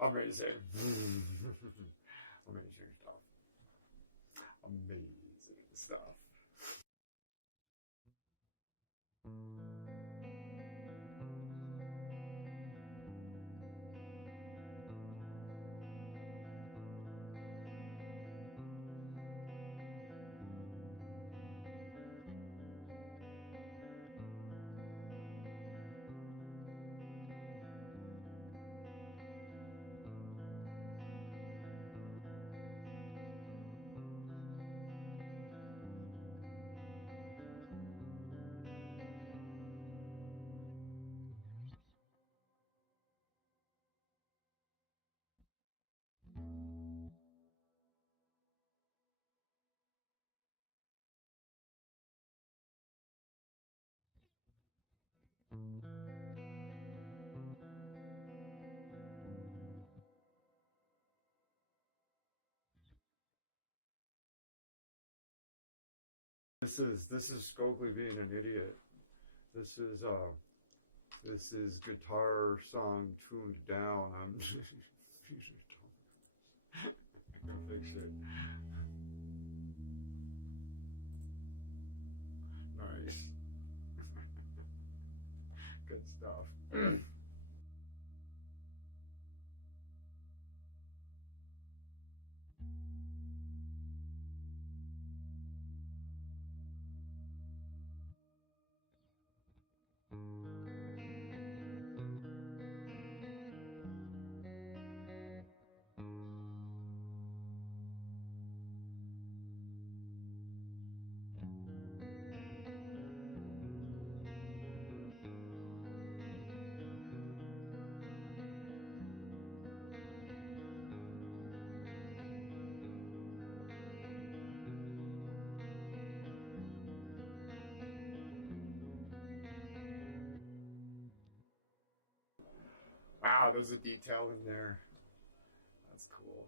Amazing. Amazing stuff. Amazing stuff. This is Scopely being an idiot. This is guitar song tuned down. I'm gonna fix it. Nice. Good stuff. Wow, there's a detail in there. That's cool.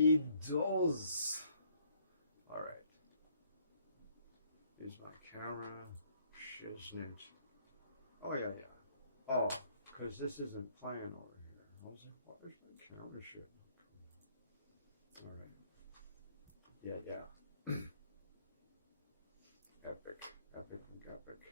It does. All right. Here's my camera. Shiznit. Oh, yeah, yeah. Oh, because this isn't playing over here. I was like, why is my camera shit not coming? All right. Yeah, yeah. Epic. Epic epic.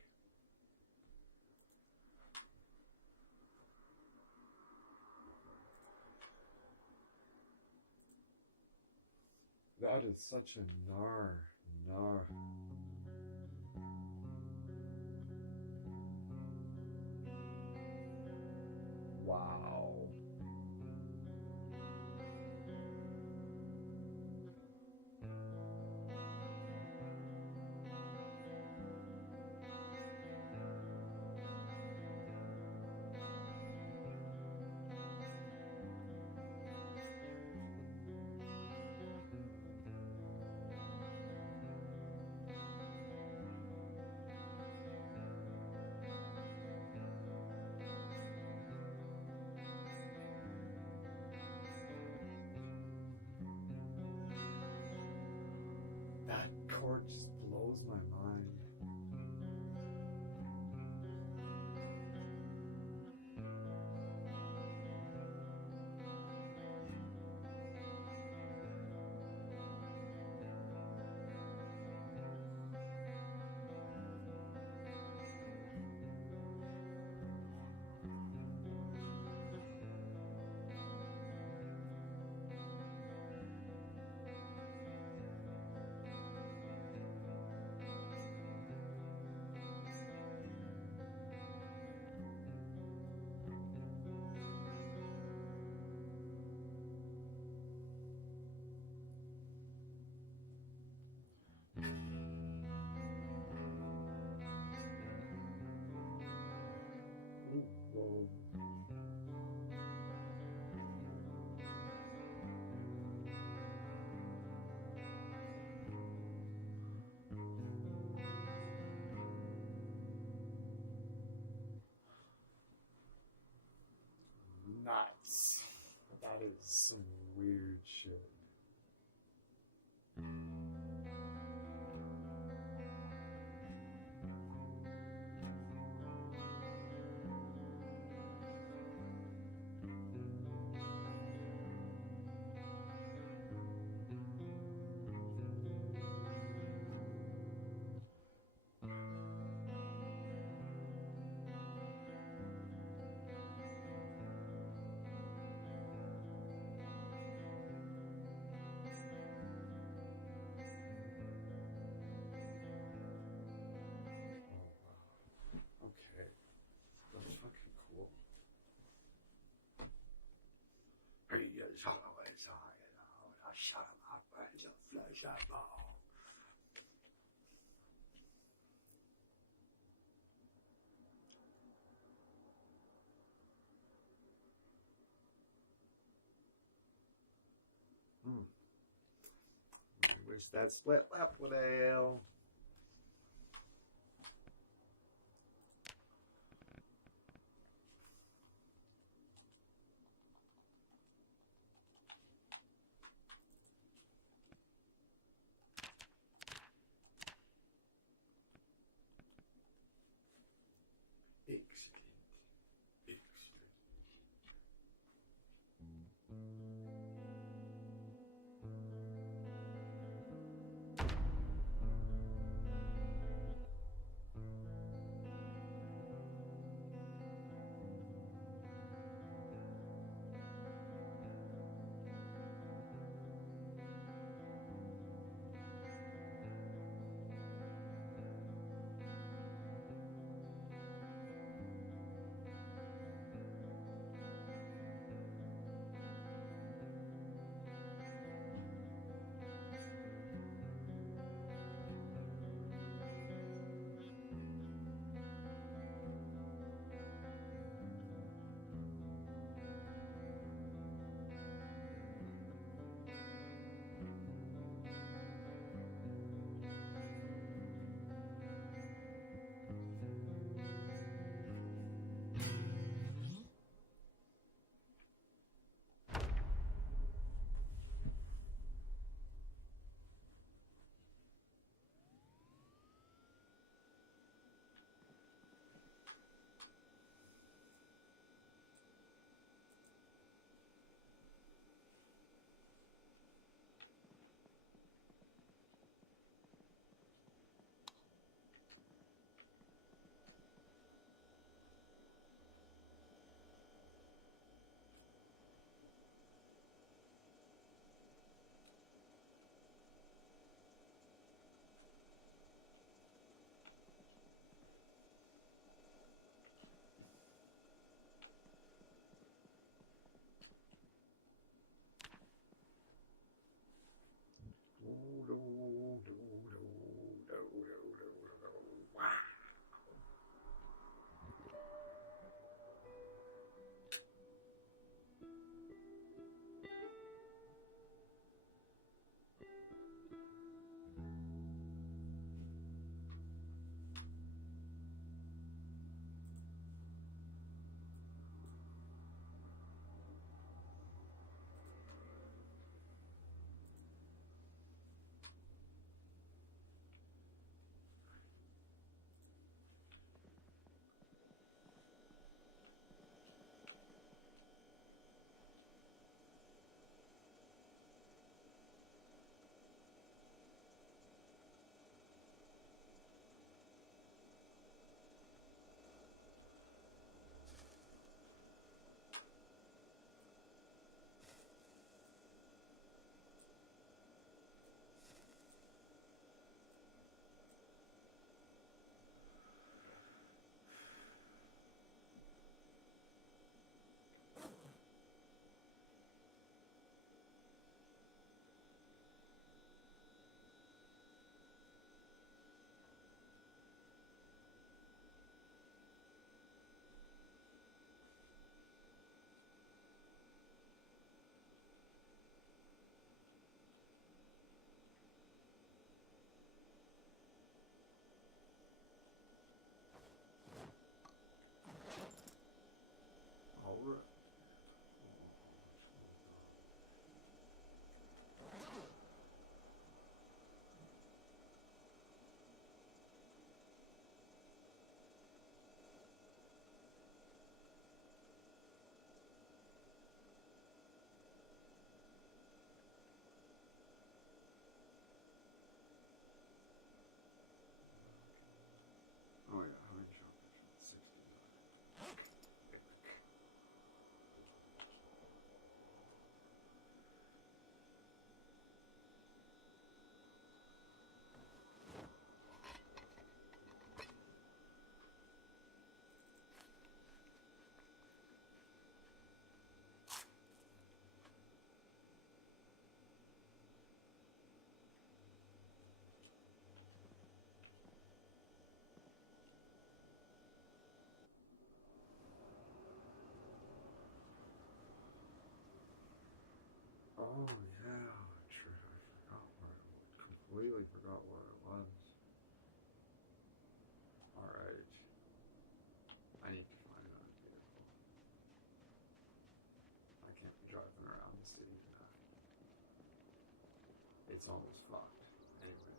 That is such a gnar. Wow. That chord just blows my mind. Some weird shit. Okay, that's fucking cool. Shut up, it's a flesh and bone. I wish that split lip would ale. Excellent. Excellent. completely forgot where it was. Alright. I need to find another vehicle. I can't be driving around the city tonight. It's almost fucked. Anyways.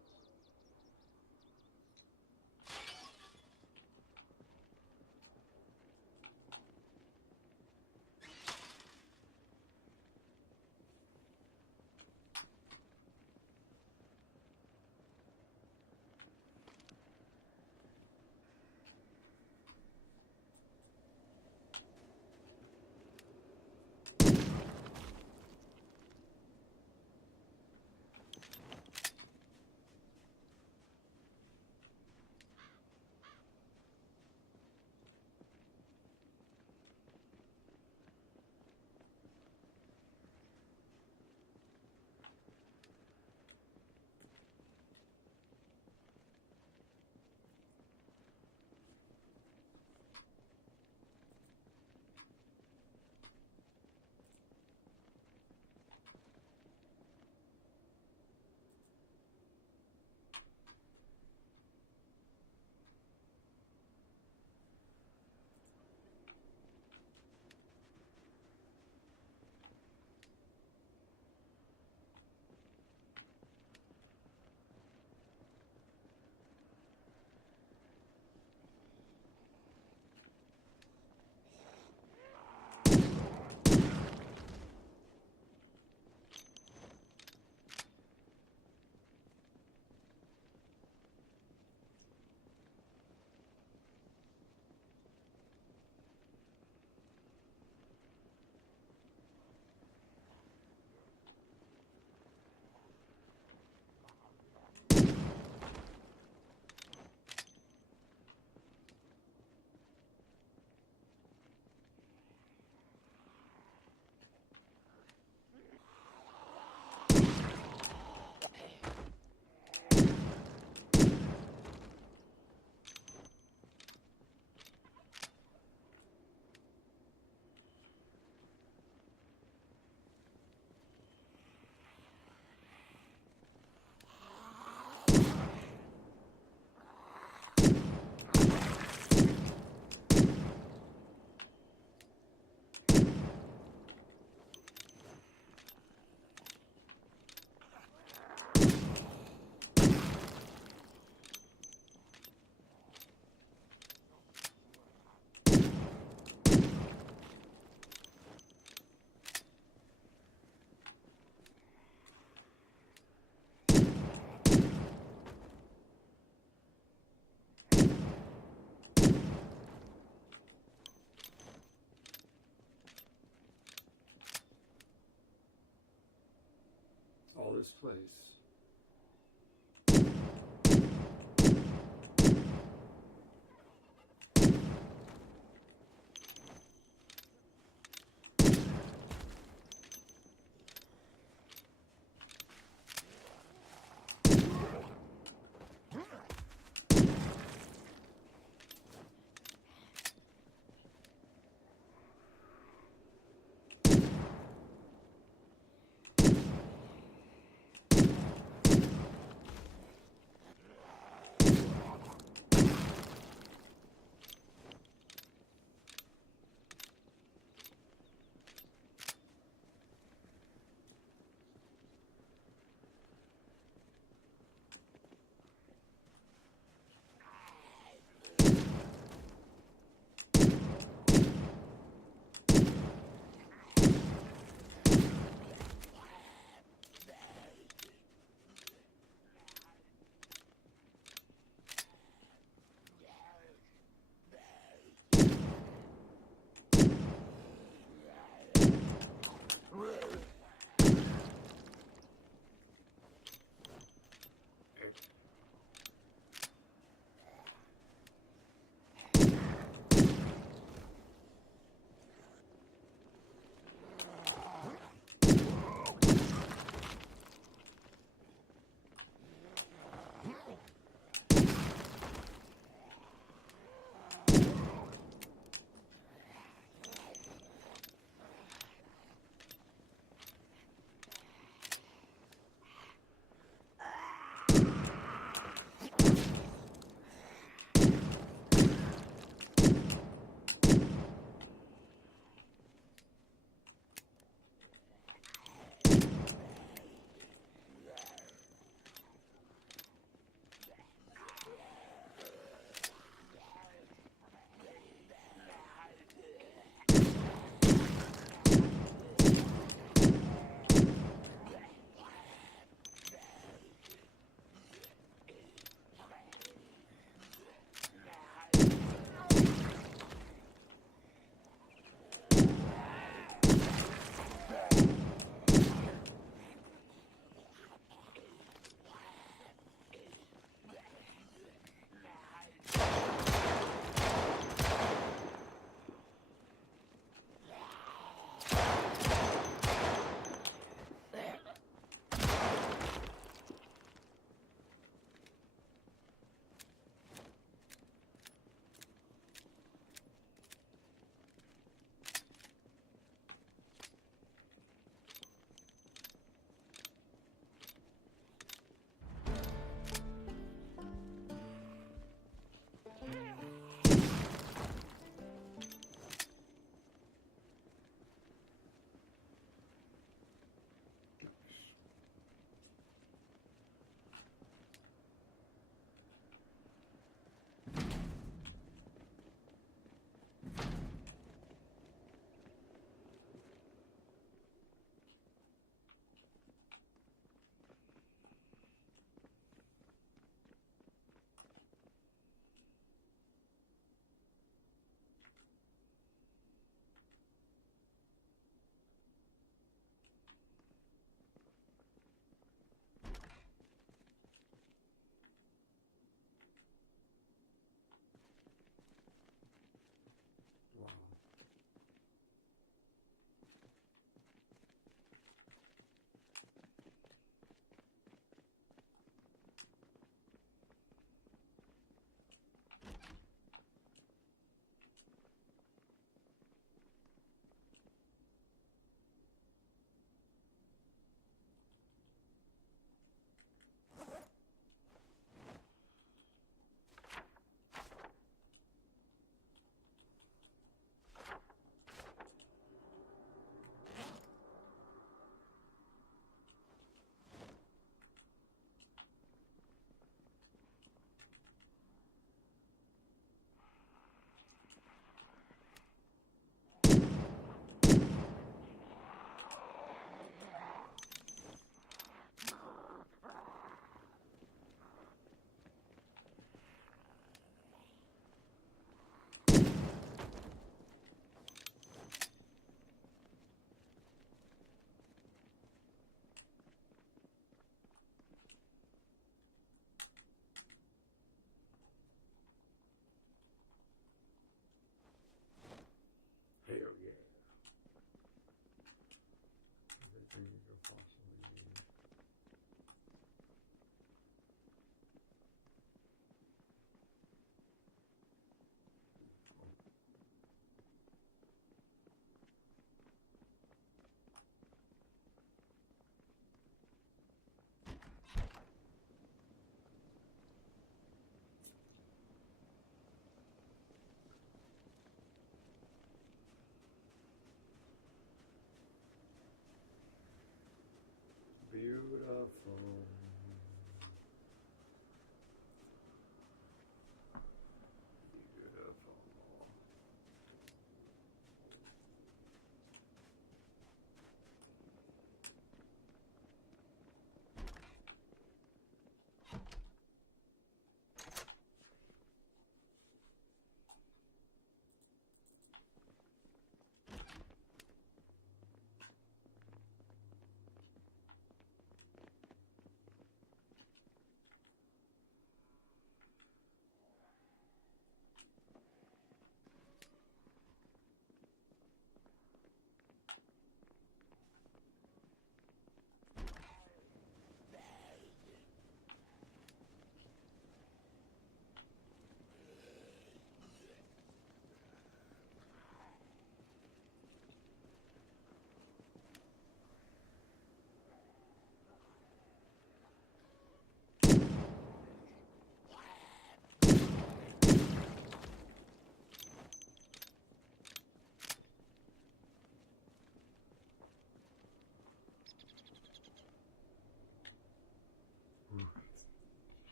All this place.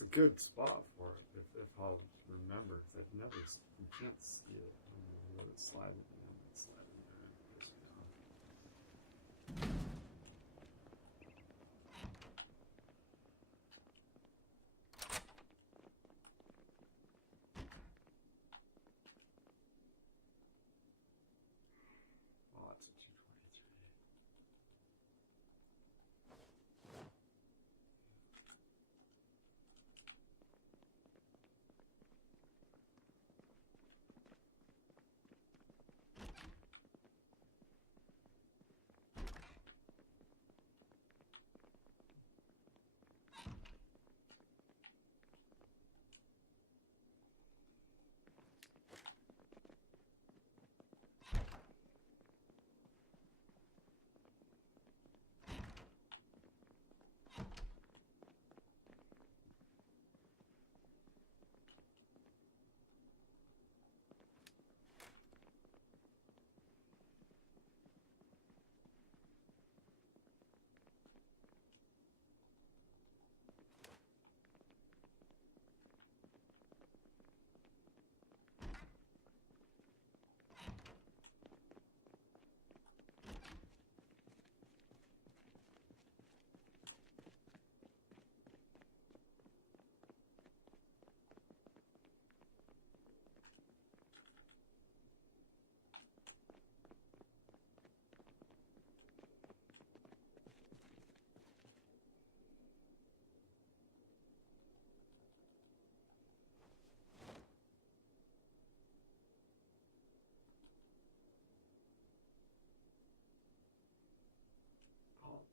It's a good spot for it if I'll remember. I've never, you can't see it. Let it slide in there. Let it slide in there. Oh, it's a 223.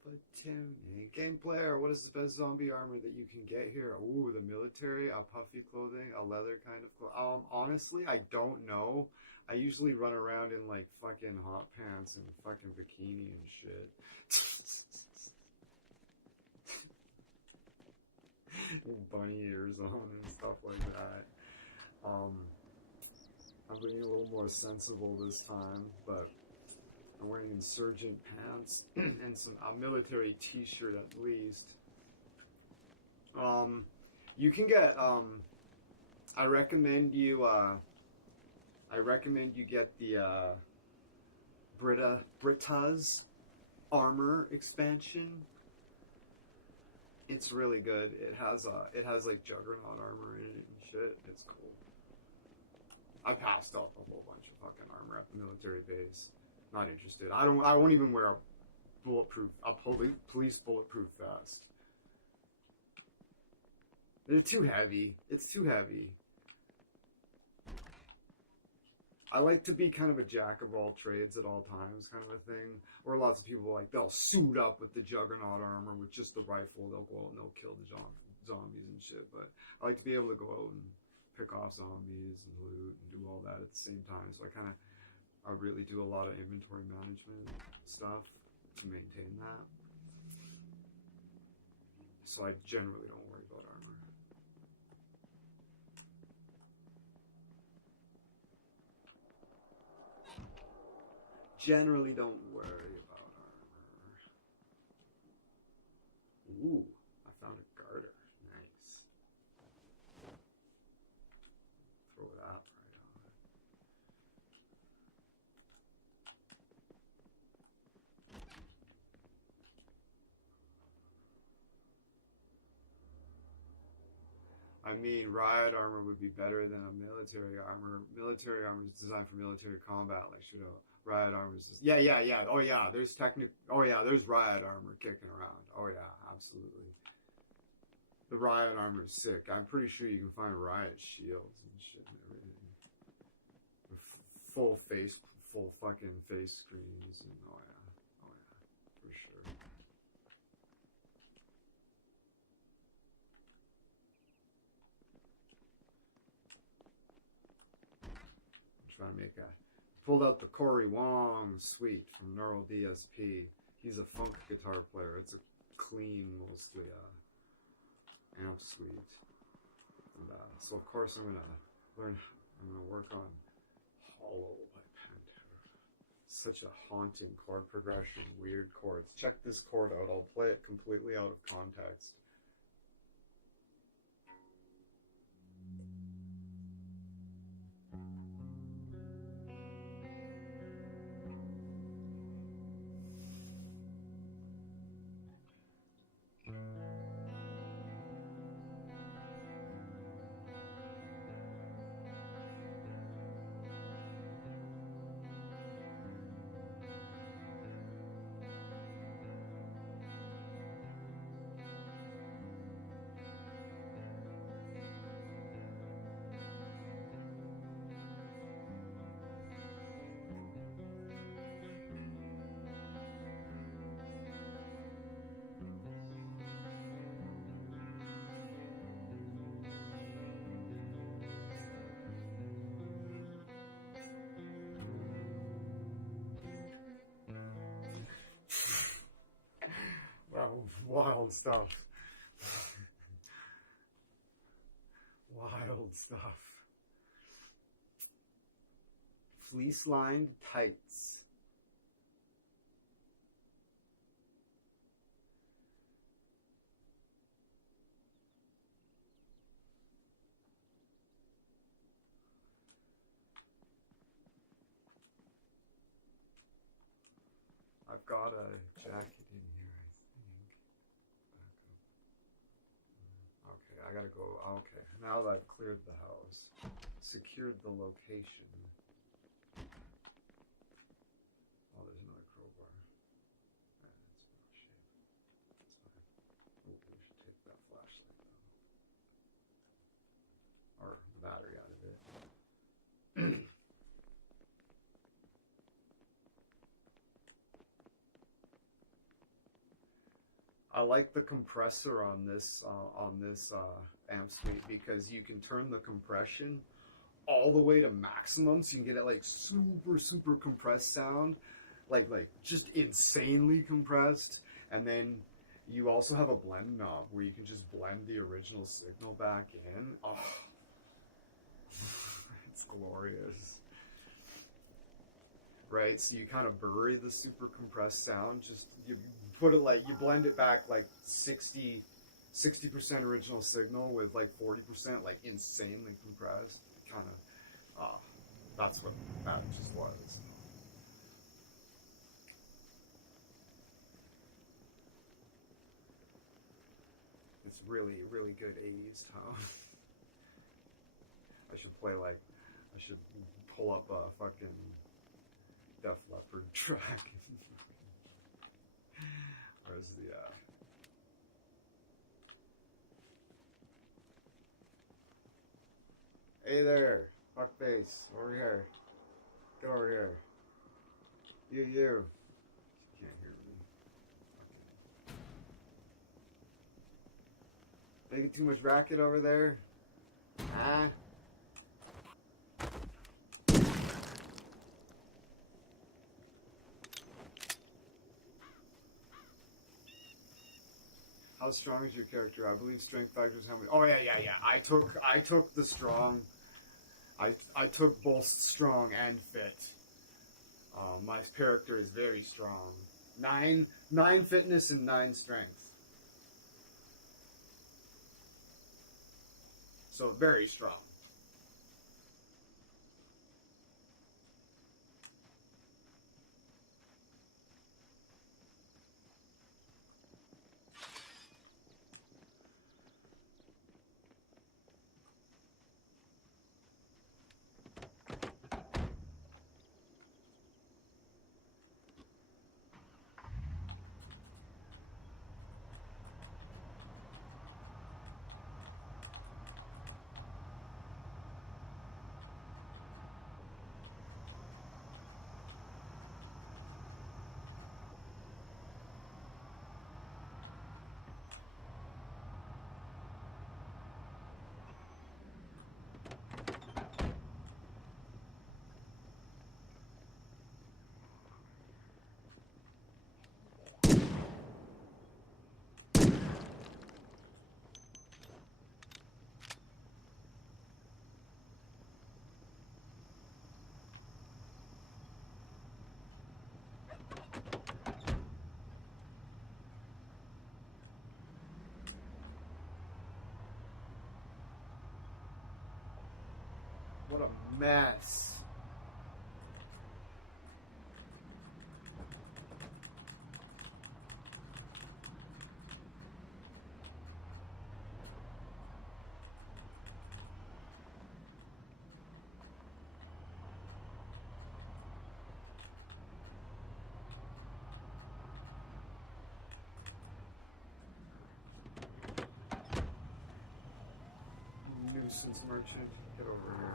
Opportunity. Game player, what is the best zombie armor that you can get here? Ooh, the military, a puffy clothing, a leather kind of clothing. Honestly, I don't know. I usually run around in like fucking hot pants and fucking bikini and shit. Bunny ears on and stuff like that. I'm being a little more sensible this time, but I'm wearing insurgent pants and some military t-shirt at least. You can get I recommend you get the Brita's armor expansion. It's really good. It has like Juggernaut armor in it and shit. It's cool. I passed off a whole bunch of fucking armor at the military base. Not interested. I won't even wear a police bulletproof vest. They're too heavy. It's too heavy. I like to be kind of a jack of all trades at all times kind of a thing. Or lots of people like they'll suit up with the Juggernaut armor with just the rifle. They'll go out and they'll kill the zombies and shit. But I like to be able to go out and pick off zombies and loot and do all that at the same time. So I really do a lot of inventory management stuff to maintain that. So I generally don't worry about armor. Generally don't worry about armor. Ooh, I found a garter. Nice. Throw that right on. I mean, riot armor would be better than a military armor. Military armor is designed for military combat, like should a riot armor is just, yeah. Oh yeah, there's there's riot armor kicking around. Oh yeah, absolutely. The riot armor is sick. I'm pretty sure you can find riot shields and shit and everything. With full fucking face screens and oh yeah, for sure. I'm trying to make pulled out the Corey Wong suite from Neural DSP. He's a funk guitar player. It's a clean, mostly amp suite. And, so of course I'm gonna work on Hollow by Pantera. Such a haunting chord progression, weird chords. Check this chord out. I'll play it completely out of context. Wow, wild stuff. Wild stuff. Fleece-lined tights. I've got a jacket in here, I think. Back up. Okay, I gotta go. Okay, now that I've cleared the house, secured the location. Oh, there's another crowbar. That's not shape. That's fine. Oh, we should take that flashlight though. Or the battery out of it. I like the compressor on this amp suite because you can turn the compression all the way to maximum, so you can get it like super compressed sound, like just insanely compressed. And then you also have a blend knob where you can just blend the original signal back in. Oh, it's glorious. Right, so you kind of bury the super compressed sound. Just you put it like you blend it back like 60% original signal with like 40% like insanely compressed. Kind of, that's what that just was. It's really good 80s tone. I should pull up a fucking Def Leppard track. Where's the hey there, fuckface, over here. Get over here. You. You can't hear me. Making too much racket over there? Ah. How strong is your character? I believe strength factor is how many. Oh yeah. I took the strong. I took both strong and fit. My character is very strong. 9 fitness and 9 strength. So very strong. What a mess. Nuisance merchant, get over here.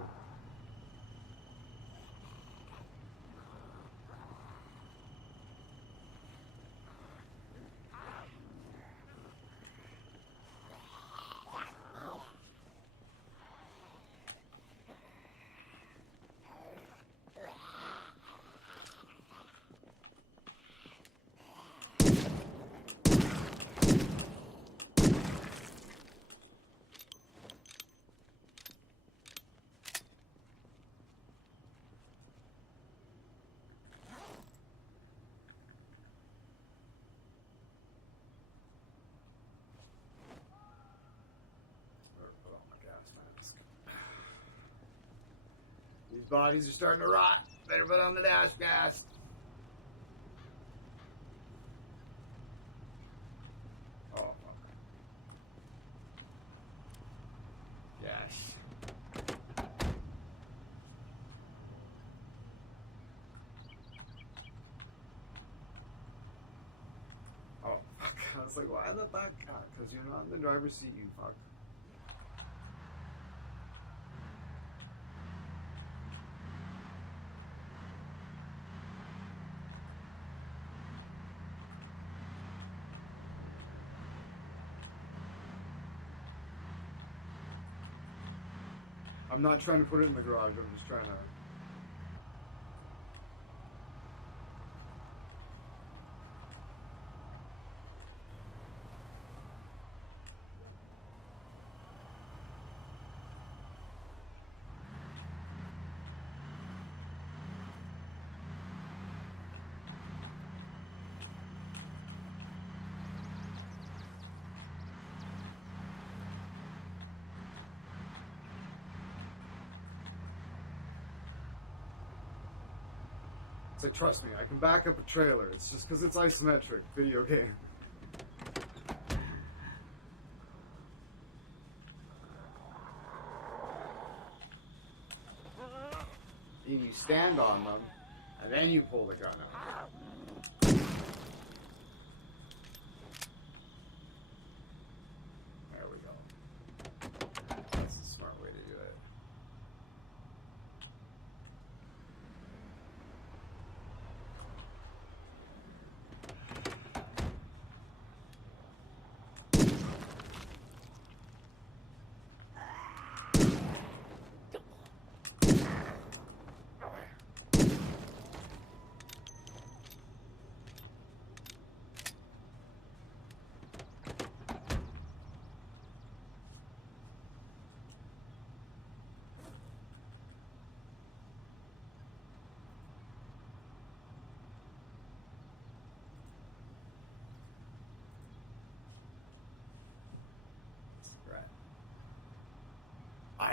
These bodies are starting to rot. Better put on the dash gas. Oh, fuck. Yes. Oh, fuck. I was like, why the fuck? Because you're not in the driver's seat, you fuck. I'm not trying to put it in the garage, I'm just trying to... It's like, trust me, I can back up a trailer. It's just because it's isometric video game. You stand on them, and then you pull the gun out. There we go. That's the smart way to do it.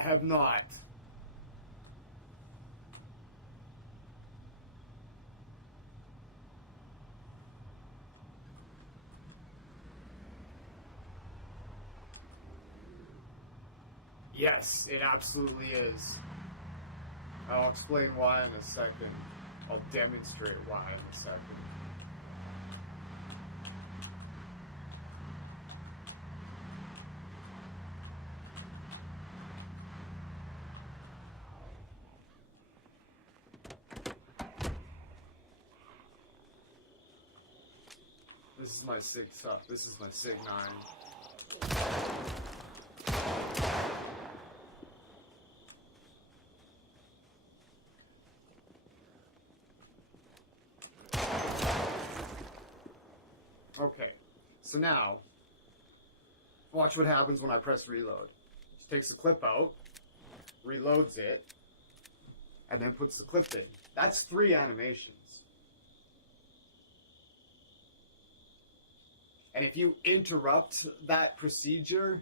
have not. Yes, it absolutely is. I'll explain why in a second. I'll demonstrate why in a second. This is my SIG stuff. This is my SIG 9. Okay, so now, watch what happens when I press reload. She takes the clip out, reloads it, and then puts the clip in. That's 3 animations. And if you interrupt that procedure,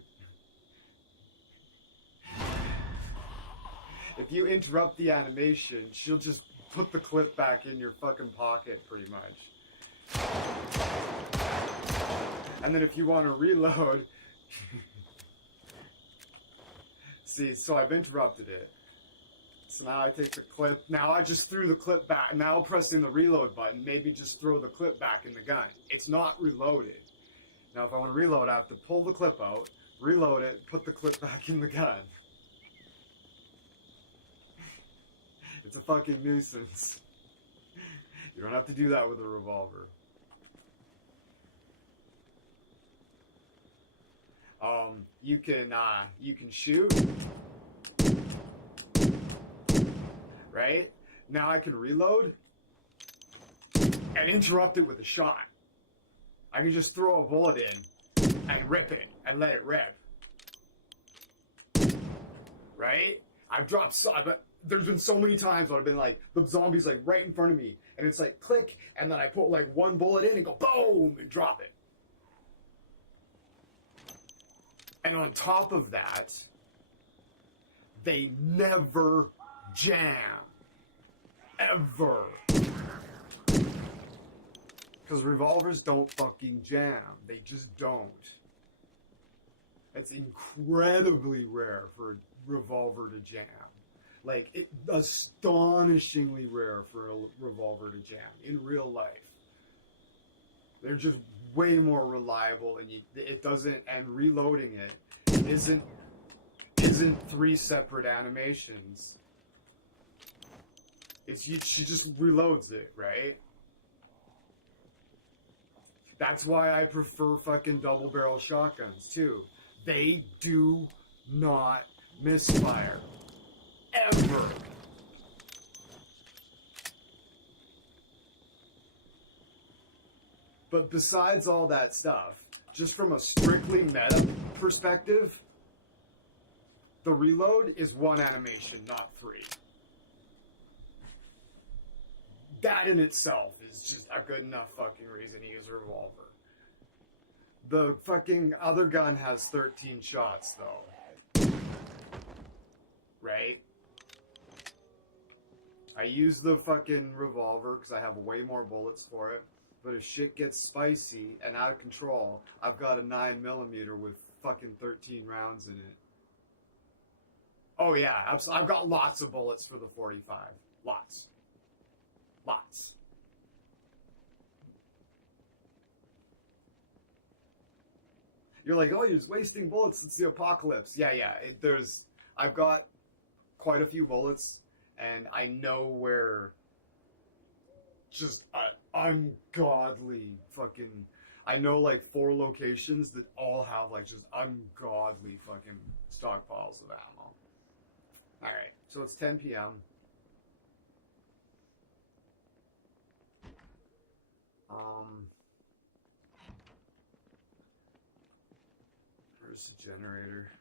if you interrupt the animation, she'll just put the clip back in your fucking pocket, pretty much. And then if you want to reload, see, so I've interrupted it. So now I take the clip, now I just threw the clip back, now pressing the reload button, maybe just throw the clip back in the gun. It's not reloaded. Now if I want to reload, I have to pull the clip out, reload it, put the clip back in the gun. It's a fucking nuisance. You don't have to do that with a revolver. You can shoot, right? Now I can reload and interrupt it with a shot. I can just throw a bullet in and rip it and let it rip, right? There's been so many times where I've been like, the zombie's like right in front of me, and it's like click, and then I put like one bullet in and go boom and drop it. And on top of that, they never jam. Ever. Because revolvers don't fucking jam. They just don't. It's incredibly rare for a revolver to jam. Like, astonishingly rare for a revolver to jam in real life. They're just way more reliable, and it doesn't. And reloading it isn't 3 separate animations. She just reloads it, right? That's why I prefer fucking double barrel shotguns too. They do not misfire ever. But besides all that stuff, just from a strictly meta perspective, the reload is 1 animation, not 3. That in itself is just a good enough fucking reason to use a revolver. The fucking other gun has 13 shots, though. Right? I use the fucking revolver because I have way more bullets for it. But if shit gets spicy and out of control, I've got a 9mm with fucking 13 rounds in it. Oh yeah, I've got lots of bullets for the 45. Lots. Lots. You're like, oh, you're just wasting bullets. It's the apocalypse. Yeah. I've got quite a few bullets, and I know where just ungodly fucking... I know like 4 locations that all have like just ungodly fucking stockpiles of ammo. Alright, so it's 10 p.m. Where's the generator?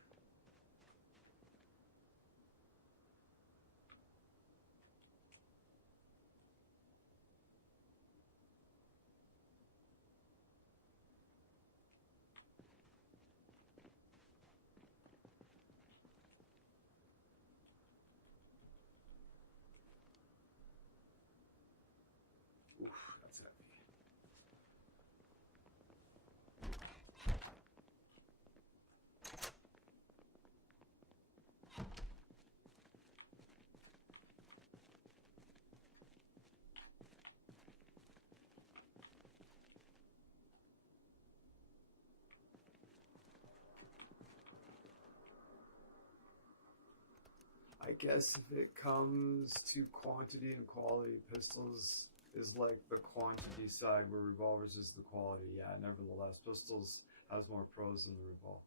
guess if it comes to quantity and quality, pistols is like the quantity side where revolvers is the quality. Yeah, nevertheless, pistols has more pros than the revolver.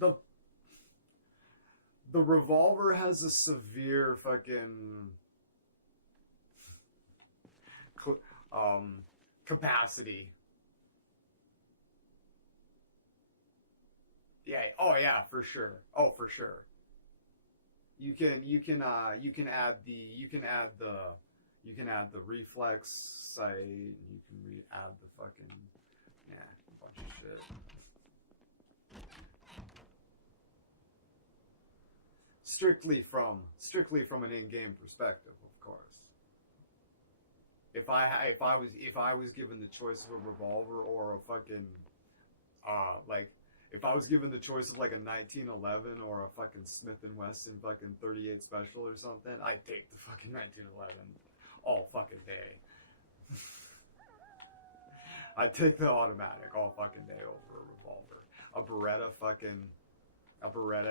The the revolver has a severe fucking capacity. Yeah. Oh yeah, for sure. Oh, for sure. You can add the reflex sight. You can add the fucking yeah, a bunch of shit. Strictly from an in-game perspective, of course. If I was given the choice of a revolver or a fucking like if I was given the choice of like a 1911 or a fucking Smith and Wesson fucking 38 special or something, I'd take the fucking 1911 all fucking day. I'd take the automatic all fucking day over a revolver. A Beretta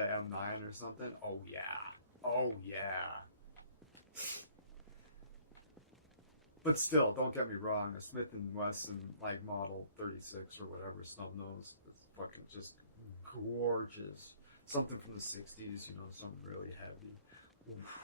M9 or something. Oh yeah. Oh yeah. But still, don't get me wrong, a Smith and Wesson like model 36 or whatever snub nose is fucking just gorgeous. Something from the 60s, you know, something really heavy. Oof.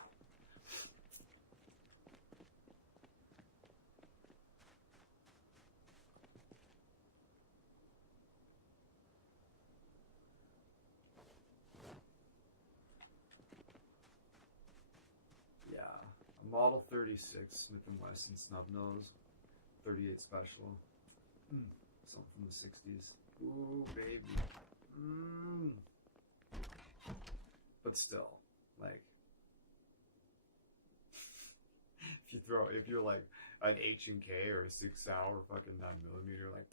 Yeah, a Model 36 Smith and Wesson snub nose, 38 special. Something from the 60s. Ooh, baby. But still, like, if you're like an H&K or a 6 hour fucking 9mm, like,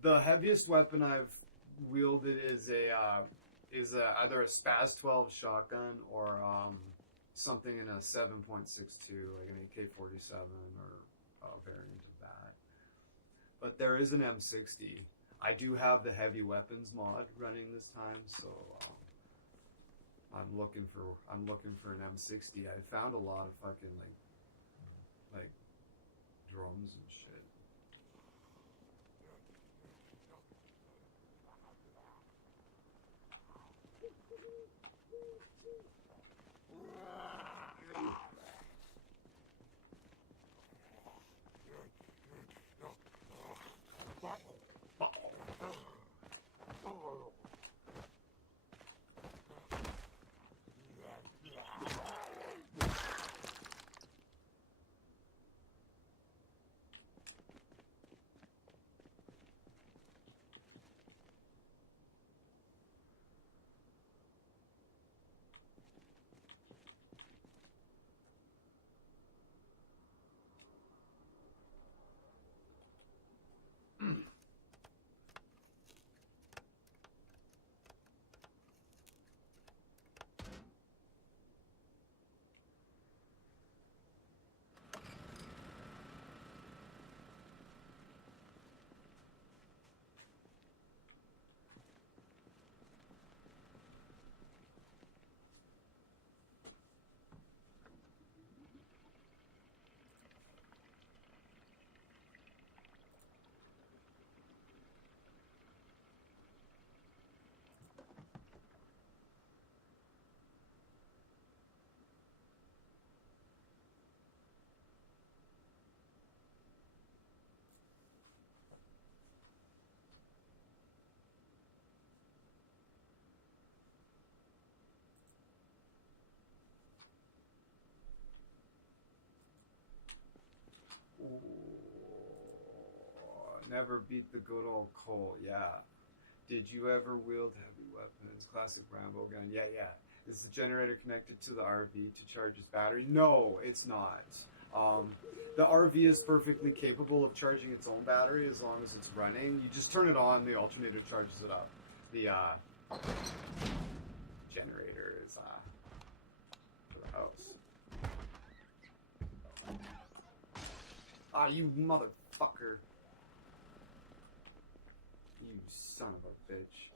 the heaviest weapon I've wielded is either a Spaz 12 shotgun or something in a 7.62, like an AK-47 or a variant of that. But there is an M60. I do have the heavy weapons mod running this time, so I'm looking for an M60. I found a lot of fucking like drums and shit. Never beat the good old Cole. Yeah. Did you ever wield heavy weapons? Classic Rambo gun. Yeah, yeah. Is the generator connected to the RV to charge its battery? No, it's not. The RV is perfectly capable of charging its own battery as long as it's running. You just turn it on, the alternator charges it up. The generator is for the house. Ah, you motherfucker. You son of a bitch.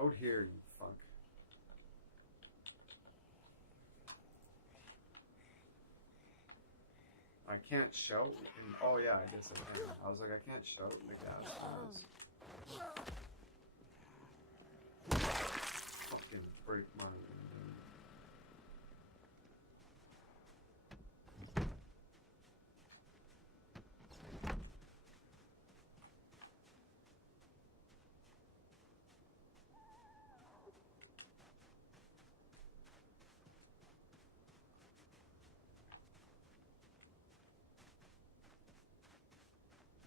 Out here, you fuck. I can't shout. Oh yeah, I guess I can. I was like, I can't shout in the gas guns. Fucking break money.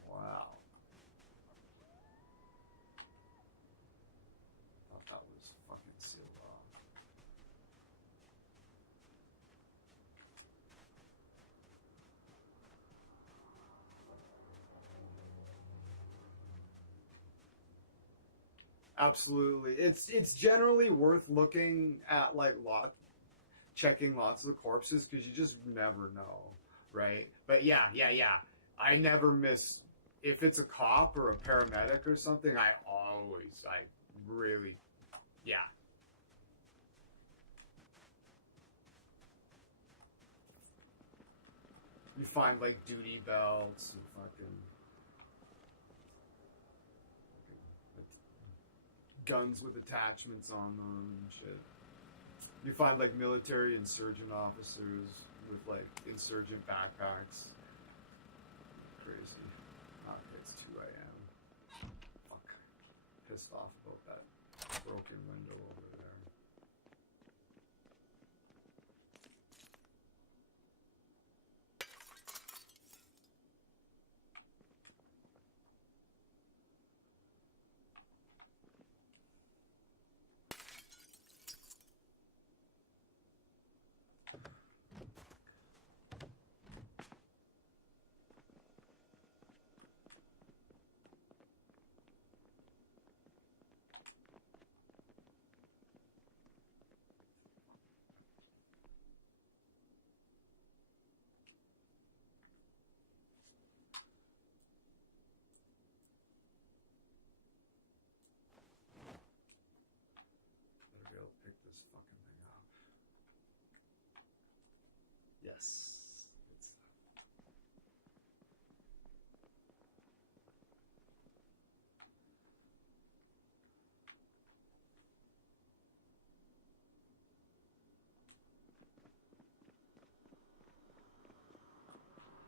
Wow. Thought that was fucking sealed off. Absolutely. It's generally worth looking at like checking lots of the corpses because you just never know, right? But yeah. I never miss if it's a cop or a paramedic or something. I really, yeah. You find like duty belts and fucking guns with attachments on them and shit. You find like military insurgent officers with like insurgent backpacks. Crazy. Okay, it's 2 a.m. Fuck. Pissed off about that broken window over there. Better be able to pick this fucking thing up. Yes. It's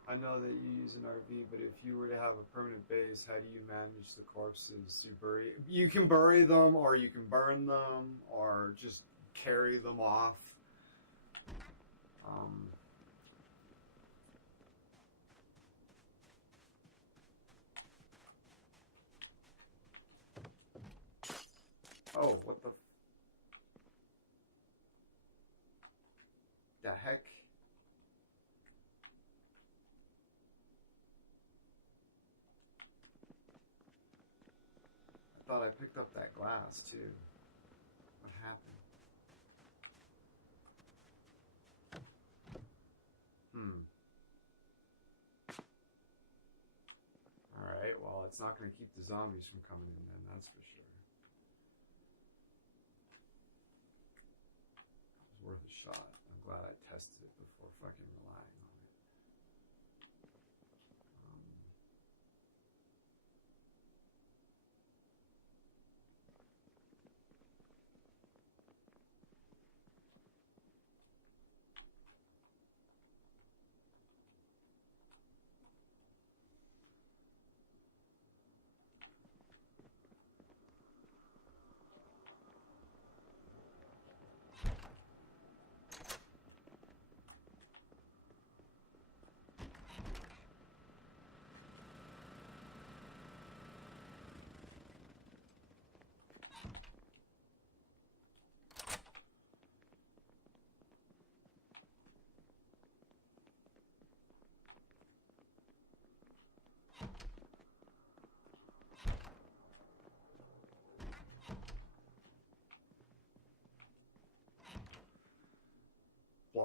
I know that you use an RV, but if you were to have a permanent base, how do you manage the corpses? You can bury them, or you can burn them, or just carry them off. Oh, what the heck? I thought I picked up that glass too. What happened? Alright, well, it's not going to keep the zombies from coming in then, that's for sure. It was worth a shot. I'm glad I tested it before fucking relying on it.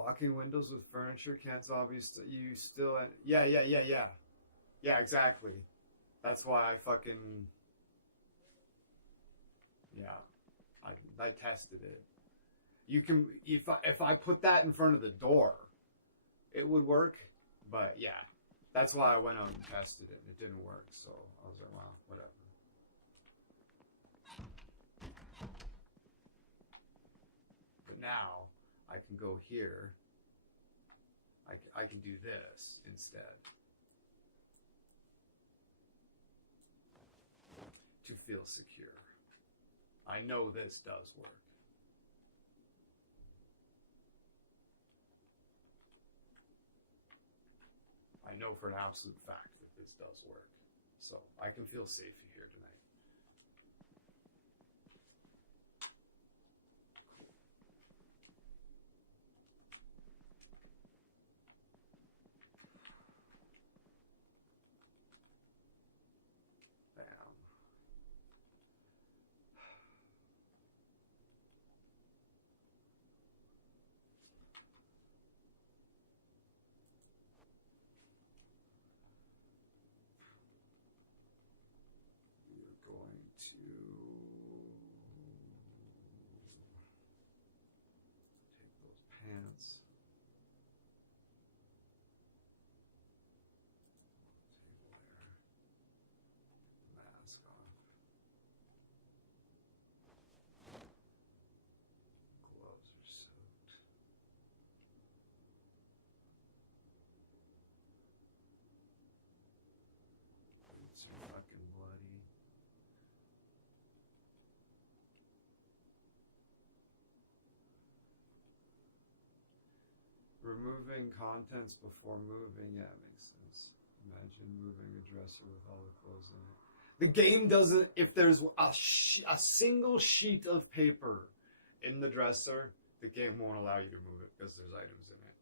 Blocking windows with furniture can't zombies. You still. Yeah. Yeah, exactly. That's why I fucking. Yeah. I tested it. You can. If I put that in front of the door, it would work. But yeah. That's why I went out and tested it, and it didn't work. So I was like, well, whatever. But now I can go here. I can do this instead to feel secure. I know this does work. I know for an absolute fact that this does work. So I can feel safe here tonight. Bam. We're going to take those pants. Table there. Mask off. Gloves are soaked. Boots are fucking bloody. Removing contents before moving, yeah, makes sense. Imagine moving a dresser with all the clothes in it. The game doesn't, if there's a single sheet of paper in the dresser, the game won't allow you to move it because there's items in it.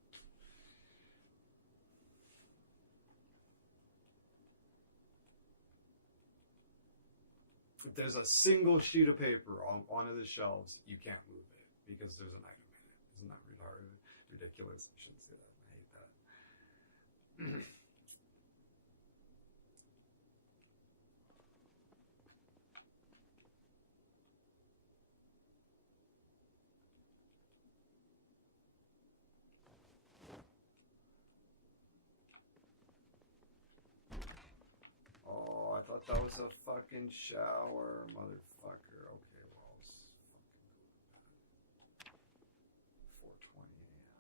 If there's a single sheet of paper on one of the shelves, you can't move it because there's an item in it. Isn't that retarded? Ridiculous. I shouldn't say that. I hate that. Oh, I thought that was a fucking shower, motherfucker. Okay, well, let's fucking go to bed. 4:20 a.m.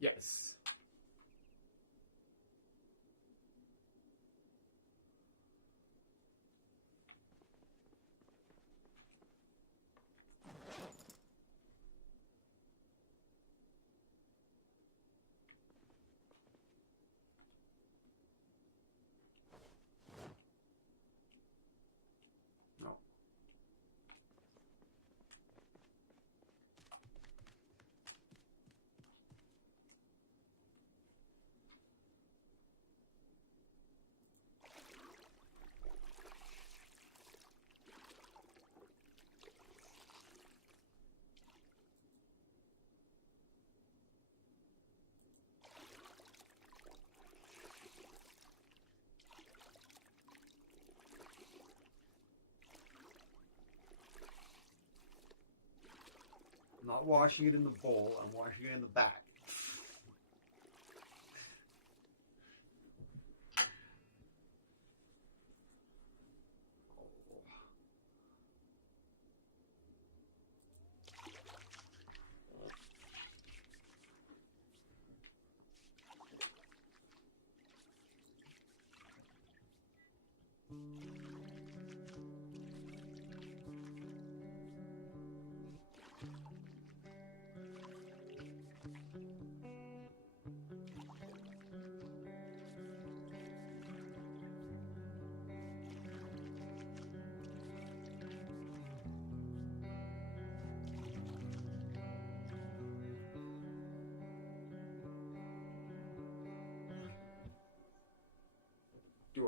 Yes. No. I'm not washing it in the bowl. I'm washing it in the back.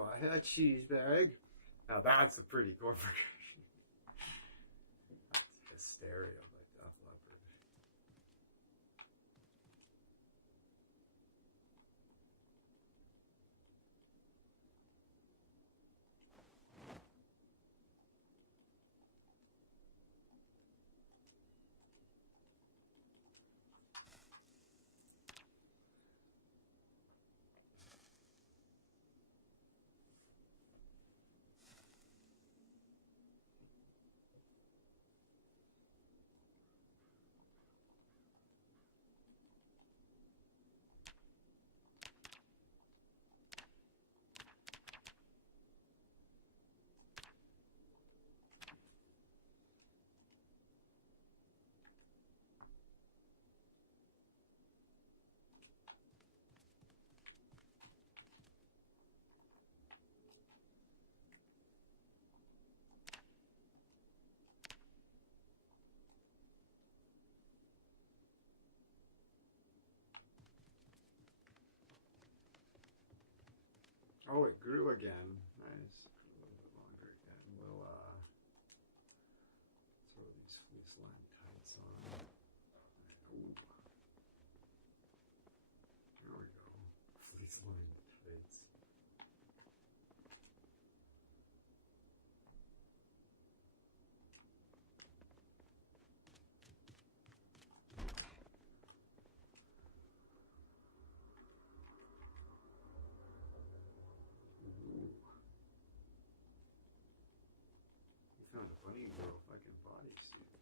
Ooh, a cheese bag. Now that's a pretty corporation. That's Hysteria by Def Leppard. Oh, it grew again. Nice. Grew a little bit longer again. We'll throw these fleece line tights on. Ooh. There we go. Fleece line tights. Found a bunny girl fucking bodysuit.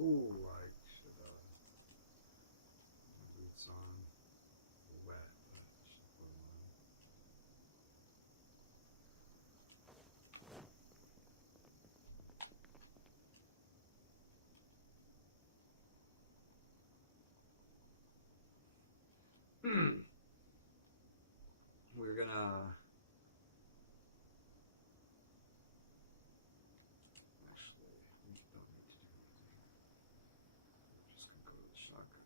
Ooh, I should have my boots on. Wet, but I should put them on. We're gonna actually we don't need to do anything. We're just gonna go to the shotgun.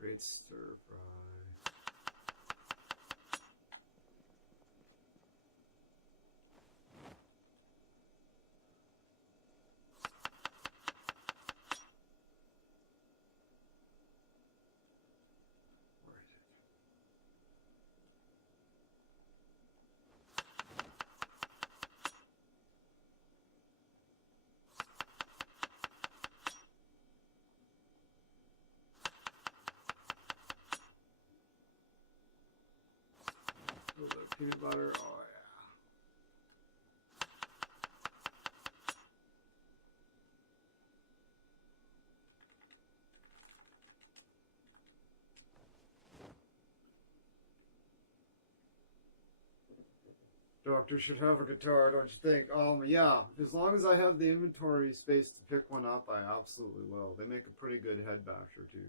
Great stir fry. A little bit of peanut butter. Oh, yeah. Doctor should have a guitar, don't you think? Yeah. As long as I have the inventory space to pick one up, I absolutely will. They make a pretty good head basher, too.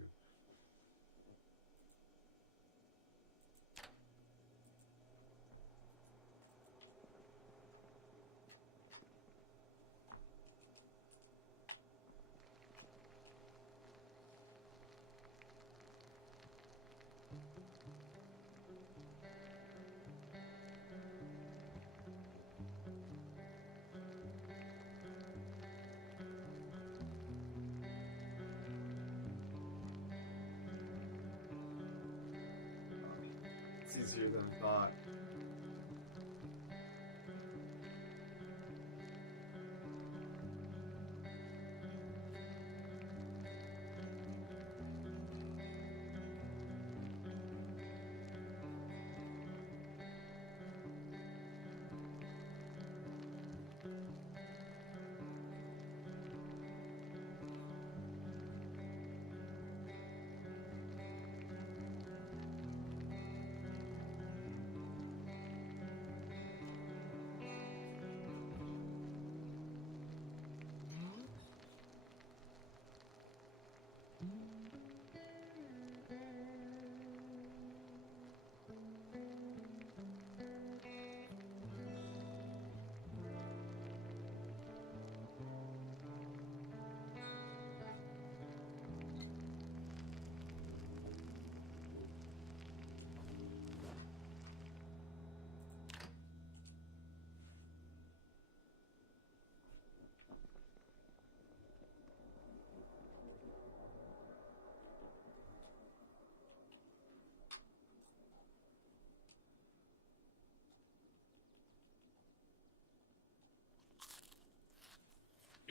It's easier than I thought.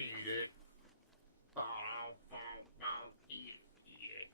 Eat it. Eat it. Eat it.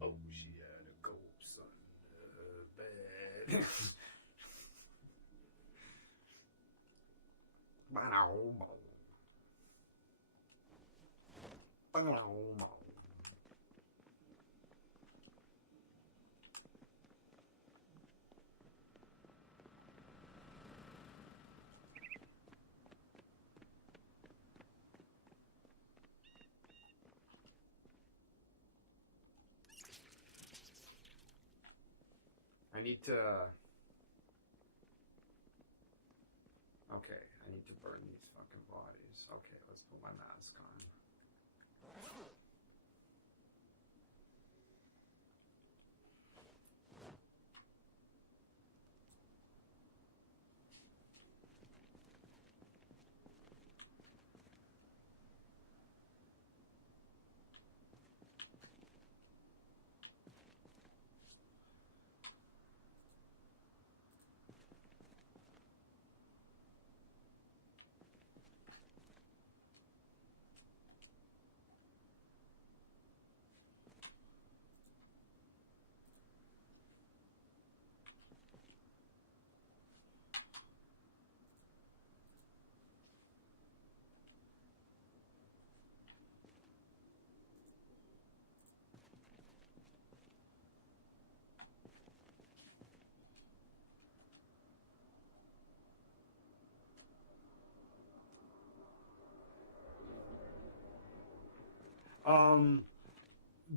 Oh, she had a corpse on the bed. I need to... Okay, I need to burn these fucking bodies. Okay, let's put my mask on.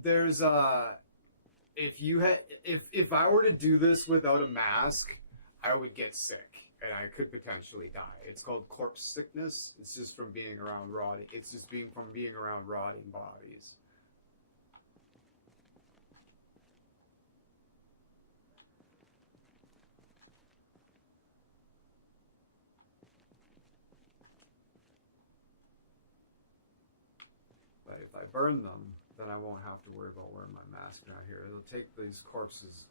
There's if I were to do this without a mask, I would get sick and I could potentially die. It's called corpse sickness. It's just from being around rotting. It's just from being around rotting bodies. But if I burn them, then I won't have to worry about wearing my mask down here. It'll take these corpses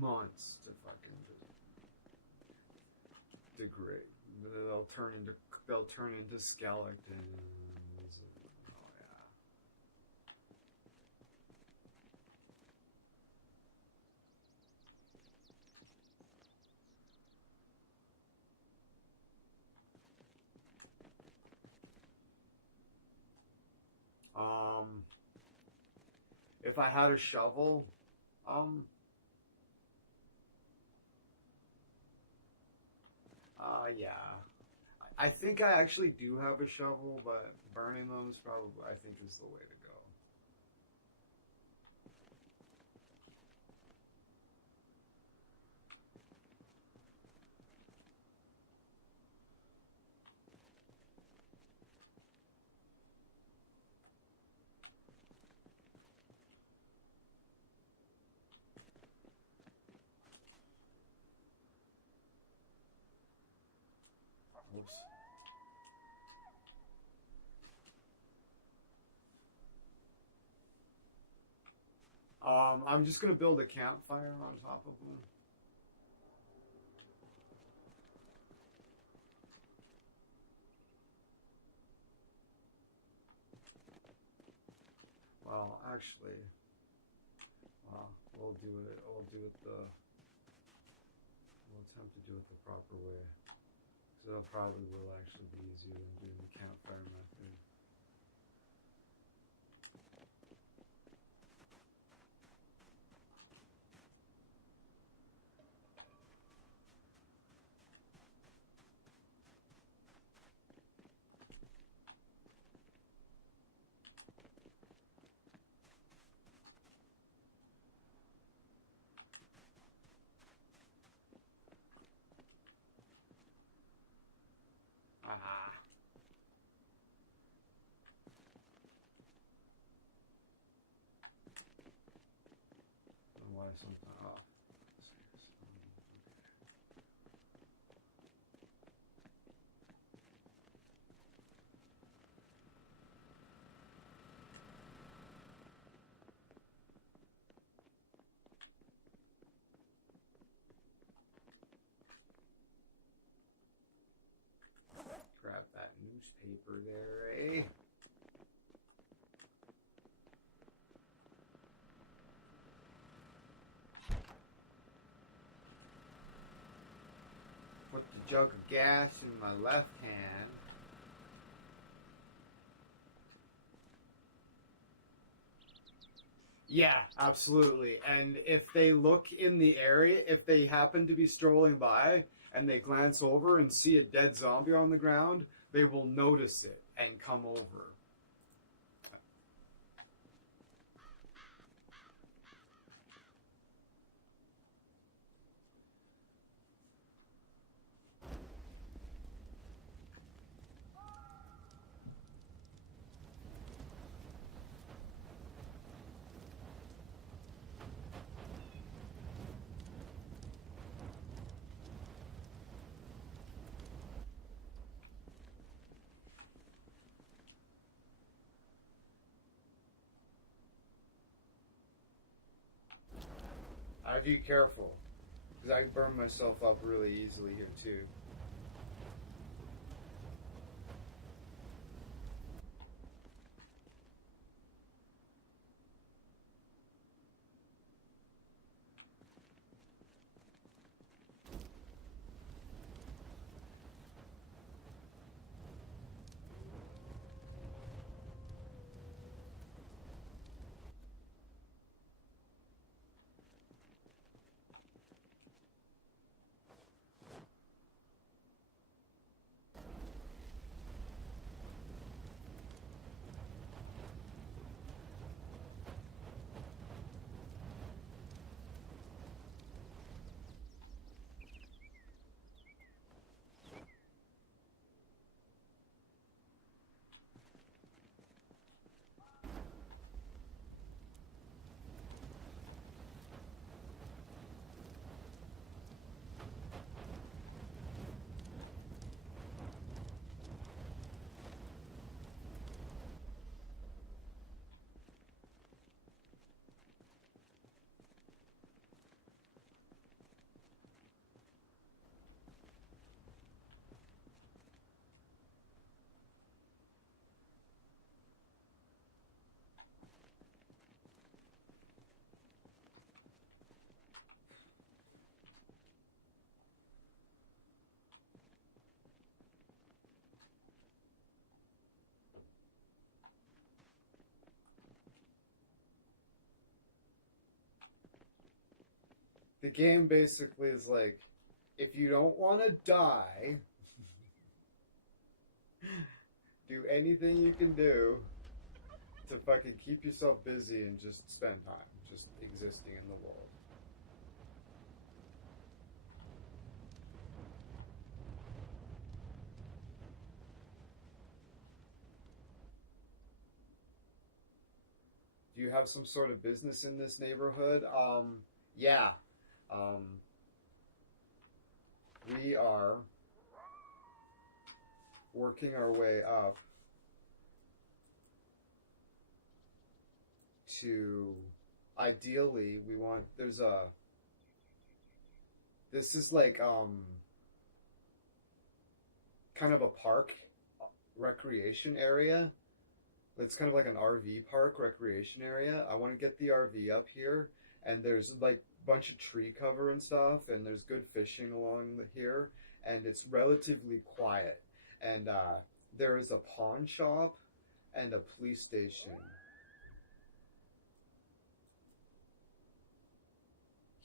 months to fucking degrade. They'll turn into skeletons. Oh yeah. If I had a shovel, yeah. I think I actually do have a shovel, but burning them is probably, I think, is the way to go. Oops. I'm just gonna build a campfire on top of them. Well, actually, we'll do it. We'll attempt to do it the proper way. So it probably will actually be easier than doing the campfire method. Ah. Why something off? Grab that newspaper there, eh? Put the jug of gas in my left hand. Yeah, absolutely. And if they look in the area, if they happen to be strolling by and they glance over and see a dead zombie on the ground, they will notice it and come over. be careful, because I burn myself up really easily here too. The game basically is like, if you don't want to die, do anything you can do to fucking keep yourself busy and just spend time just existing in the world. Do you have some sort of business in this neighborhood? Yeah. Um, we are working our way up to, ideally, we want, this is like, kind of a park recreation area. It's kind of like an RV park recreation area. I want to get the RV up here, and there's like a bunch of tree cover and stuff, and there's good fishing along here, and it's relatively quiet. And there is a pawn shop and a police station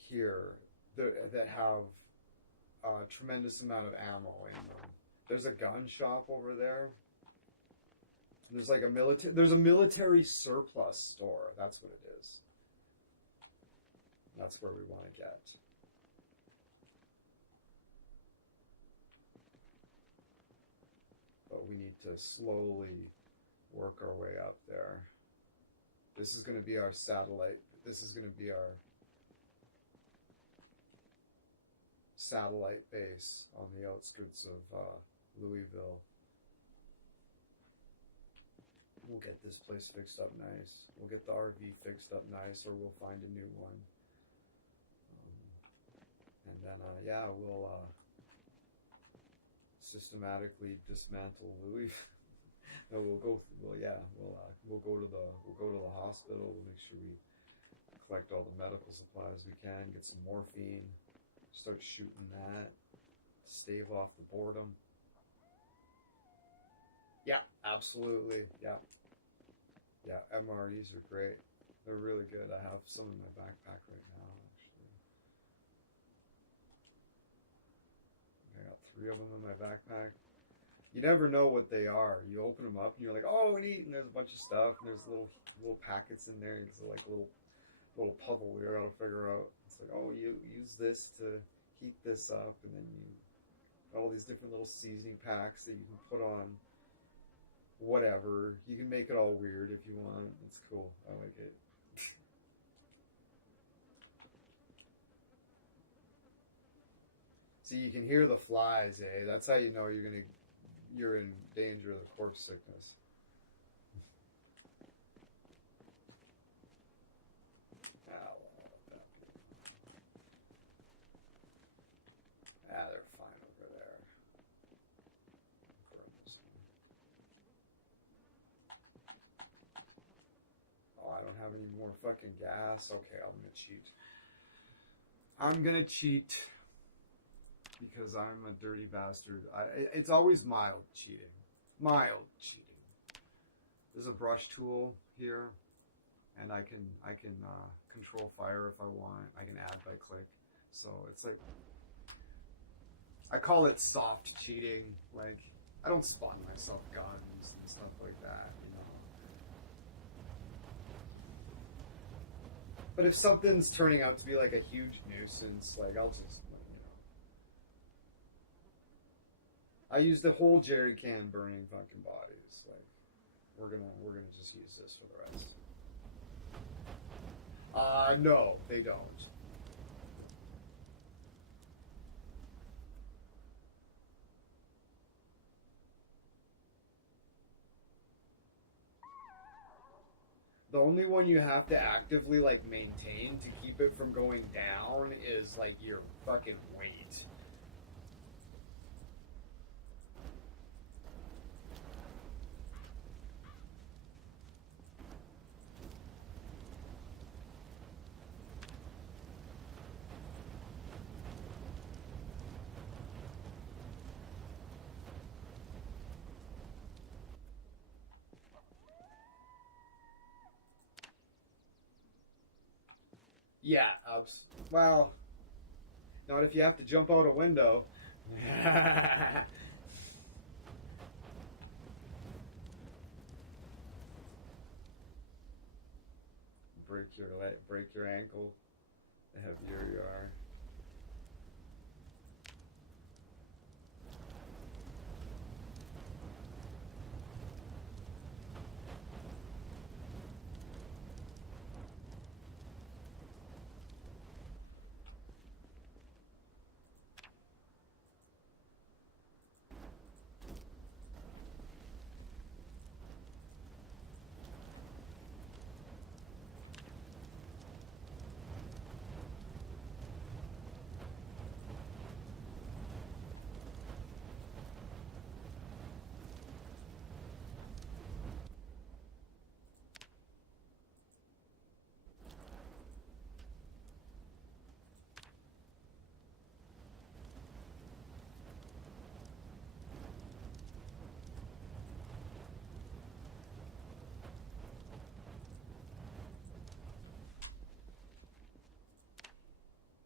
here that have a tremendous amount of ammo in them. There's a gun shop over there. There's like there's a military surplus store. That's what it is. That's where we want to get. But we need to slowly work our way up there. This is going to be our satellite. This is going to be our satellite base on the outskirts of Louisville. We'll get this place fixed up nice. We'll get the RV fixed up nice, or we'll find a new one. And then, yeah, we'll systematically dismantle Louisville. No, we'll go go to the hospital. We'll make sure we collect all the medical supplies we can. Get some morphine. Start shooting that. Stave off the boredom. Yeah, absolutely. Yeah. Yeah, MREs are great. They're really good. I have some in my backpack right now, actually. I got 3 of them in my backpack. You never know what they are. You open them up and you're like, oh, neat, and there's a bunch of stuff, and there's little packets in there. It's like a little puzzle we gotta figure out. It's like, oh, you use this to heat this up, and then you all these different little seasoning packs that you can put on whatever. You can make it all weird if you want. It's cool. I like it. See, you can hear the flies, eh? That's how you know you're in danger of the corpse sickness. more fucking gas. Okay, I'm gonna cheat. I'm gonna cheat because I'm a dirty bastard. It's always mild cheating. Mild cheating. There's a brush tool here, and I can control fire if I want. I can add by click. So it's like, I call it soft cheating. Like, I don't spawn myself guns and stuff like that, you know. But if something's turning out to be like a huge nuisance, like I'll just, you know. I used the whole jerry can burning fucking bodies. Like, we're gonna just use this for the rest. No, they don't. The only one you have to actively, like, maintain to keep it from going down is, like, your fucking weight. Yeah, well, not if you have to jump out a window. break your ankle, the heavier you are.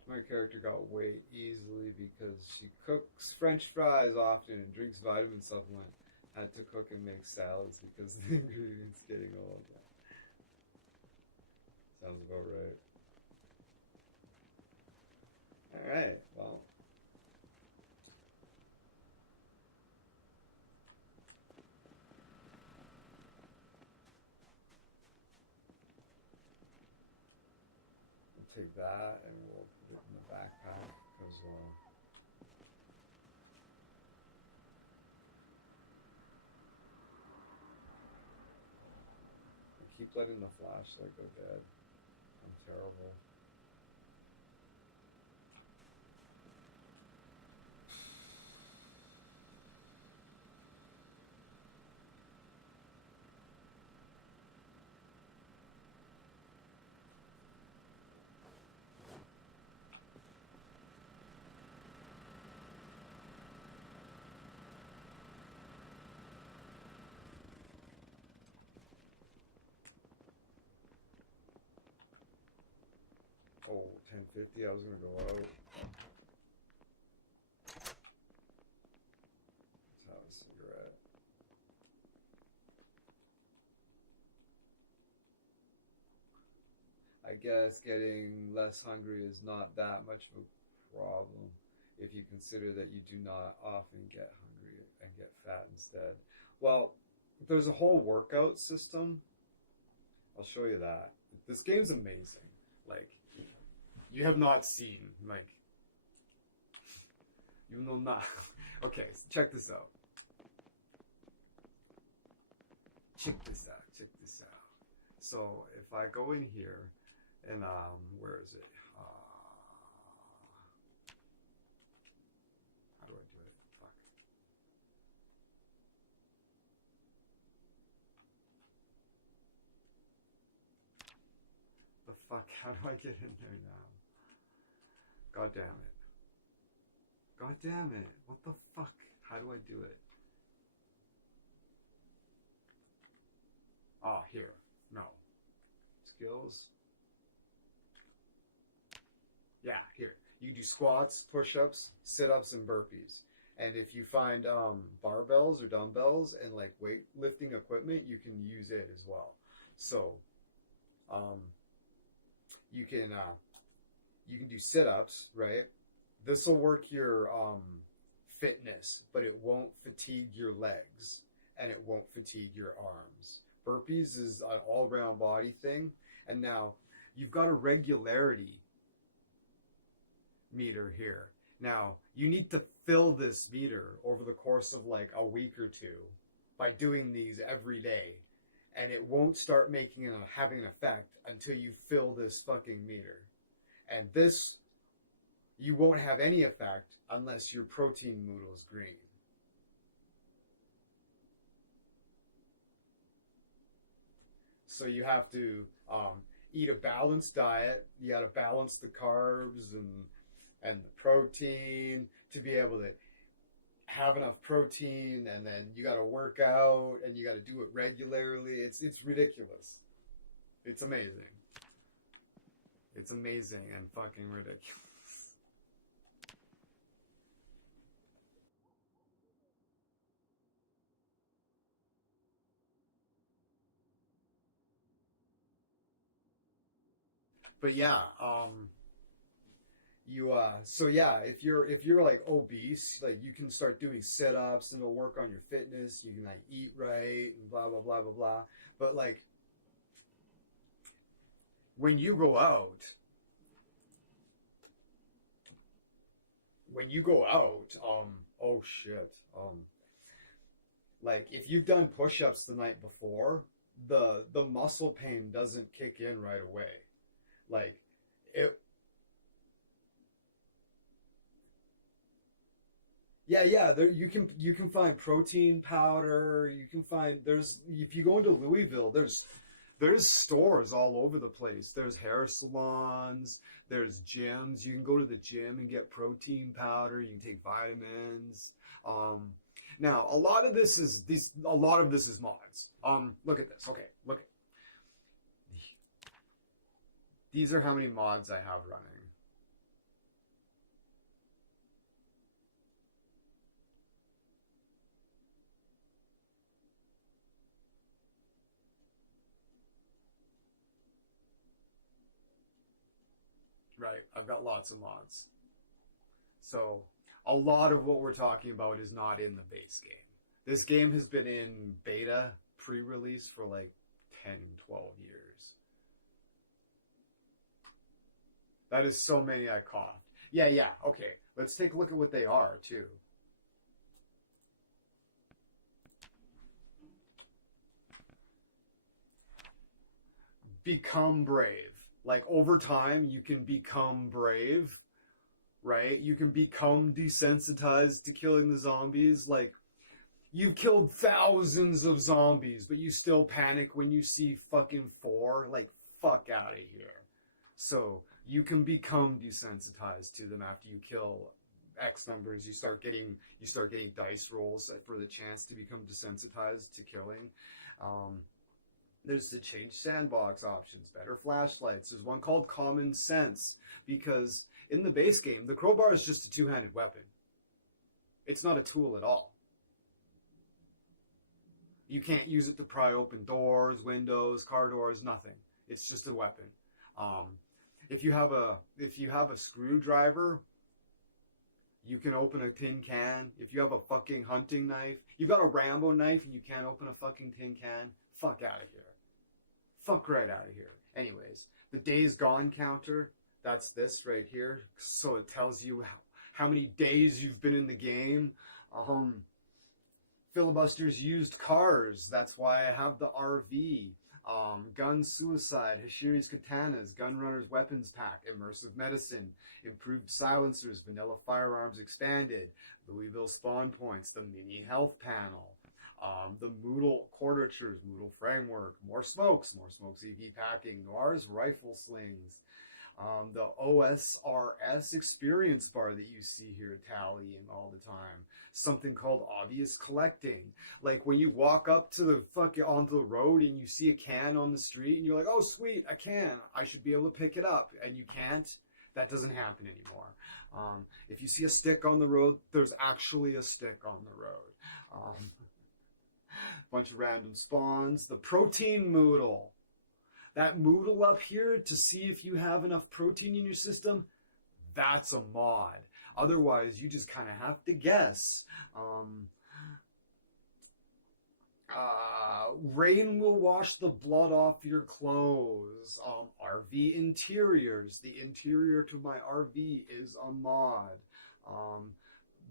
My character got weight easily because she cooks French fries often and drinks vitamin supplement. Had to cook and make salads because the ingredients getting old. Sounds about right. Alright, well. We'll take that and we'll put it in the backpack because I keep letting the flashlight go dead. I'm terrible. Oh, 10:50, I was gonna go out. Let's have a cigarette. I guess getting less hungry is not that much of a problem if you consider that you do not often get hungry and get fat instead. Well, there's a whole workout system. I'll show you that. This game's amazing. Like, you have not seen, like, you know not. Okay, so check this out. Check this out. So if I go in here and where is it? How do I do it? Fuck. fuck? How do I get in there now? God damn it. God damn it. What the fuck? How do I do it? Ah, here. No. Skills. Yeah, here. You do squats, push-ups, sit-ups, and burpees. And if you find barbells or dumbbells and like weightlifting equipment, you can use it as well. So um, you can do sit-ups, right? This will work your fitness, but it won't fatigue your legs and it won't fatigue your arms. Burpees is an all-round body thing. And now you've got a regularity meter here. Now you need to fill this meter over the course of like a week or two by doing these every day. And it won't start having an effect until you fill this fucking meter. And this, you won't have any effect unless your protein noodle is green. So you have to eat a balanced diet. You got to balance the carbs and the protein to be able to have enough protein, and then you got to work out and you got to do it regularly. It's ridiculous. It's amazing. It's amazing and fucking ridiculous. But yeah, so yeah, if you're like obese, like you can start doing sit-ups and it'll work on your fitness. You can like eat right and blah blah blah blah blah. But like when you go out, oh shit, like if you've done push-ups the night before, the muscle pain doesn't kick in right away. Like it, yeah. There you can find protein powder. You can find there's if you go into Louisville, there's stores all over the place. There's hair salons. There's gyms. You can go to the gym and get protein powder. You can take vitamins. Now a lot of this is mods. Look at this. Okay, look at these are how many mods I have running. Right, I've got lots of mods. So a lot of what we're talking about is not in the base game. This game has been in beta pre-release for like 10, 12 years. That is so many I coughed. Yeah, okay. Let's take a look at what they are too. Become brave. Like over time, you can become brave, right? You can become desensitized to killing the zombies. Like you've killed thousands of zombies, but you still panic when you see fucking four. Like fuck out of here. So you can become desensitized to them after you kill X numbers. You start getting dice rolls for the chance to become desensitized to killing. Um, There's the change sandbox options, better flashlights. There's one called Common Sense, because in the base game, the crowbar is just a two-handed weapon. It's not a tool at all. You can't use it to pry open doors, windows, car doors, nothing. It's just a weapon. If you have a screwdriver, you can open a tin can. If you have a fucking hunting knife, you've got a Rambo knife and you can't open a fucking tin can, fuck out of here. Fuck right out of here. Anyways, the Days Gone counter, that's this right here. So it tells you how many days you've been in the game. Filibusters used cars. That's why I have the RV. Gun suicide, Hashiri's katanas, Gunrunner's weapons pack, immersive medicine, improved silencers, vanilla firearms expanded, Louisville spawn points, the mini health panel, The Moodle quadratures, Moodle framework, more smokes EV packing, Noir's rifle slings, the OSRS experience bar that you see here tallying all the time. Something called obvious collecting. Like when you walk up to the fucking onto the road and you see a can on the street and you're like, oh sweet, a can. I should be able to pick it up. And you can't. That doesn't happen anymore. If you see a stick on the road, there's actually a stick on the road. Bunch of random spawns. The protein Moodle. That Moodle up here to see if you have enough protein in your system, that's a mod. Otherwise, you just kind of have to guess. Rain will wash the blood off your clothes. RV interiors. The interior to my RV is a mod.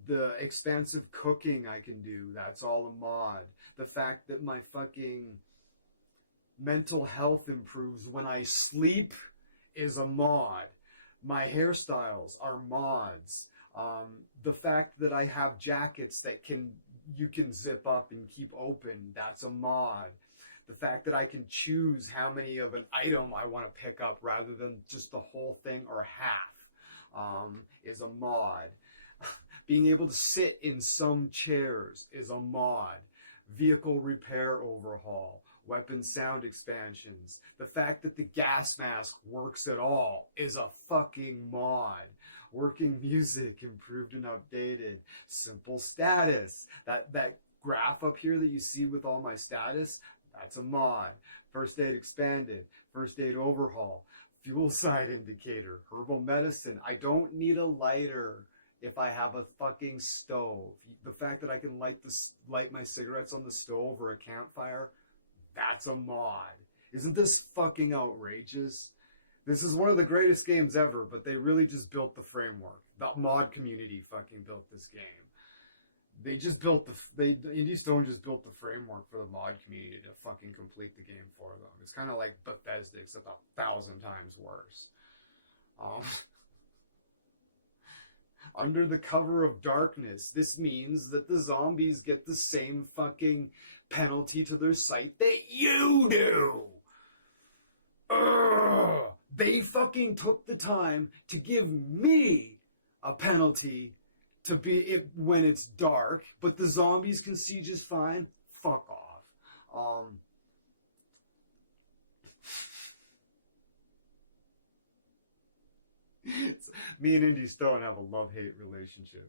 The expansive cooking I can do, that's all a mod. The fact that my fucking mental health improves when I sleep is a mod. My hairstyles are mods. The fact that I have jackets that you can zip up and keep open, that's a mod. The fact that I can choose how many of an item I want to pick up rather than just the whole thing or half is a mod. Being able to sit in some chairs is a mod. Vehicle repair overhaul. Weapon sound expansions. The fact that the gas mask works at all is a fucking mod. Working music, improved and updated. Simple status. That graph up here that you see with all my status, that's a mod. First aid expanded. First aid overhaul. Fuel side indicator. Herbal medicine. I don't need a lighter if I have a fucking stove. The fact that I can light my cigarettes on the stove or a campfire, that's a mod. Isn't this fucking outrageous? This is one of the greatest games ever, but they really just built the framework. The mod community fucking built this game. They just built Indie Stone just built the framework for the mod community to fucking complete the game for them. It's kind of like Bethesda, except 1,000 times worse. Under the cover of darkness, this means that the zombies get the same fucking penalty to their sight that you do. Ugh. They fucking took the time to give me a penalty to be when it's dark, but the zombies can see just fine. Fuck off. Me and Indie Stone have a love-hate relationship.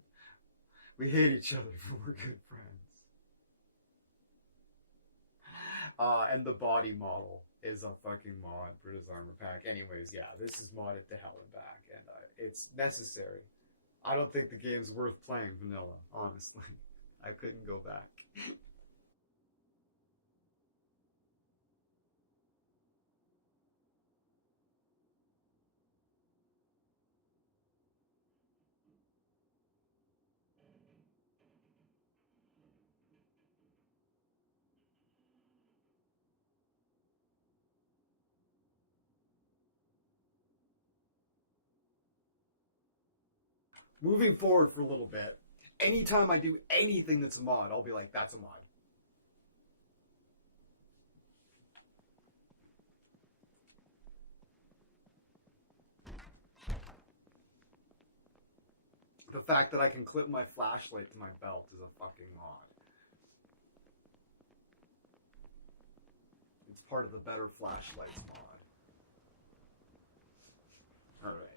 We hate each other, but we're good friends. And the body model is a fucking mod for his armor pack. Anyways, yeah, this is modded to hell and back, and it's necessary. I don't think the game's worth playing vanilla, honestly. I couldn't go back. Moving forward for a little bit, anytime I do anything that's a mod, I'll be like, that's a mod. The fact that I can clip my flashlight to my belt is a fucking mod. It's part of the better flashlights mod. Alright.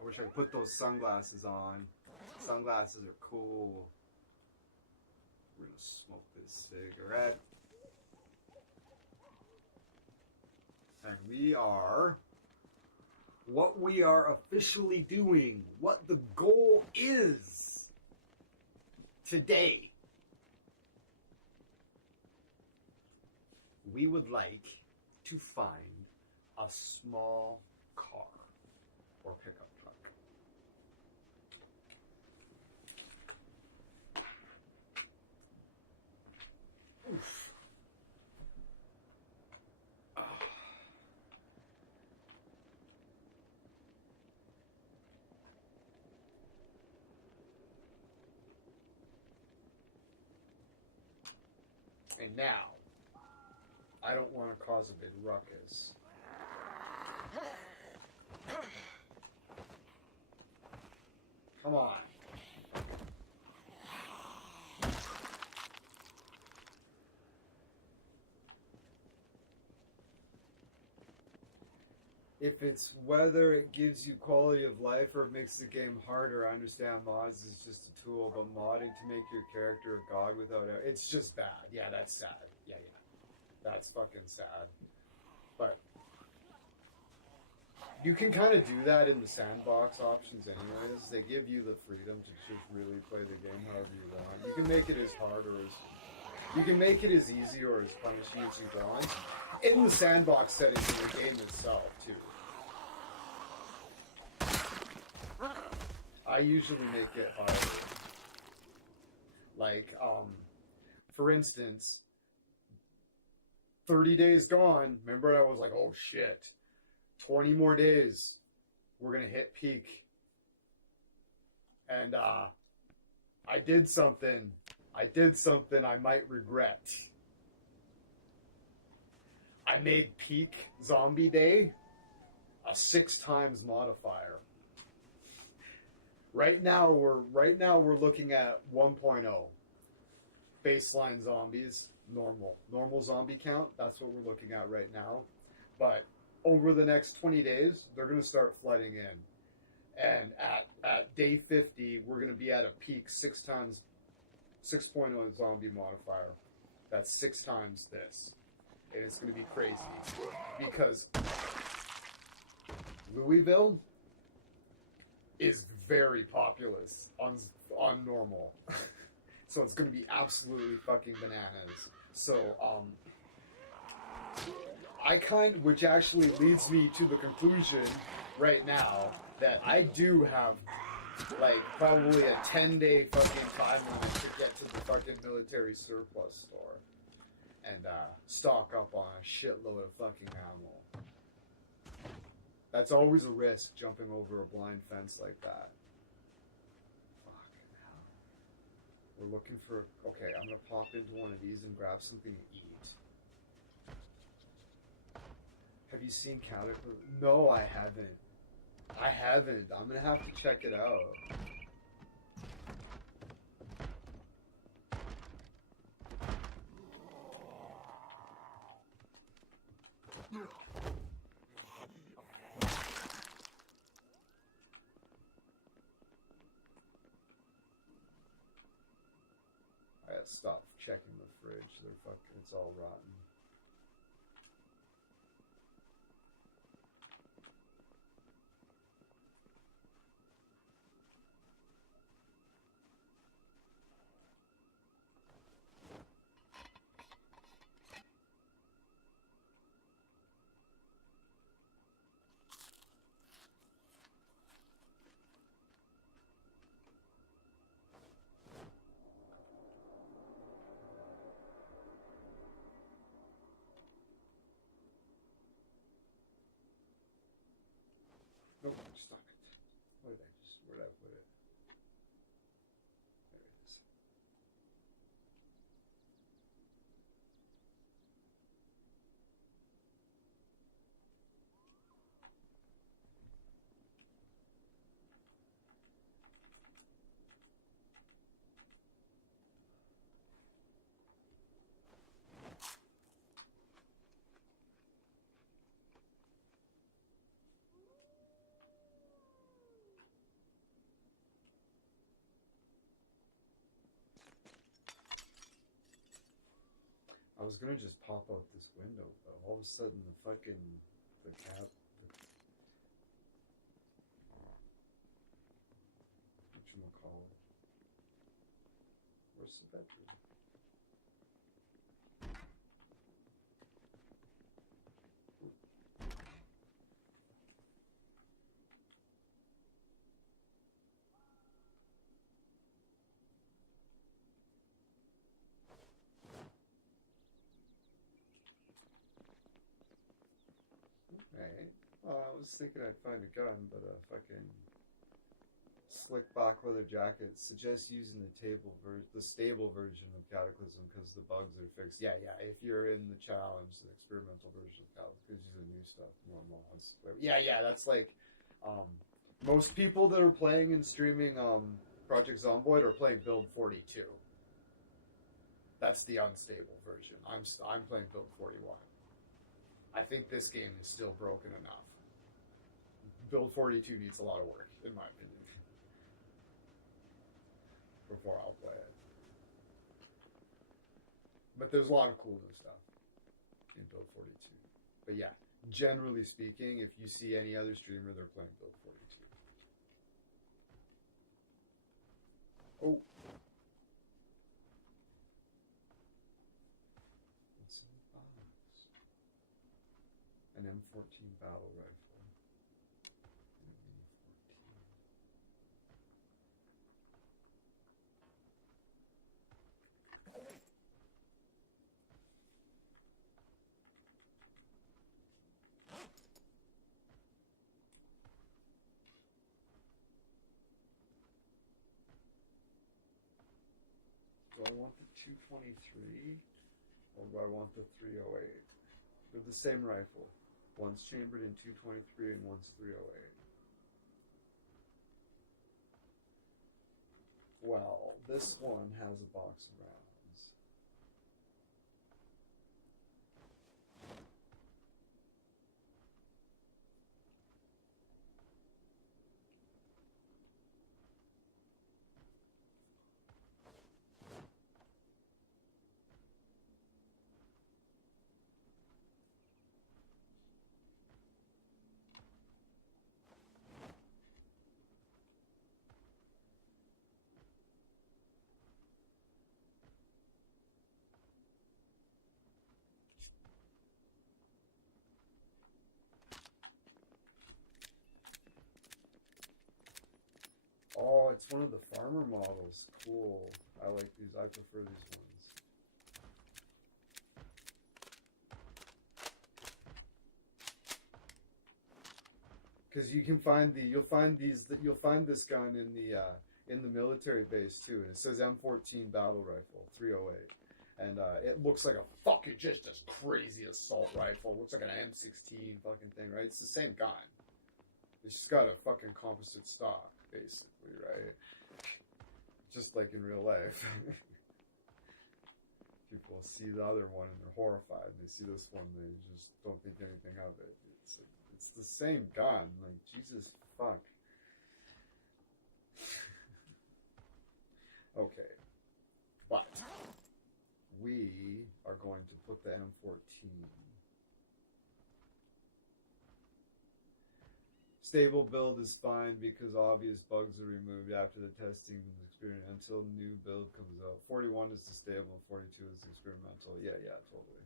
I wish I could put those sunglasses on. Sunglasses are cool. We're gonna smoke this cigarette. And what we are officially doing, what the goal is today. We would like to find a small car or pickup truck. Oof. And now, I don't want to cause a big ruckus. Come on. If it's whether it gives you quality of life or it makes the game harder, I understand mods is just a tool, but modding to make your character a god without it, it's just bad. Yeah, that's sad. Yeah. That's fucking sad. But you can kind of do that in the sandbox options anyways. They give you the freedom to just really play the game however you want. You can make it as hard or as... You can make it as easy or as punishing as you want. In the sandbox settings of the game itself, too. I usually make it harder. Like, for instance, 30 days gone, remember I was like, oh shit, 20 more days, we're gonna hit peak. And, I did something I might regret. I made peak zombie day a 6 times modifier. Right now we're looking at 1.0. Baseline zombies, normal zombie count. That's what we're looking at right now. But over the next 20 days, they're going to start flooding in. And at day 50, we're going to be at a peak 6 times 6.0 zombie modifier. That's 6 times this. And it's going to be crazy because Louisville is very populous on normal. So it's going to be absolutely fucking bananas. So, which actually leads me to the conclusion right now that I do have, like, probably a 10-day fucking time limit to get to the fucking military surplus store and stock up on a shitload of fucking ammo. That's always a risk, jumping over a blind fence like that. Fucking hell. We're looking for... Okay, I'm gonna pop into one of these and grab something to eat. Have you seen Caterpillar? No, I haven't. I'm gonna have to check it out. I gotta stop checking the fridge. It's all rotten. Nope, stop it. Where did I put it? There it is. I was gonna just pop out this window, but all of a sudden the cat, whatchamacallit, where's the bedroom? Right. Well, I was thinking I'd find a gun, but a fucking slick black leather jacket. Suggest using the stable version of Cataclysm because the bugs are fixed. Yeah. If you're in the challenge, the experimental version of Cataclysm, because you the new stuff, more mods. Yeah. That's like most people that are playing and streaming Project Zomboid are playing build 42. That's the unstable version. I'm playing build 41. I think this game is still broken enough. Build 42 needs a lot of work, in my opinion, before I'll play it. But there's a lot of cool new stuff in build 42. But yeah, generally speaking, if you see any other streamer, they're playing build 42. Oh. What's in the box? An M14 battle rifle. Do I want the 223 or do I want the 308? They're the same rifle. One's chambered in 223 and one's 308. Well, this one has a box of rounds. Oh, it's one of the farmer models. Cool. I like these. I prefer these ones. Because you can find you'll find this gun in the military base too, and it says M14 battle rifle 308, and it looks like a fucking just as crazy assault rifle. It looks like an M16 fucking thing, right? It's the same gun. It's just got a fucking composite stock, basically, right? Just like in real life. People see the other one and they're horrified. They see this one, they just don't think anything of it. It's the same gun. Like, Jesus fuck. Okay. But we are going to put the M14. Stable build is fine because obvious bugs are removed after the testing experience until new build comes out. 41 is the stable, 42 is the experimental. Yeah, totally.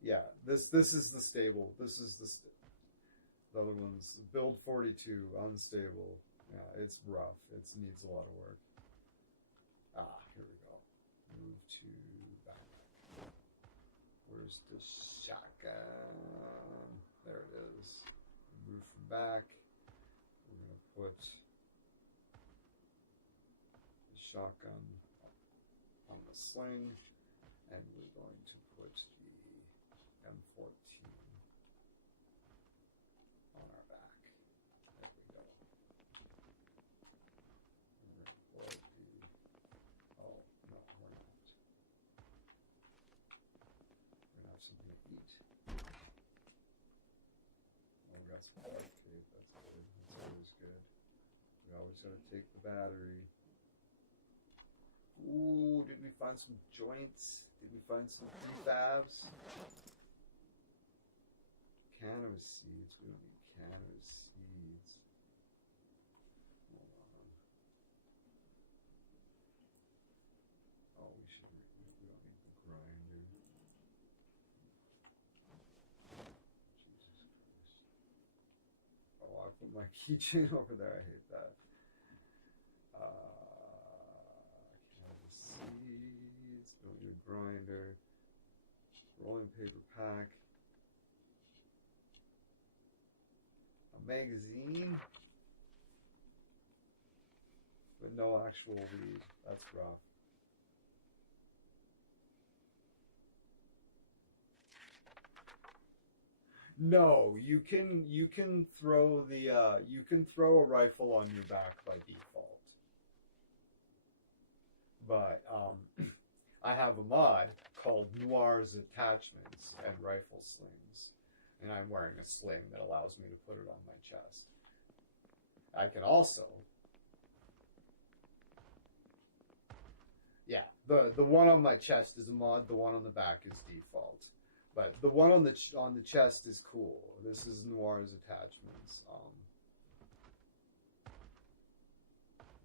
Yeah. This is the stable. This is the other one's build 42 unstable. Yeah, it's rough. It needs a lot of work. Here we go. Move to back. Where's the shotgun? There it is. Move from back. We're going to put the shotgun on the sling, and we're going to put the M14 on our back. There we go. We're going to put the... Oh, no, we're not. We're going to have something to eat. Oh, we got some white tape. That's good. That's always good. We always got to take the battery. Ooh, did we find some joints? Did we find some prefabs? Cannabis seeds. We don't need cannabis seeds. Hold on. Oh, we don't need the grinder. Jesus Christ. Oh, I put my keychain over there. I hate that. Cannabis seeds. We don't need a grinder. Rolling paper pack. magazine, but no actual weed. That's rough. No, you can throw the you can throw a rifle on your back by default. But I have a mod called Noir's Attachments and Rifle Slings, and I'm wearing a sling that allows me to put it on my chest. I can also, yeah, the one on my chest is a mod. The one on the back is default, but the one on the chest is cool. This is Noir's Attachments.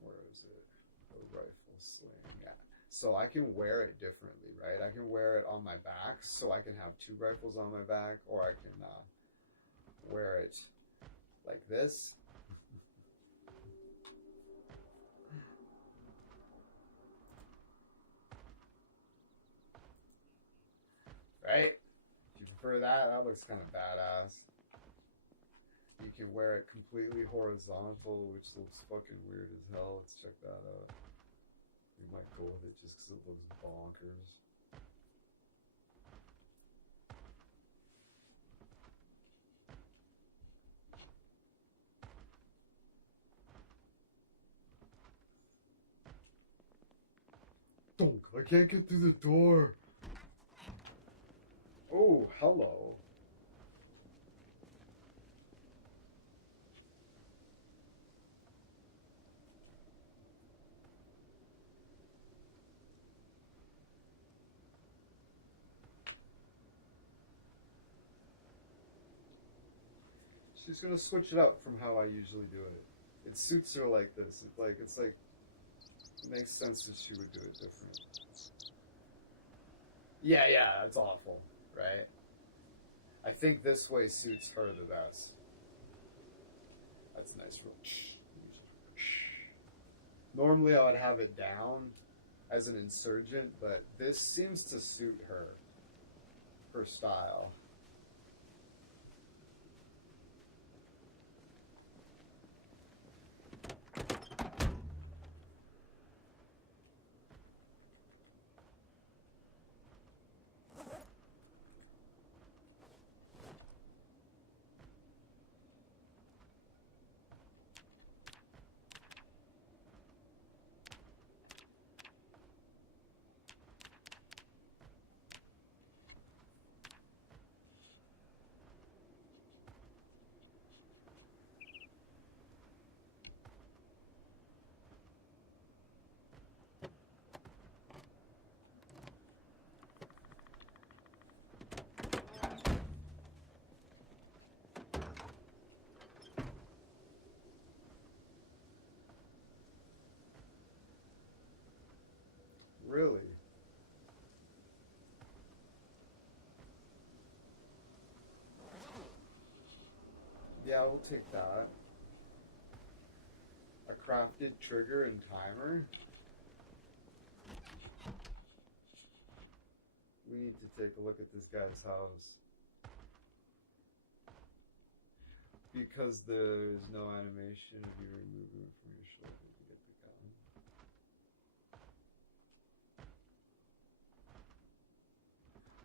Where is it? The rifle sling. Yeah. So I can wear it differently, right? I can wear it on my back, so I can have two rifles on my back, or I can wear it like this. Right? If you prefer that, that looks kind of badass. You can wear it completely horizontal, which looks fucking weird as hell. Let's check that out. We might go with it just because it looks bonkers. Dunk! I can't get through the door. Oh, hello. She's gonna switch it up from how I usually do it. It suits her like this. It makes sense that she would do it different. Yeah, it's awful, right? I think this way suits her the best. That's a nice roll. Normally I would have it down as an insurgent, but this seems to suit her style. Really? Yeah, we'll take that. A crafted trigger and timer? We need to take a look at this guy's house. Because there's no animation of you removing it from your shoulder to get the gun.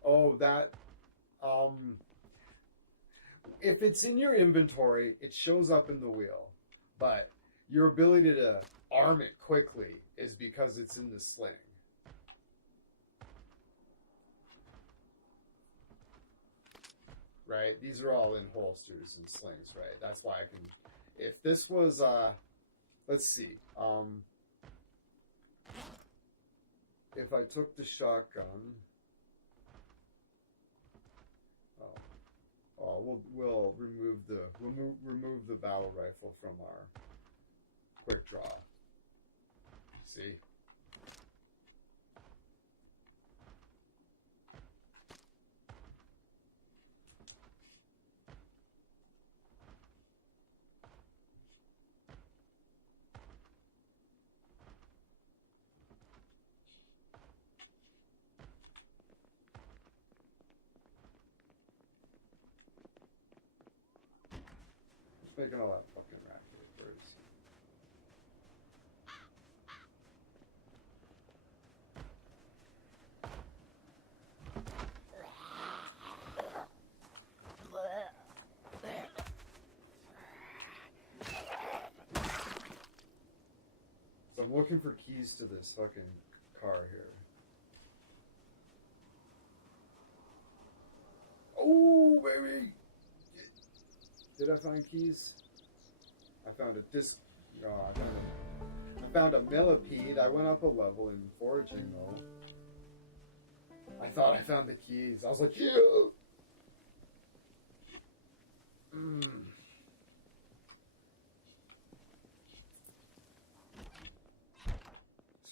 Oh, that, if it's in your inventory, it shows up in the wheel. But your ability to arm it quickly is because it's in the sling. Right? These are all in holsters and slings, right? That's why I can... If this was, let's see. If I took the shotgun... we'll remove the battle rifle from our quick draw. See? Making all that fucking racket first. So I'm looking for keys to this fucking car here. Oh, baby! Did I find keys? I found a disc. Oh, I found a millipede. I went up a level in foraging though. I thought I found the keys. I was like, yeah!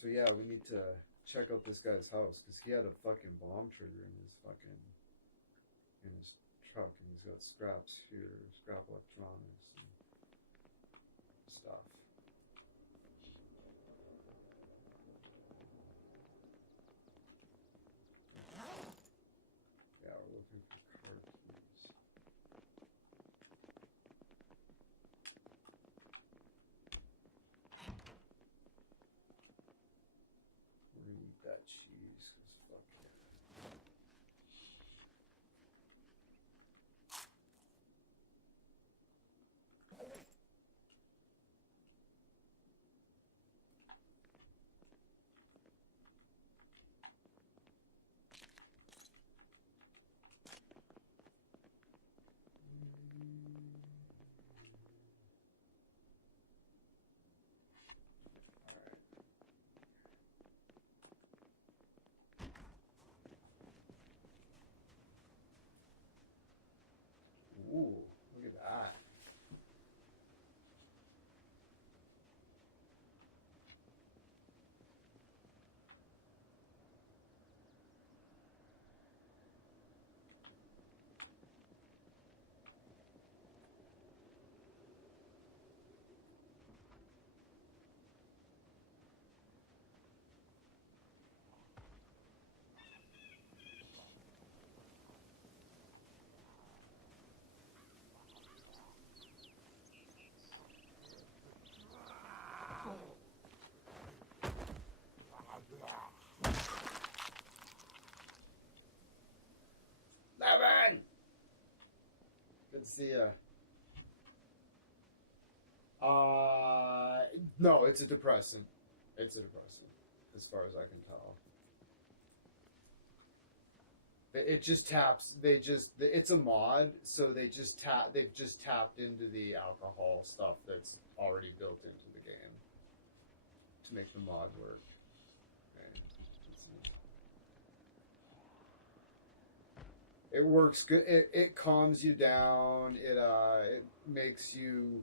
So yeah, we need to check out this guy's house because he had a fucking bomb trigger in his truck, and he's got scraps here, scrap electronics and stuff. Yeah, we're looking for car keys. We're gonna eat that cheese because fuck yeah. Ooh, look at that. Levin! Good to see ya. No, it's a depressant. It's a depressant, as far as I can tell. It just taps. It's a mod, so they've just tapped into the alcohol stuff that's already built into the game to make the mod work. Okay. It works good. It calms you down. It makes you.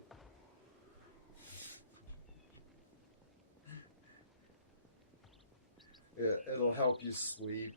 It'll help you sleep.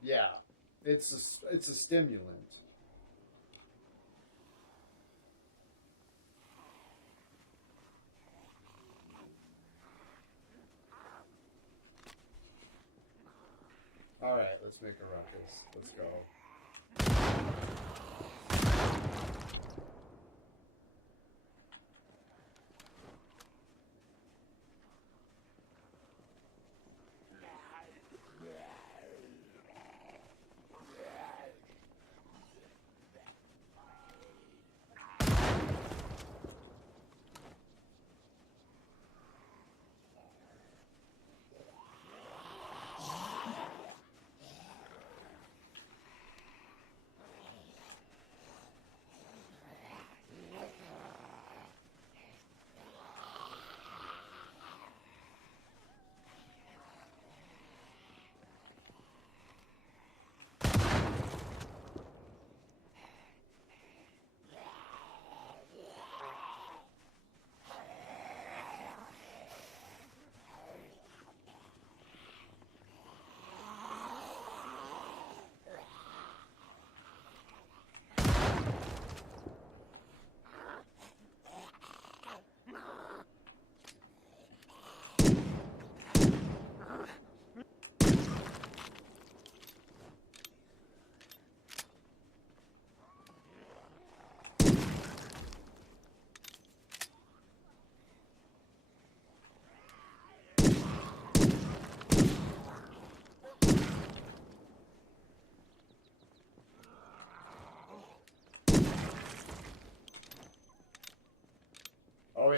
Yeah, it's a stimulant. All right, let's make a ruckus. Let's go.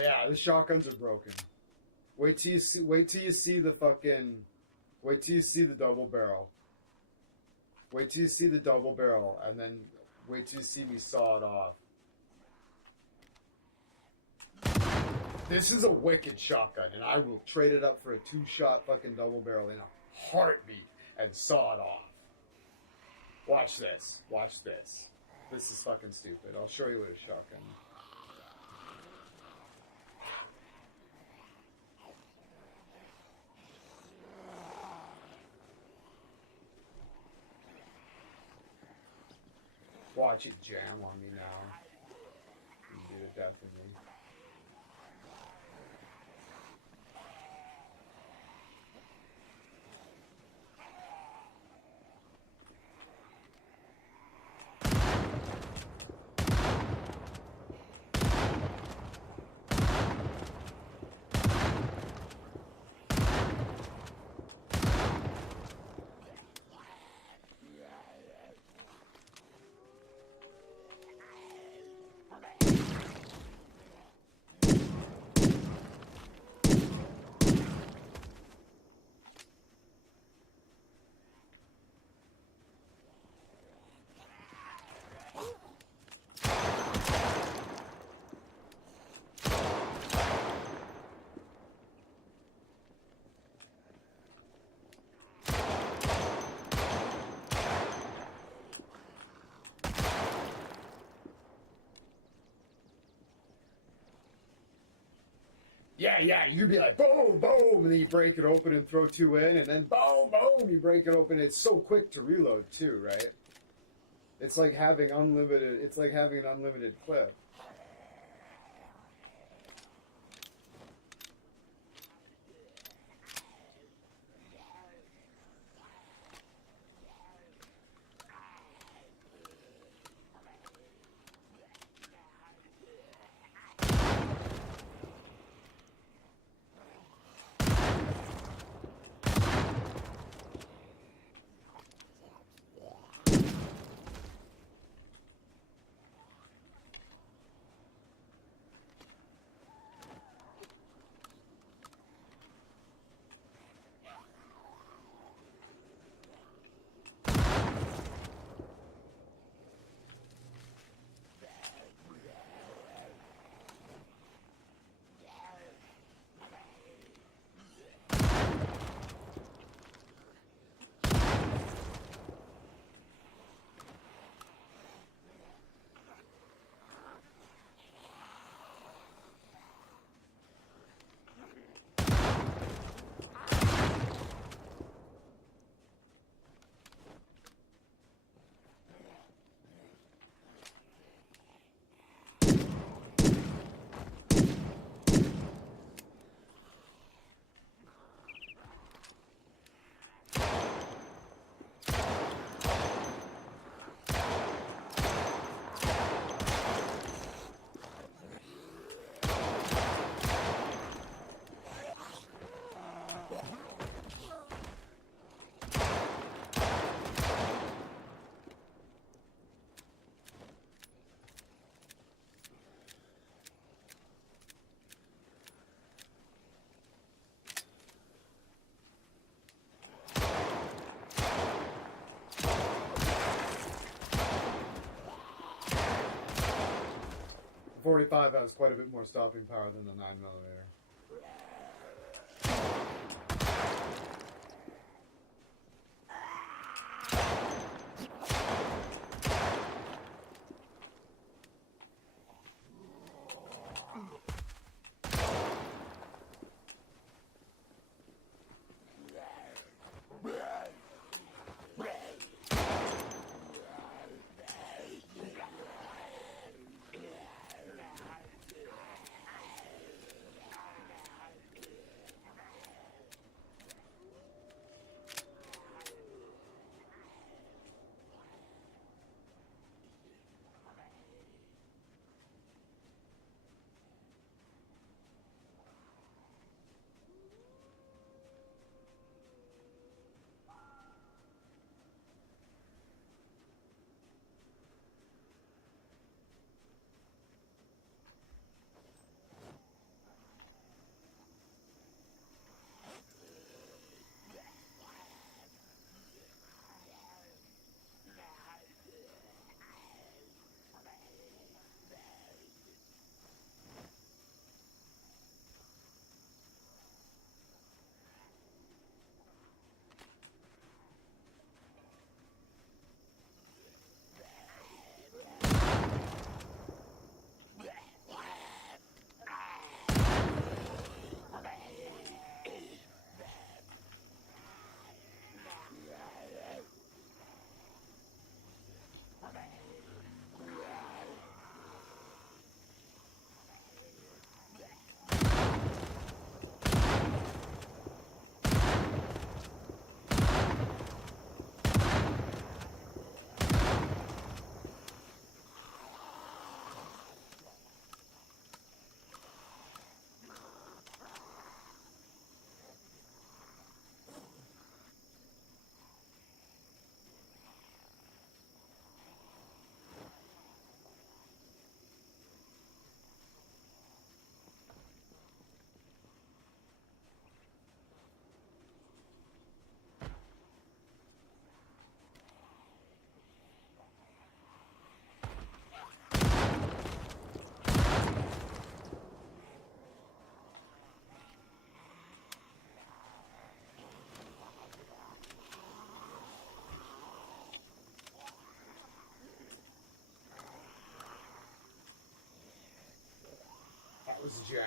yeah, the shotguns are broken. Wait till you see the fucking. Wait till you see the double barrel. Wait till you see the double barrel, and then wait till you see me saw it off. This is a wicked shotgun, and I will trade it up for a 2-shot fucking double barrel in a heartbeat and saw it off. Watch this. Watch this. This is fucking stupid. I'll show you what a shotgun is. Watch it jam on me now. You do the death of me. Yeah, you'd be like, boom, boom, and then you break it open and throw 2 in, and then boom, boom, you break it open. It's so quick to reload too, right? It's like having an unlimited clip. .45 has quite a bit more stopping power than the 9mm. jam.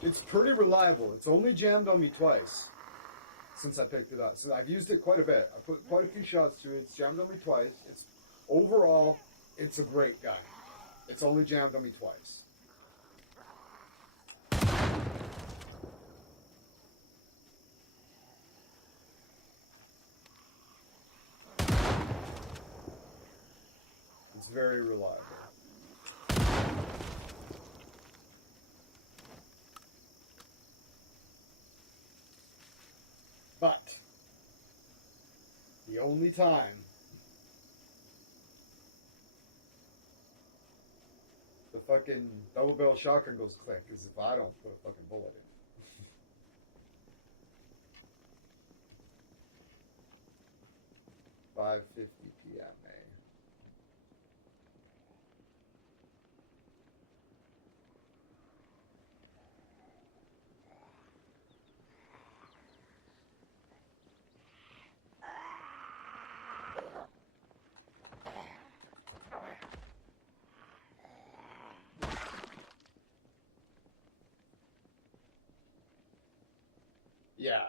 It's pretty reliable. It's only jammed on me twice since I picked it up. So I've used it quite a bit. I put quite a few shots through it. It's jammed on me twice. Overall, it's a great gun. It's only jammed on me twice. It's very reliable. But the only time the fucking double barrel shotgun goes click is if I don't put a fucking bullet in. 5:50 p.m. Yeah.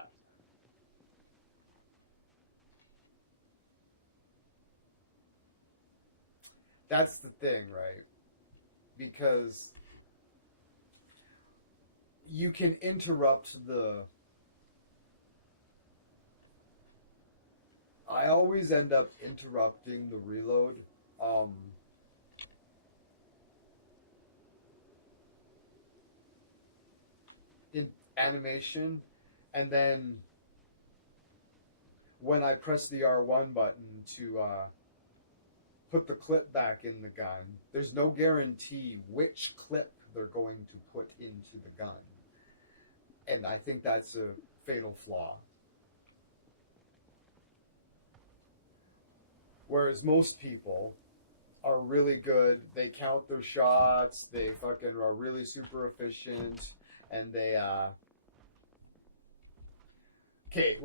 That's the thing, right? Because you can interrupt the... I always end up interrupting the reload. In animation, and then when I press the R1 button to put the clip back in the gun, there's no guarantee which clip they're going to put into the gun. And I think that's a fatal flaw. Whereas most people are really good, they count their shots, they fucking are really super efficient, and they, okay,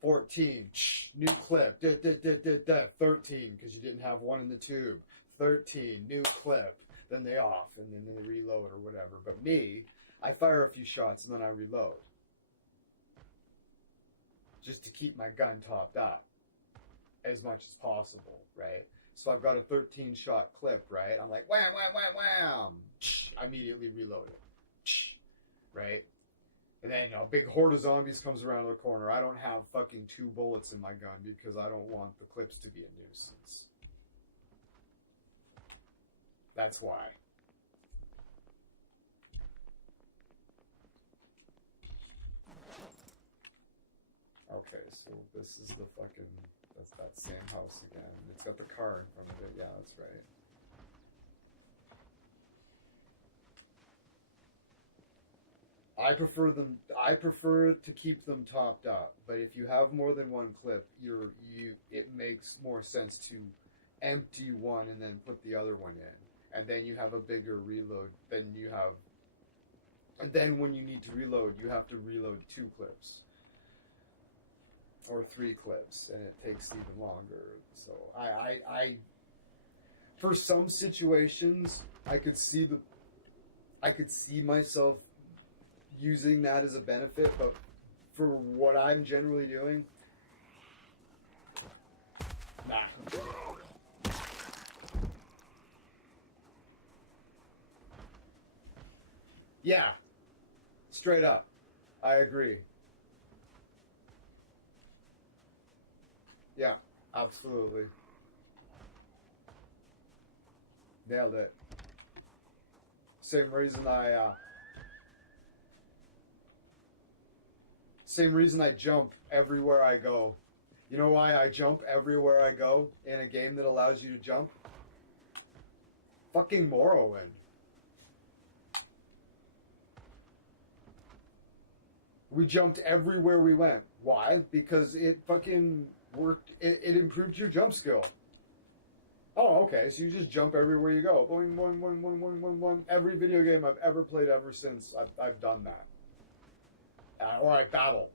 14, new clip, 13, because you didn't have one in the tube, 13, new clip, then they off, and then they reload or whatever. But me, I fire a few shots and then I reload. Just to keep my gun topped up as much as possible, right? So I've got a 13-shot clip, right? I'm like, wham, wham, wham, wham. I immediately reload it, right? And then a big horde of zombies comes around the corner. I don't have fucking 2 bullets in my gun because I don't want the clips to be a nuisance. That's why. Okay, so this is the fucking... That's that same house again. It's got the car in front of it. Yeah, that's right. I prefer to keep them topped up, but if you have more than one clip, it makes more sense to empty one and then put the other one in, and then you have a bigger reload than you have. And then when you need to reload, you have to reload 2 clips or 3 clips, and it takes even longer. So I for some situations, I could see myself using that as a benefit, but for what I'm generally doing, nah. Yeah, straight up, I agree. Yeah, absolutely. Nailed it. Same reason I jump everywhere I go. You know why I jump everywhere I go in a game that allows you to jump? Fucking Morrowind. We jumped everywhere we went. Why? Because it fucking worked. It improved your jump skill. Oh, okay. So you just jump everywhere you go. Boing, boing, boing, boing, boing, boing, boing. Every video game I've ever played ever since, I've done that. Or I battle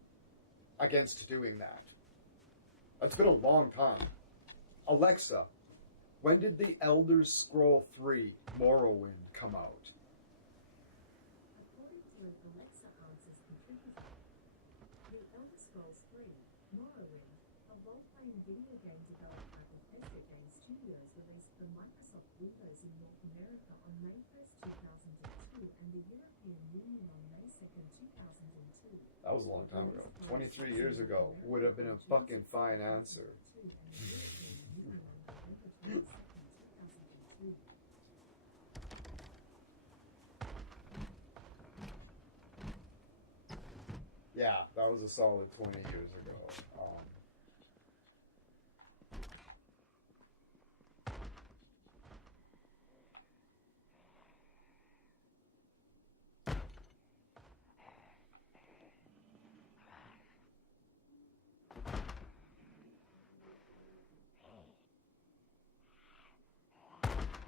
against doing that. It's been a long time. Alexa, when did The Elder Scroll 3 Morrowind come out? According to an Alexa Answers contributor, The Elder Scrolls 3 Morrowind, a role-playing video game developed by Bethesda Game Studios, released for Microsoft Windows in North America on May 1st, 2002 and the European Union on May 2nd, 2002. That was a long time ago. 23 years ago would have been a fucking fine answer. Yeah, that was a solid 20 years ago.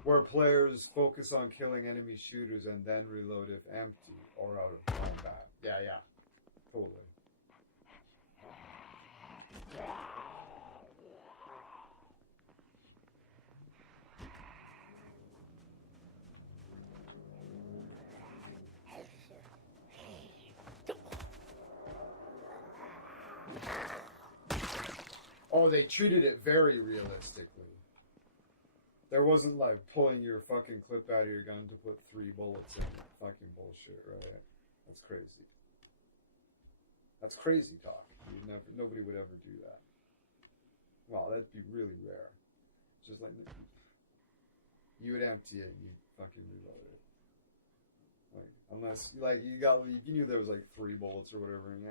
Where players focus on killing enemy shooters and then reload if empty or out of combat. Yeah, totally. Oh, they treated it very realistically. There wasn't like pulling your fucking clip out of your gun to put 3 bullets in. Fucking bullshit, right? That's crazy. That's crazy talk. Nobody would ever do that. Well, that'd be really rare. Just like you would empty it and you'd fucking reload it. Like unless like you knew there was like 3 bullets or whatever, and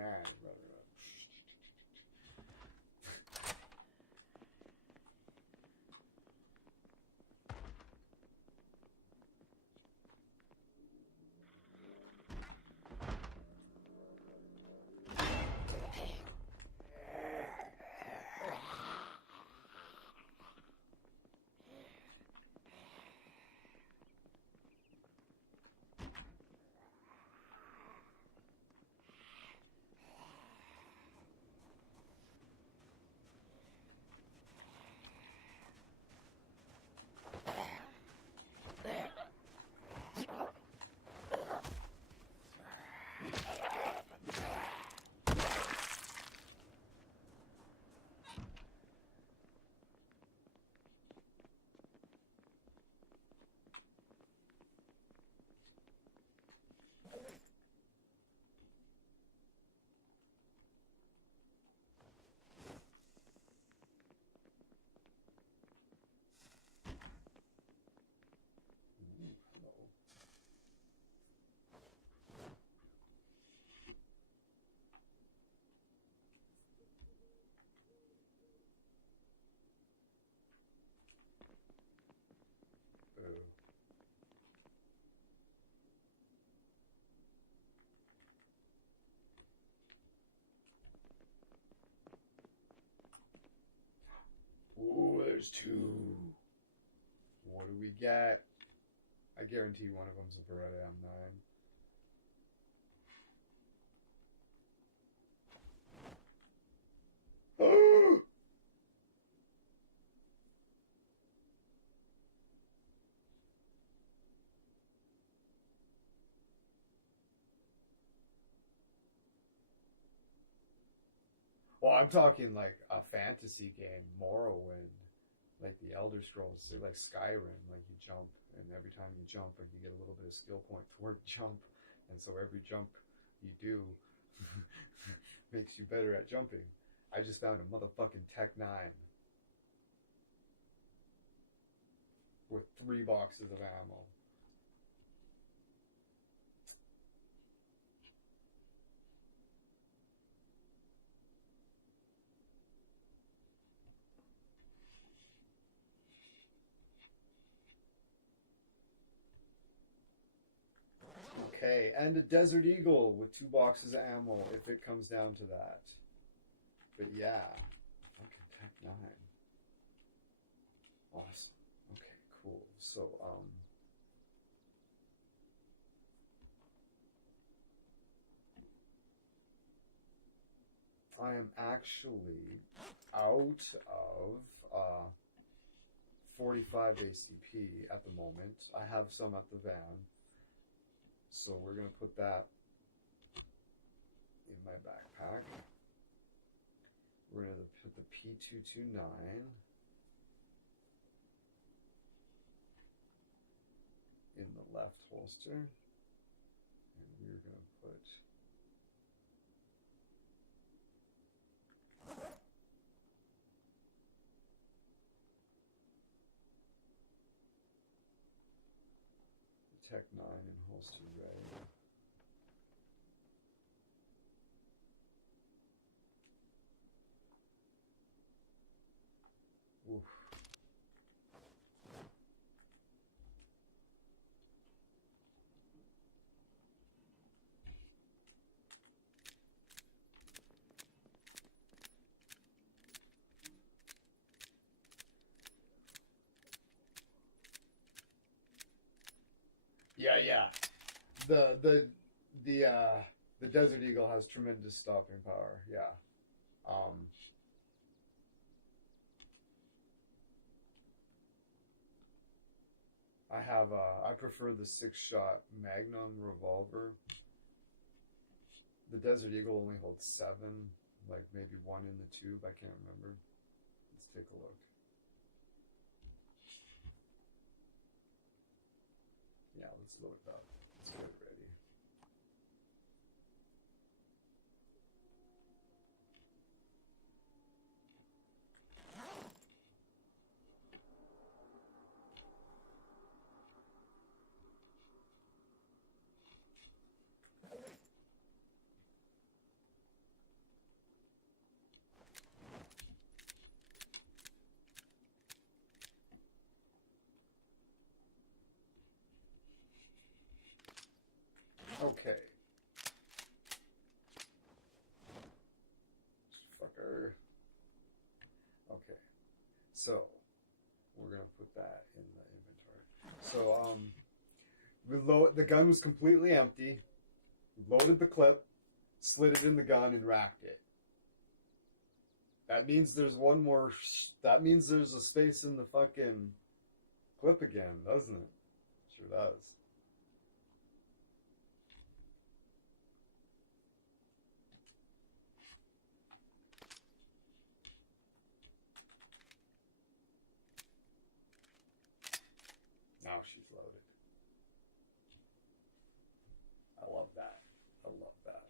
ooh, there's 2. What do we get? I guarantee one of them's a Beretta M9. Well, I'm talking like a fantasy game, Morrowind, like the Elder Scrolls, like Skyrim. Like you jump, and every time you jump, like you get a little bit of skill point toward jump, and so every jump you do makes you better at jumping. I just found a motherfucking Tech 9 with 3 boxes of ammo. Okay, and a Desert Eagle with 2 boxes of ammo if it comes down to that. But yeah, fucking Tech 9. Awesome. Okay, cool. So, I am actually out of 45 ACP at the moment. I have some at the van, so we're going to put that in my backpack. We're going to put the P229 in the left holster, and we're going to put the Tech 9 in holster right. Oof. Yeah. The Desert Eagle has tremendous stopping power. Yeah. I prefer the 6-shot Magnum revolver. The Desert Eagle only holds 7, like maybe 1 in the tube. I can't remember. Let's take a look. Yeah, let's load it up. Let's get it ready. Okay. Fucker. Okay. So, we're going to put that in the inventory. So, the gun was completely empty. Loaded the clip, slid it in the gun, and racked it. That means there's one more... that means there's a space in the fucking clip again, doesn't it? Sure does. Now she's loaded. I love that. I love that.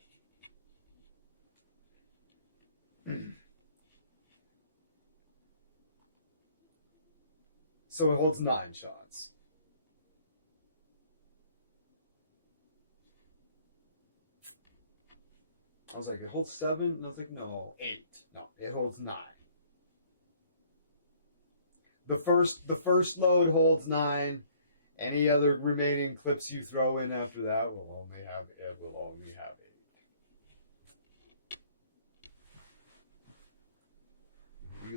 So it holds 9 shots. I was like, it holds 7? And I was like, no, 8. No, it holds 9. The first load holds 9. Any other remaining clips you throw in after that will only have 8.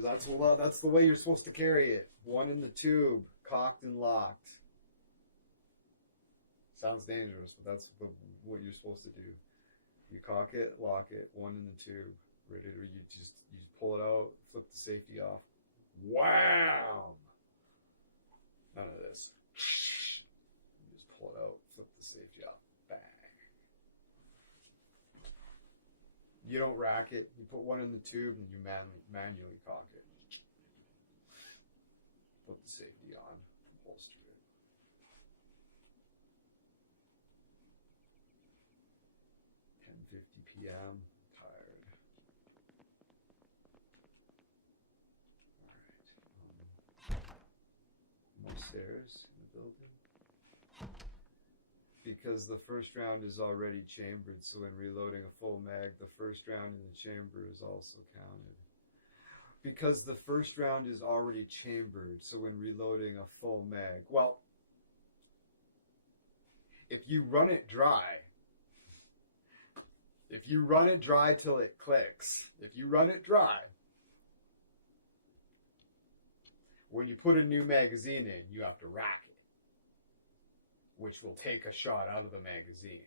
That's the way you're supposed to carry it. 1 in the tube, cocked and locked. Sounds dangerous, but that's what you're supposed to do. You cock it, lock it, 1 in the tube, ready to you just pull it out, flip the safety off. Wham! None of this. You just pull it out, flip the safety off. Bang. You don't rack it. You put 1 in the tube and you manually cock it. Put the safety on, holster it. PM. Tired. Alright. More stairs in the building. Because the first round is already chambered, so when reloading a full mag, the first round in the chamber is also counted. Because the first round is already chambered, so when reloading a full mag, well, if you run it dry till it clicks, when you put a new magazine in, you have to rack it, which will take a shot out of the magazine.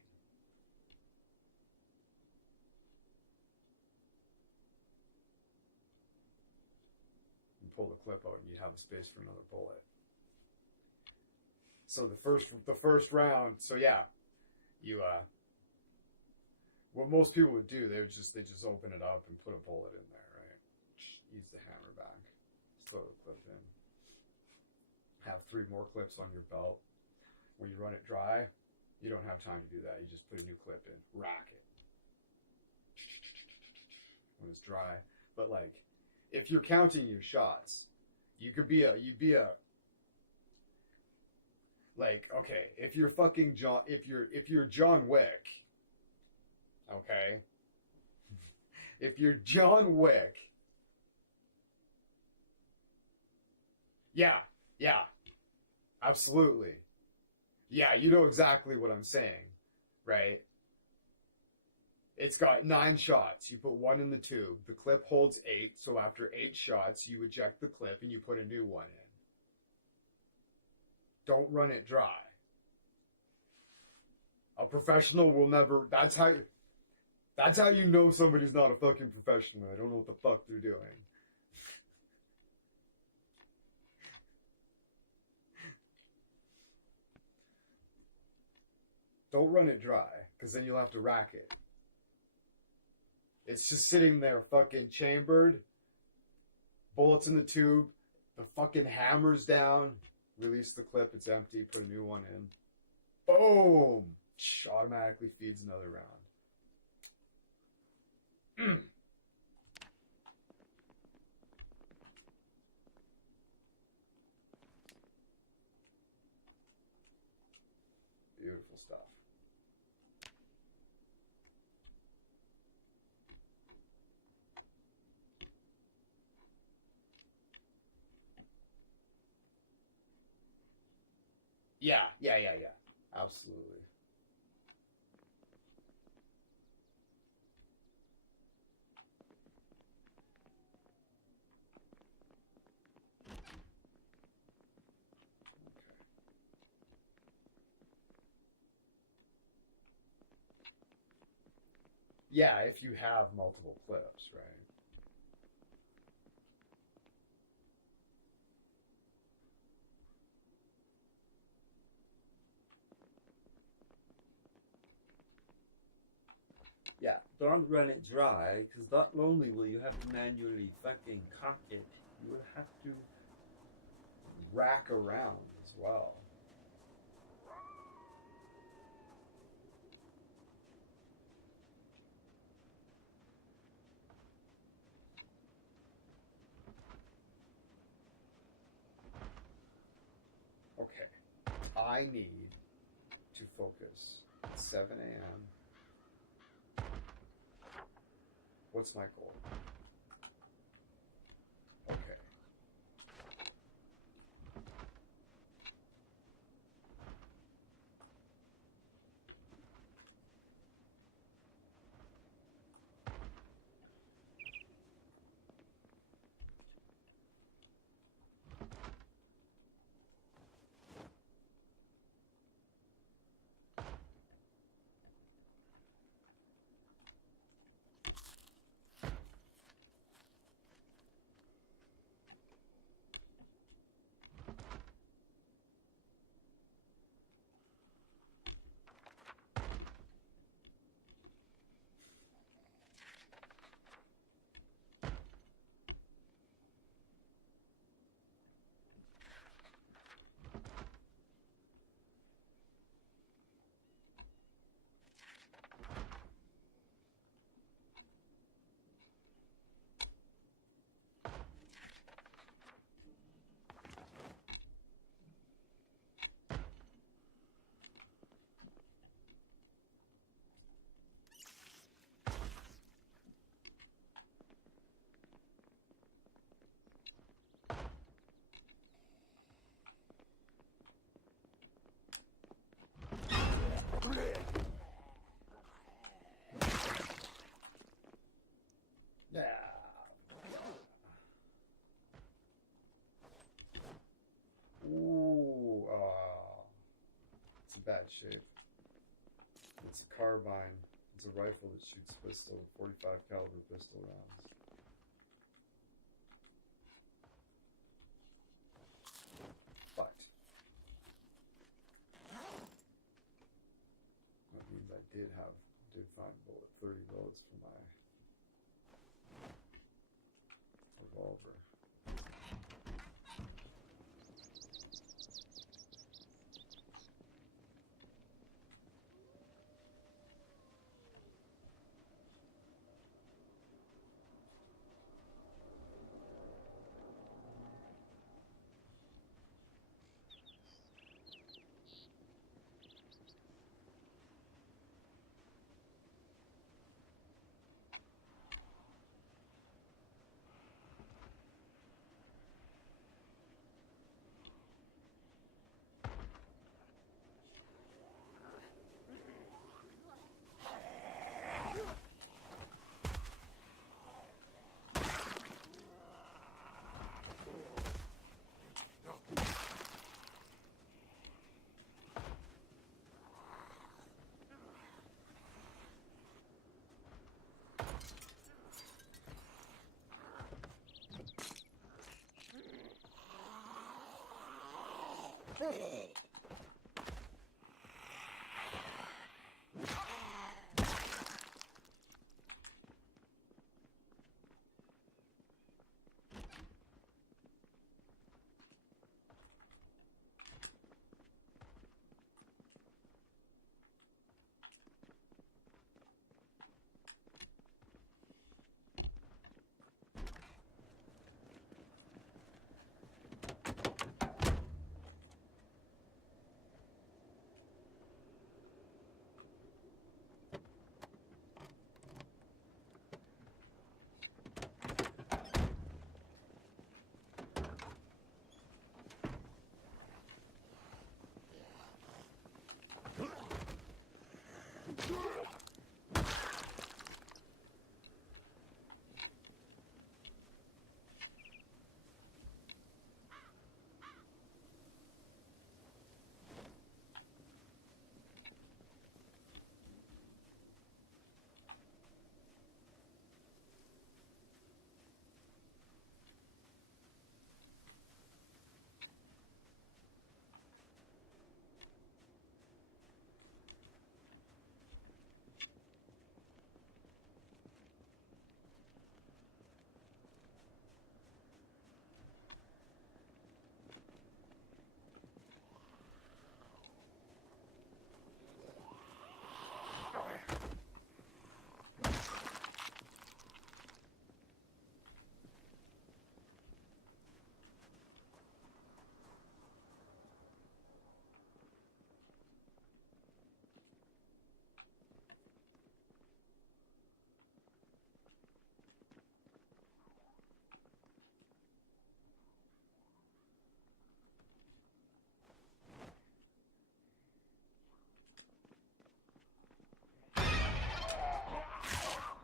pull the clip out and you have a space for another bullet. So the first round, so yeah, you what most people would do, they just open it up and put a bullet in there, right? Use the hammer back, throw the clip in. Have 3 more clips on your belt. When you run it dry, you don't have time to do that. You just put a new clip in, rack it when it's dry. But like, if you're counting your shots, you'd be a like, okay, if you're John Wick, okay, if you're John Wick, yeah, absolutely, yeah, you know exactly what I'm saying, right? It's got 9 shots. You put 1 in the tube. The clip holds 8, so after 8 shots, you eject the clip and you put a new one in. Don't run it dry. A professional will never. That's how you know somebody's not a fucking professional. I don't know what the fuck they're doing. Don't run it dry, because then you'll have to rack it. It's just sitting there fucking chambered. Bullets in the tube. The fucking hammer's down. Release the clip, it's empty, put a new one in. Boom! Automatically feeds another round. Beautiful stuff. Yeah. Absolutely. Yeah, if you have multiple clips, right? Yeah, don't run it dry, because not only will you have to manually fucking cock it, you will have to Rack around as well. Okay, I need to focus at 7 a.m. What's my goal? Okay. Yeah. Ooh, it's a bad shape. It's a carbine. It's a rifle that shoots pistol, 45 caliber pistol rounds. did find 30 bullets for my revolver.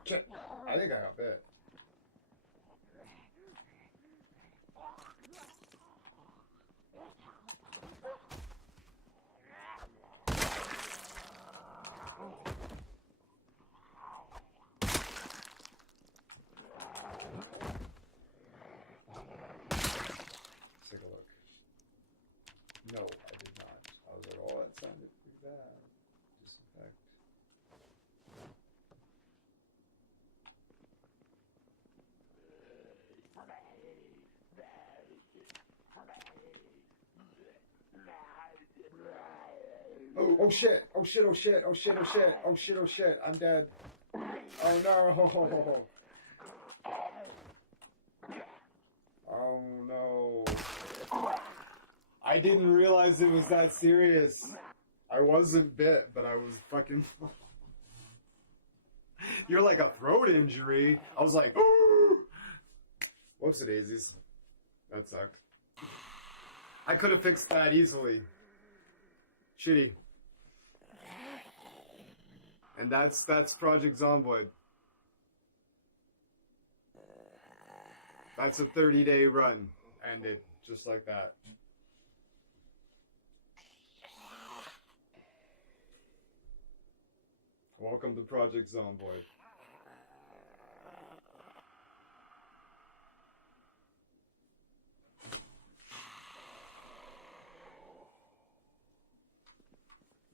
Shit, I think I got bit. Let's take a look. No, I did not. I was like, oh, that sounded pretty bad. Disinfect. Oh shit! Oh shit! Oh shit! Oh shit! Oh shit! Oh shit! Oh shit! I'm dead. Oh no! Oh no! I didn't realize it was that serious. I wasn't bit, but I was fucking. You're like a throat injury. I was like, whoops, daisies. That sucked. I could have fixed that easily. Shitty. And that's Project Zomboid. That's a 30-day run. Ended just like that. Welcome to Project Zomboid.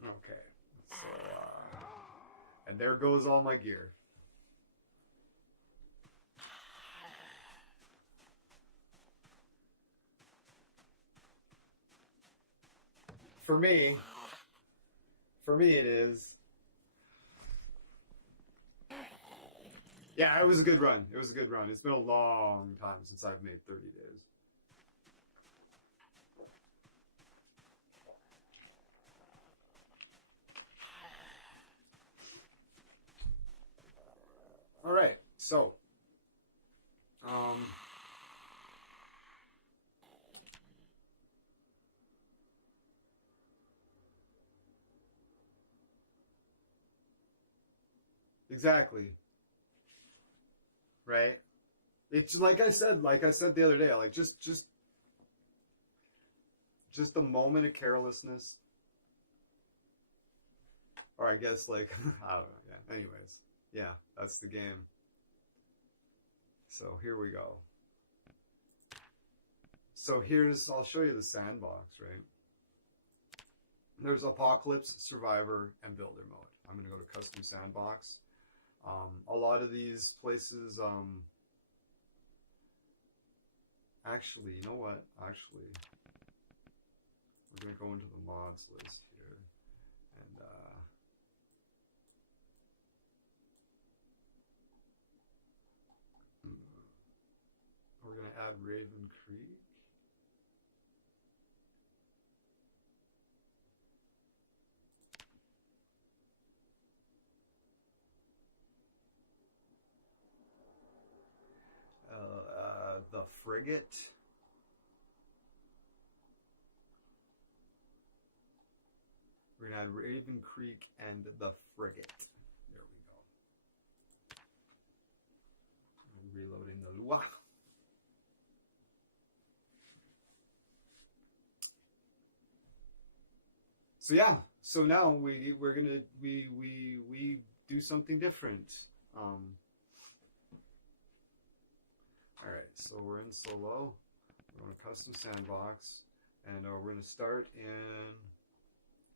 Okay, so And there goes all my gear. For me it is. Yeah, it was a good run. It was a good run. It's been a long time since I've made 30 days. All right, so exactly, right? It's like I said the other day, like just a moment of carelessness, or I guess like I don't know. Yeah. Anyways, yeah, that's the game. So here we go. So I'll show you the sandbox, right? There's Apocalypse, Survivor, and Builder mode. I'm going to go to Custom Sandbox. A lot of these places, actually, you know what? Actually, we're going to go into the mods list here. And, we're going to add Raven Creek. The Frigate. We're going to add Raven Creek and the Frigate. There we go. Reloading the Lua. So yeah, so now we're gonna we do something different. All right, so we're in solo. We're on a custom sandbox, and we're gonna start in.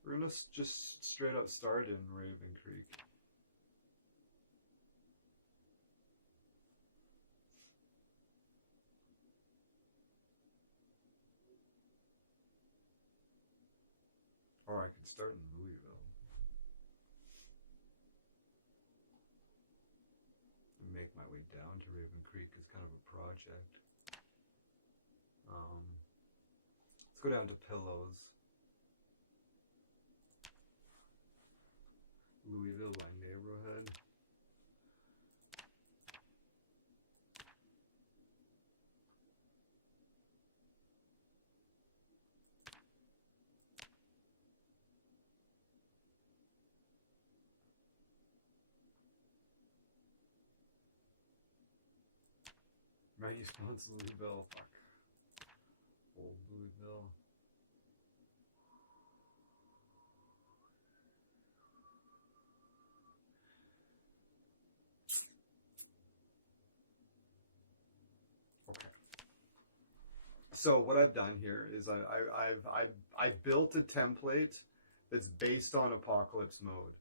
We're gonna just straight up start in Raven Creek. Or I could start in Louisville. And make my way down to Raven Creek is kind of a project. Let's go down to Pillows. Louisville by neighborhood. Right, you pronounce Louisville. Fuck. Old Louisville. Okay. So what I've done here is I built a template that's based on Apocalypse mode.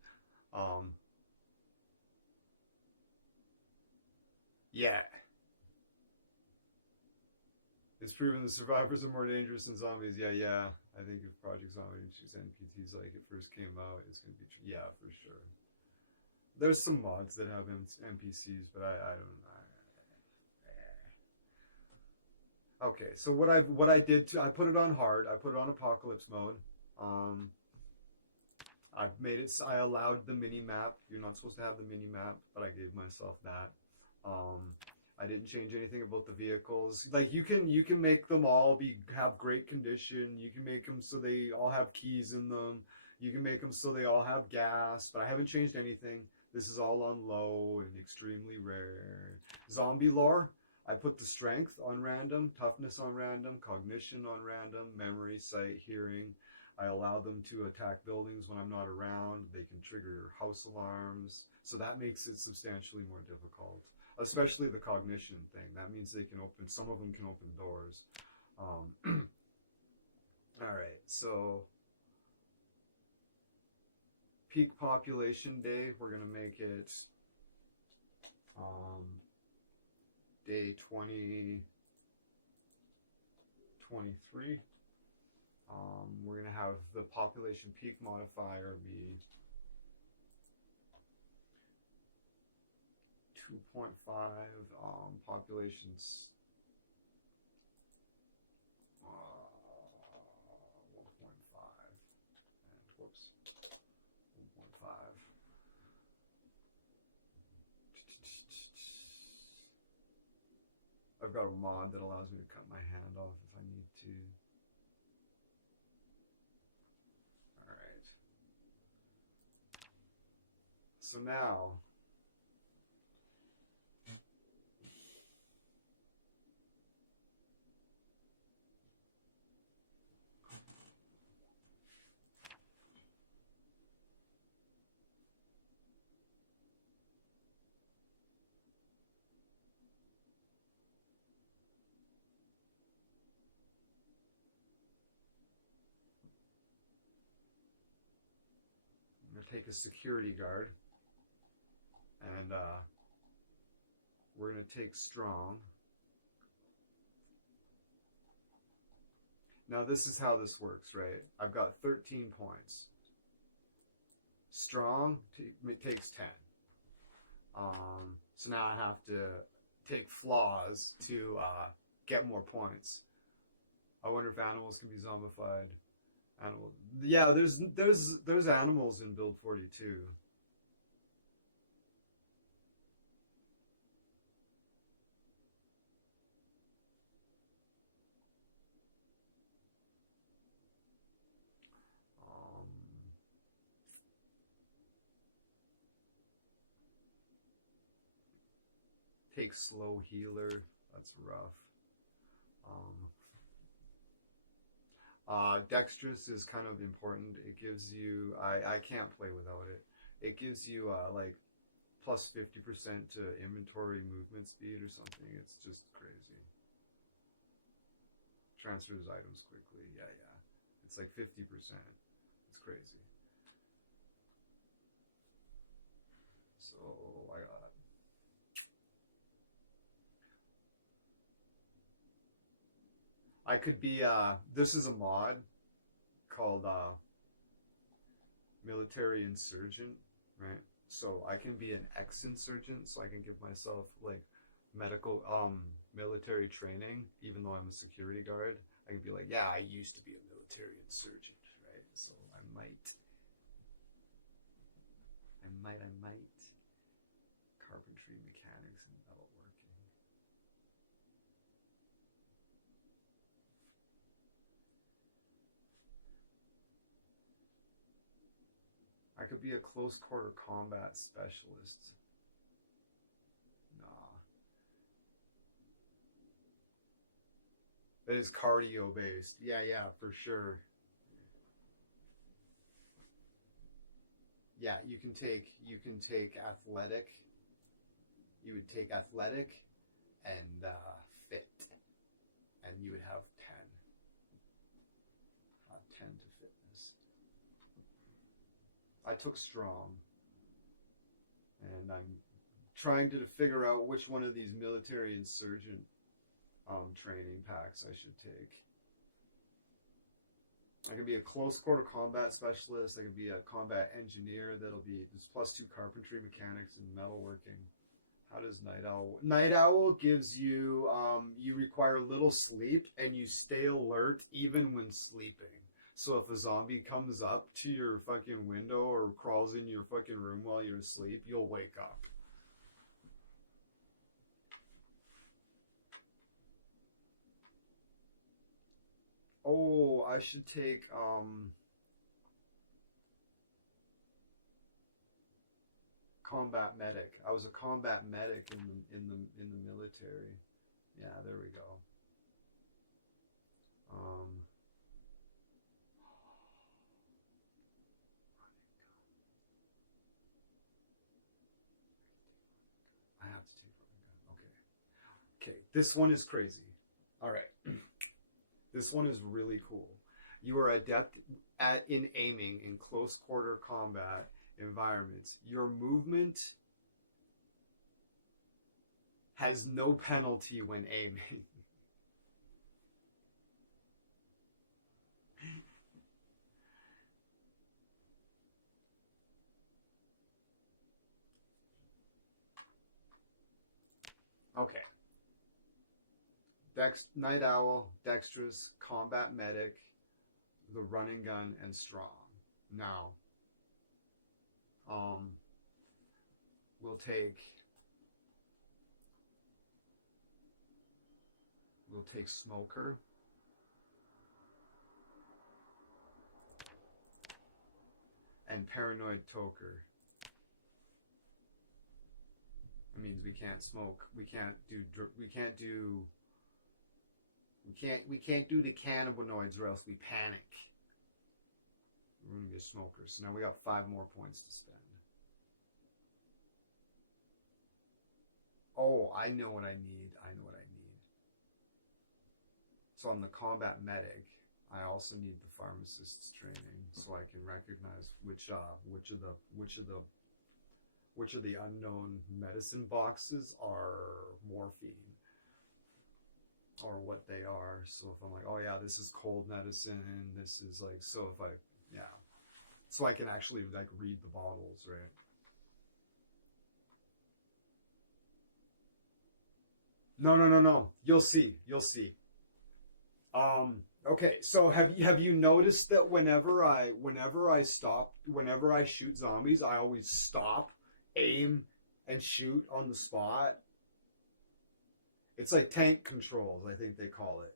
Yeah. It's proven the survivors are more dangerous than zombies. Yeah. I think if Project Zombie introduced NPCs like it first came out, it's going to be yeah, for sure. There's some mods that have NPCs, but I don't know. Okay, so what I did I put it on hard. I put it on Apocalypse mode. I've made it. I allowed the mini map. You're not supposed to have the mini map, but I gave myself that. I didn't change anything about the vehicles. Like you can make them all have great condition. You can make them so they all have keys in them. You can make them so they all have gas. But I haven't changed anything. This is all on low and extremely rare. Zombie lore. I put the strength on random, toughness on random, cognition on random, memory, sight, hearing. I allow them to attack buildings when I'm not around. They can trigger house alarms. So that makes it substantially more difficult. Especially the cognition thing. That means they can open, some of them can open doors. Alright, so peak population day, we're going to make it day 2023. We're going to have the population peak modifier be 2.5, populations 1.5, and whoops, 1.5. I've got a mod that allows me to cut my hand off if I need to. Alright. So now, I'm going to take a security guard, and we're going to take strong. Now this is how this works, right? I've got 13 points. Strong takes 10. So now I have to take flaws to get more points. I wonder if animals can be zombified. Animal, yeah, there's animals in build 42. Take slow healer. That's rough. Dexterous is kind of important. It gives you, I can't play without it. It gives you like plus 50% to inventory movement speed or something. It's just crazy. Transfers items quickly. Yeah. It's like 50%. It's crazy. So I got. I could be, this is a mod called Military Insurgent, right? So I can be an ex-insurgent, so I can give myself like medical, military training, even though I'm a security guard. I can be like, yeah, I used to be a military insurgent, right? So I might. Carpentry, mechanics, and metalworking. I could be a close quarter combat specialist. Nah. That is cardio based. Yeah, for sure. Yeah, you can take athletic. You would take athletic and fit, and you would have 10 to fitness. I took strong, and I'm trying to figure out which one of these military insurgent training packs I should take. I can be a close quarter combat specialist. I can be a combat engineer. That'll be this +2 carpentry, mechanics, and metalworking. How does Night Owl? Night Owl gives you, you require little sleep and you stay alert even when sleeping. So if a zombie comes up to your fucking window or crawls in your fucking room while you're asleep, you'll wake up. Oh, I should take, combat medic. I was a combat medic in the military. Yeah, there we go. I have to take running gun. Okay. This one is crazy. All right. This one is really cool. You are adept in aiming in close quarter combat environments. Your movement has no penalty when aiming. Okay. Night Owl, Dexterous, Combat Medic, the Running Gun, and Strong. Now, we'll take Smoker. And Paranoid Toker. That means we can't smoke. We can't do the cannabinoids or else we panic. We're gonna be a smoker. So now we got 5 more points to spend. Oh, I know what I need. So I'm the combat medic. I also need the pharmacist's training so I can recognize which of the unknown medicine boxes are morphine or what they are. So if I'm like, oh yeah, this is cold medicine, this is like, so if I, yeah, so I can actually like read the bottles, right? No. You'll see. Okay, so have you noticed that whenever I shoot zombies, I always stop, aim, and shoot on the spot? It's like tank controls, I think they call it.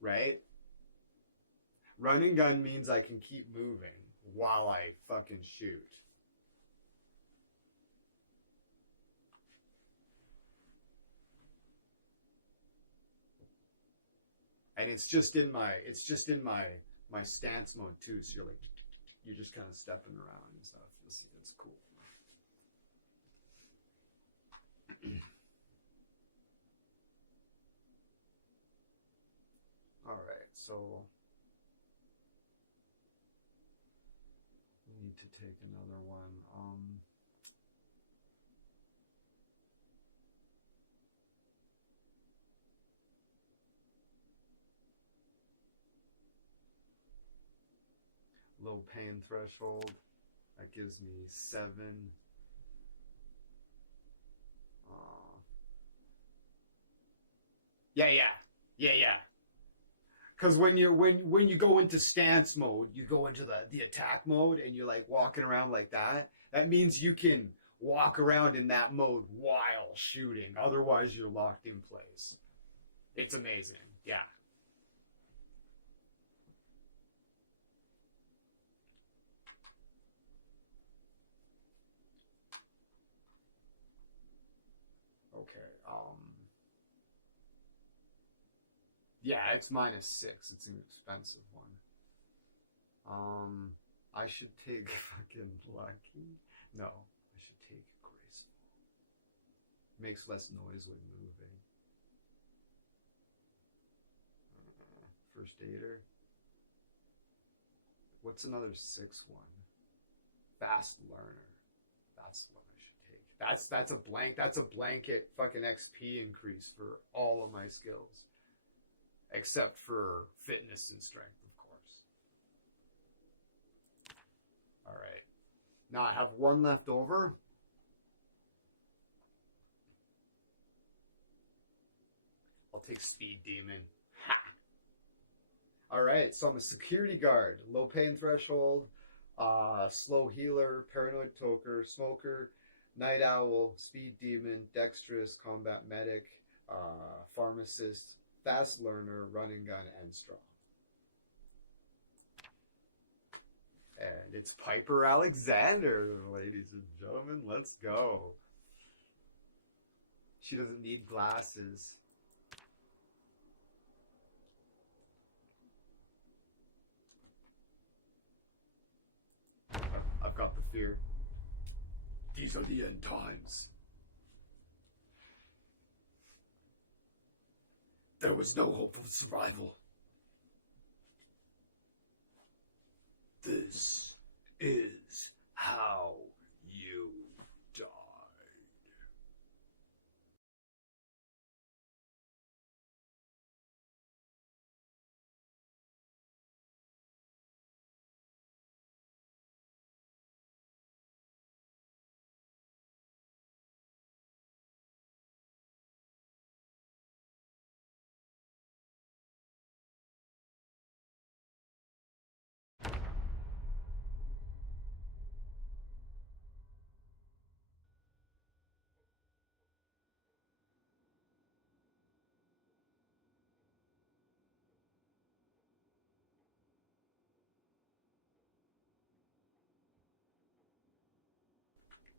Right? Running gun means I can keep moving while I fucking shoot. And it's just in my stance mode too. So you're just kind of stepping around and stuff. You'll see, it's cool. All right, so we need to take another one. Low pain threshold. That gives me 7. Yeah. Because when you go into stance mode, you go into the attack mode, and you're like walking around like that. That means you can walk around in that mode while shooting. Otherwise, you're locked in place. It's amazing. Yeah. Okay. Yeah, it's -6. It's an expensive one. I should take fucking Lucky. No, I should take Graceful. Makes less noise when moving. First Aider. What's another 6 one? Fast Learner. That's what I should take. That's a blanket fucking XP increase for all of my skills. Except for fitness and strength, of course. Alright. Now I have 1 left over. I'll take Speed Demon. Ha! Alright, so I'm a security guard. Low pain threshold. Slow healer. Paranoid toker. Smoker. Night Owl. Speed Demon. Dexterous. Combat medic. Pharmacist. Fast Learner, Running Gun, and Strong. And it's Piper Alexander, ladies and gentlemen. Let's go. She doesn't need glasses. I've got the fear. These are the end times. There was no hope of survival. This is how you die.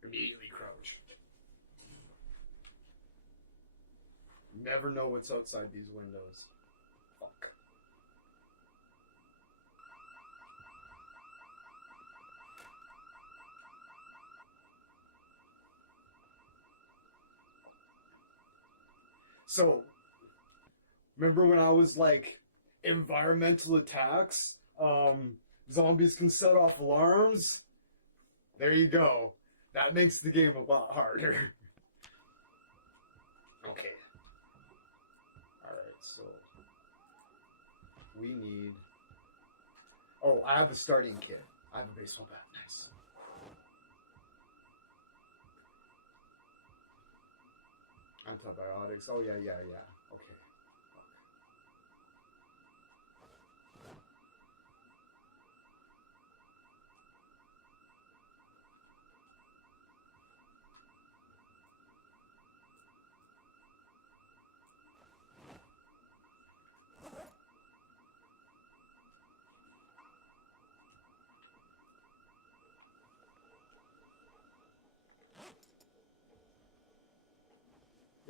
Immediately crouch. Never know what's outside these windows. Fuck. So, remember when I was like, environmental attacks? Zombies can set off alarms? There you go. That makes the game a lot harder. Okay. Alright, so we need... Oh, I have a starting kit. I have a baseball bat. Nice. Antibiotics. Oh, yeah. Okay.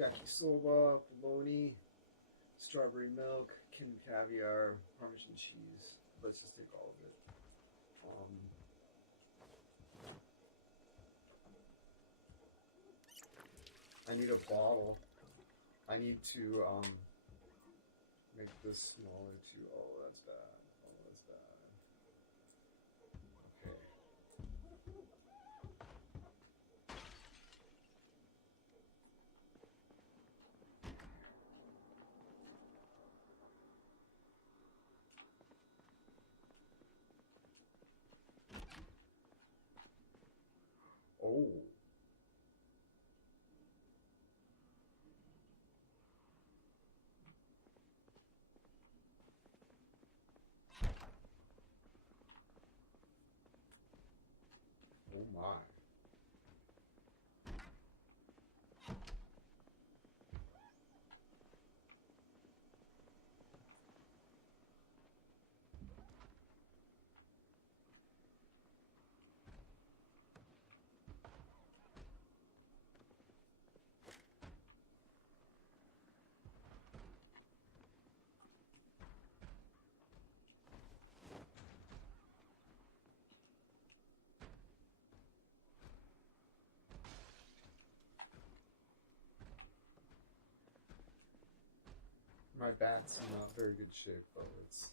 Yakisoba, bologna, strawberry milk, canned caviar, Parmesan cheese. Let's just take all of it. I need a bottle. I need to make this smaller too. Oh, that's bad. Oh, that's bad. Okay. Oh. Oh my. My bat's in not very good shape, though. It's...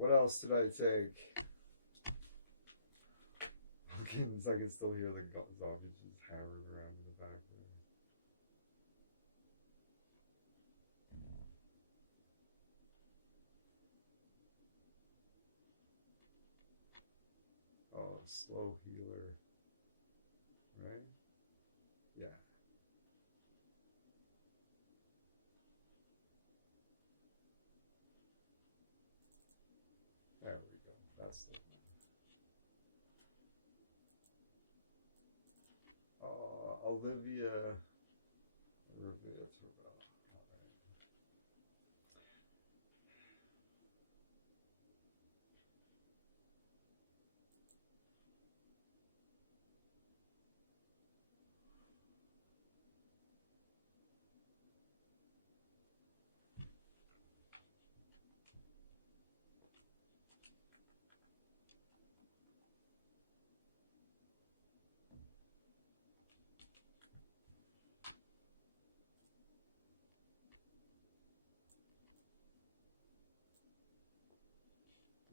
What else did I take? I can still hear the zombies just hammering around in the back there. Oh, slow healer. Right? Yeah. There we go. That's the one. Olivia. Turbo. All right.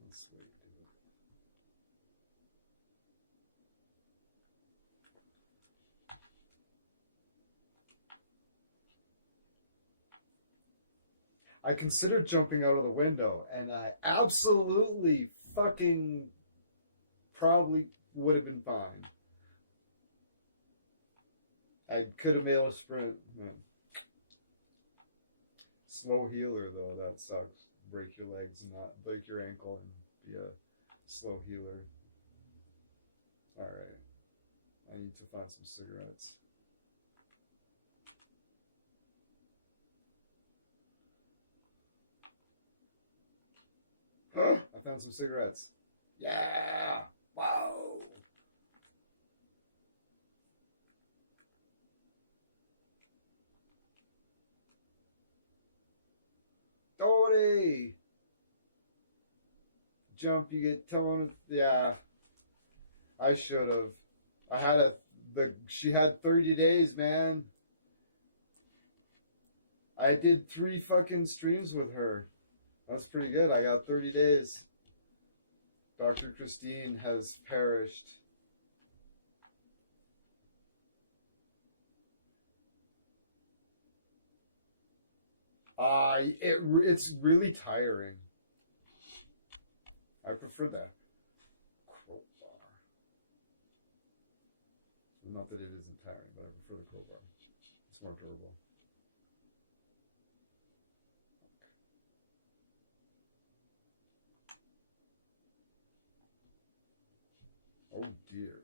Let's wait, dude. I considered jumping out of the window, and I absolutely fucking probably would have been fine. I could have made a sprint. Slow healer, though, that sucks. Break your legs and not break your ankle and be a slow healer. Alright. I need to find some cigarettes. I found some cigarettes. Yeah! Wow! Dory! Jump, you get tone. Yeah. I should have. She had 30 days, man. I did 3 fucking streams with her. That's pretty good. I got 30 days. Dr. Christine has perished. It's really tiring. I prefer that crowbar. Not that it isn't tiring, but I prefer the crowbar. It's more durable. Oh dear.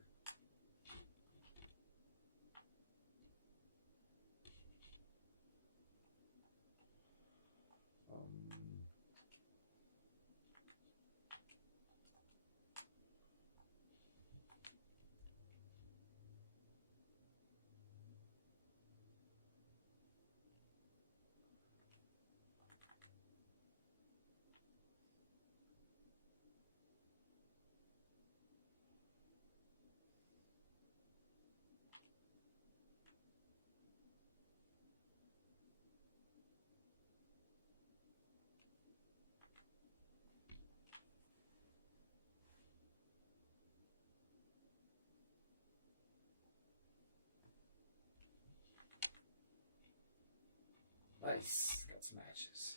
Nice. Got some matches.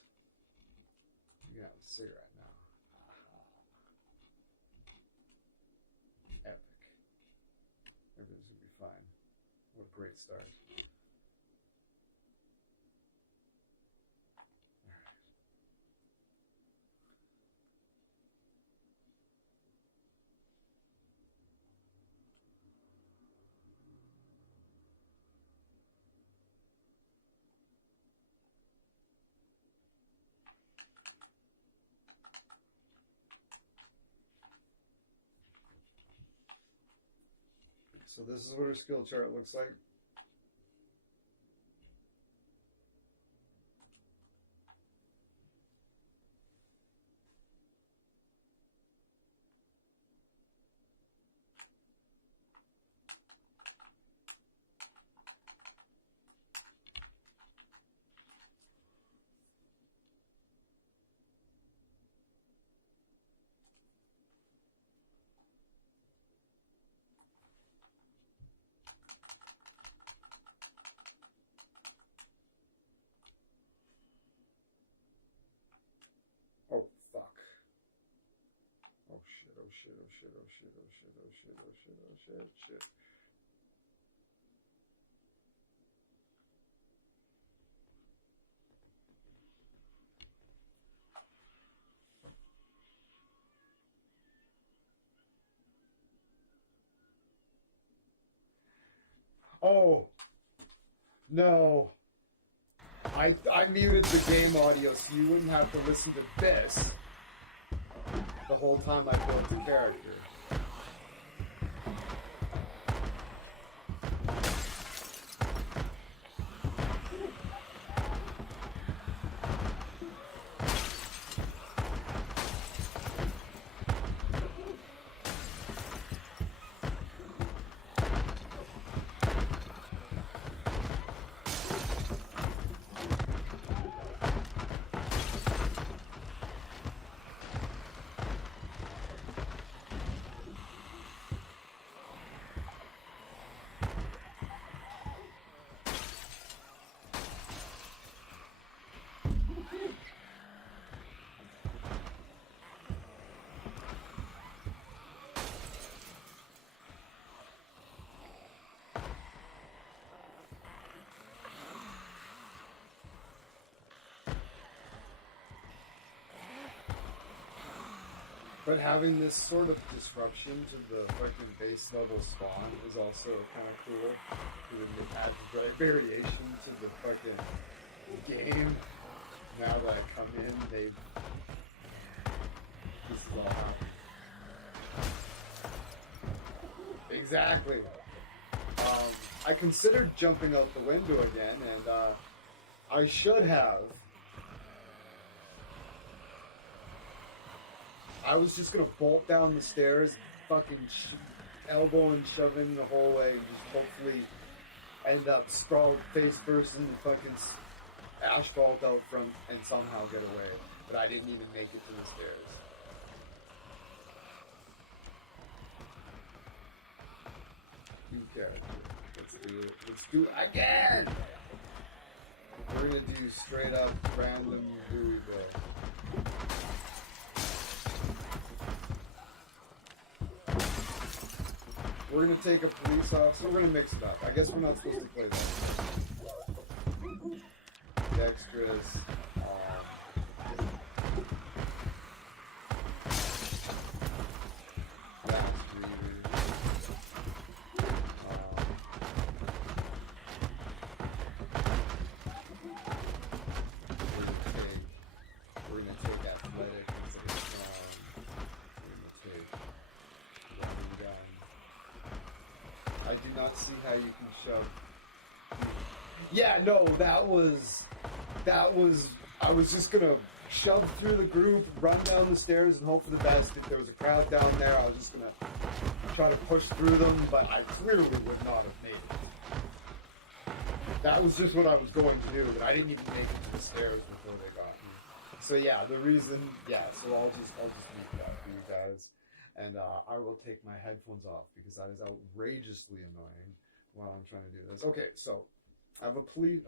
You can have a cigarette now. Epic. Everything's gonna be fine. What a great start. So this is what her skill chart looks like. oh shit, oh shit, oh shit, oh shit, oh shit, oh shit, oh shit, shit. Oh no. I muted the game audio so you wouldn't have to listen to this the whole time I built the character. But having this sort of disruption to the fucking base level spawn is also kind of cool. It adds variation to the fucking game. Now that I come in, this is all happening. Exactly. I considered jumping out the window again, and I should have. I was just gonna bolt down the stairs, fucking elbow and shoving the whole way, and just hopefully end up sprawled face first in the fucking asphalt out front and somehow get away. But I didn't even make it to the stairs. Who cares? Let's do it. Let's do it again! We're gonna do straight up random Louisville. We're gonna take a police officer. We're gonna mix it up. I guess we're not supposed to play that. Dexterous. Fast reader. We're gonna take athletic instead of strong. We're gonna take running gun. I do not see how you can shove. Yeah, no, that was, I was just gonna shove through the group, run down the stairs, and hope for the best. If there was a crowd down there, I was just gonna try to push through them, but I clearly would not have made it. That was just what I was going to do, but I didn't even make it to the stairs before they got me. So yeah, the reason, so I'll just leave that for you guys. And I will take my headphones off because that is outrageously annoying while I'm trying to do this. Okay, so I have a police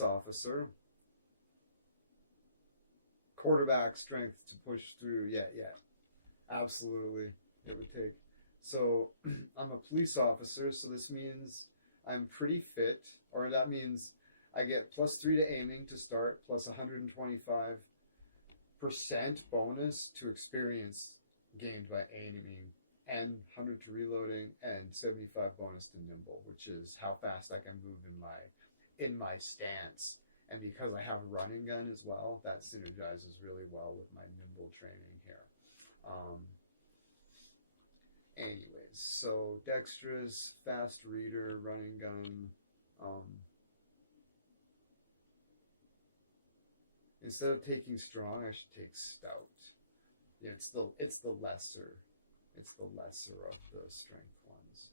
officer, quarterback strength to push through. Yeah, absolutely, it would take. So I'm a police officer, so this means I'm pretty fit, or that means I get +3 to aiming to start, plus 125% bonus to experience gained by aiming, and 100 to reloading, and 75 bonus to nimble, which is how fast I can move in my stance. And because I have a running gun as well, that synergizes really well with my nimble training here. Anyways, so dexterous, fast reader, running gun. Instead of taking strong, I should take stout. Yeah, it's the lesser of the strength ones.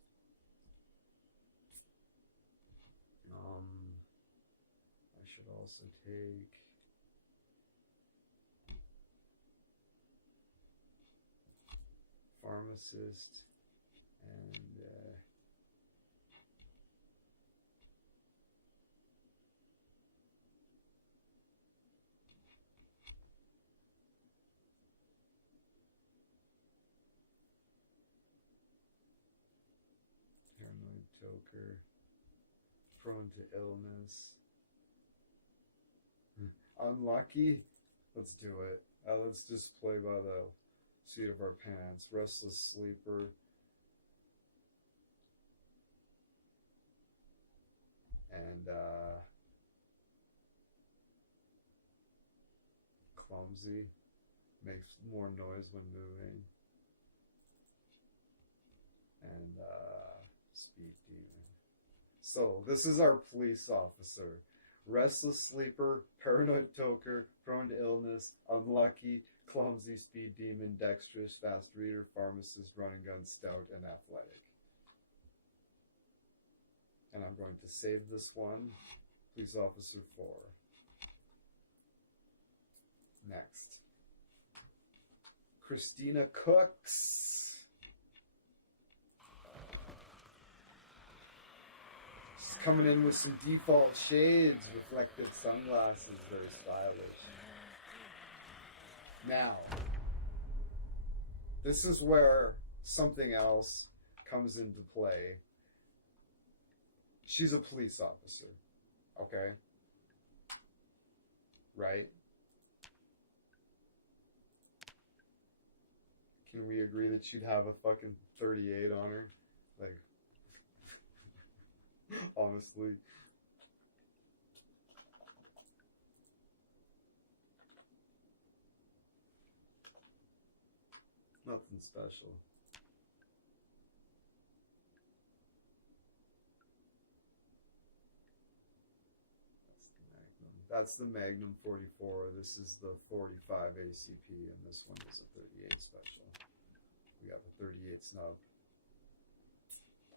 I should also take pharmacist and toker, prone to illness. Unlucky? Let's do it. Let's just play by the seat of our pants. Restless sleeper. And clumsy. Makes more noise when moving. And speed demon. So this is our police officer. Restless sleeper, paranoid toker, prone to illness, unlucky, clumsy, speed demon, dexterous, fast reader, pharmacist, running gun, stout, and athletic. And I'm going to save this one. Police officer 4. Next. Christina Cooks. She's coming in with some default shades, reflective sunglasses, very stylish. Now, this is where something else comes into play. She's a police officer, okay? Right? Can we agree that she'd have a fucking 38 on her? Like, honestly. Nothing special. That's the Magnum 44. This is the 45 ACP, and this one is a 38 special. We have a 38 snub.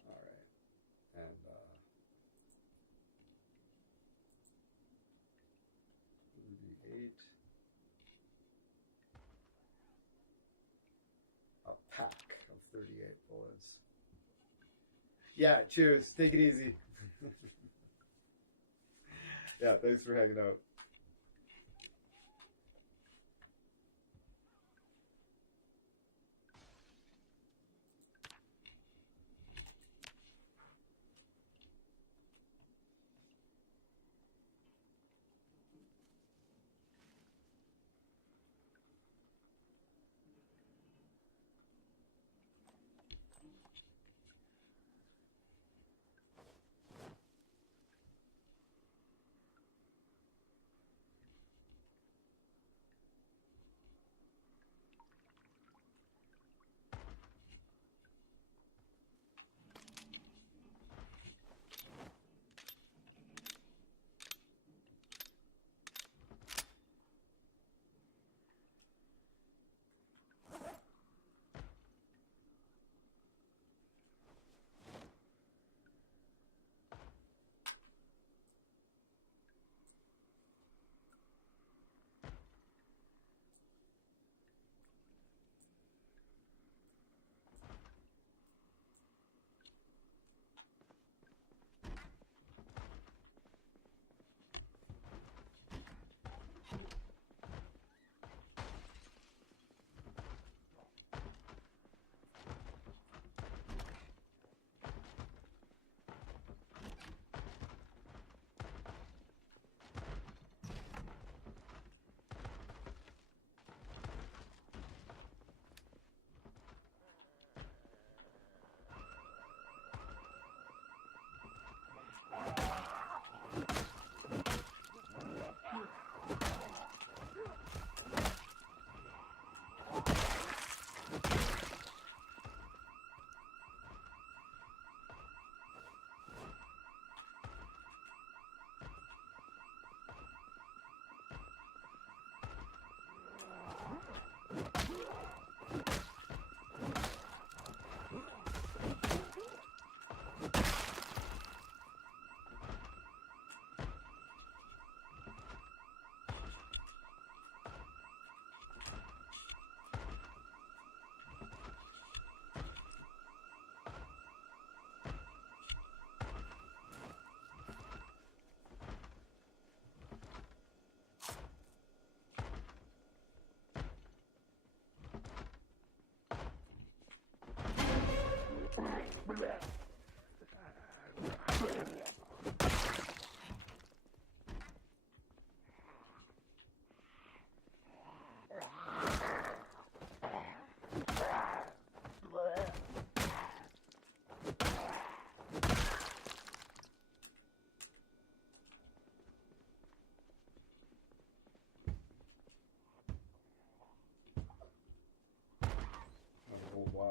All right, and 38. A pack of 38 bullets. Yeah, cheers. Take it easy. Yeah, thanks for hanging out.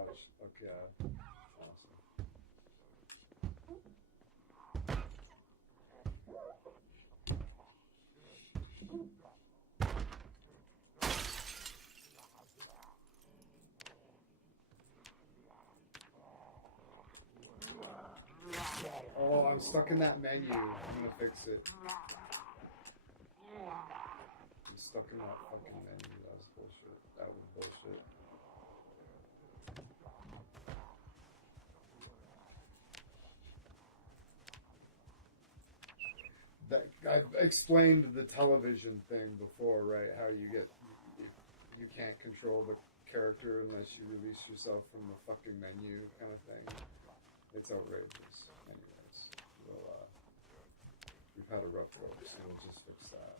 garage. Okay. Awesome. Oh, I'm stuck in that menu. I'm gonna fix it. I'm stuck in that fucking menu. That was bullshit. That was bullshit. That, I've explained the television thing before, right? How you can't control the character unless you release yourself from the fucking menu, kind of thing. It's outrageous. Anyways, we've had a rough go, so we'll just fix that.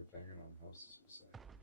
you're banging on houses beside you.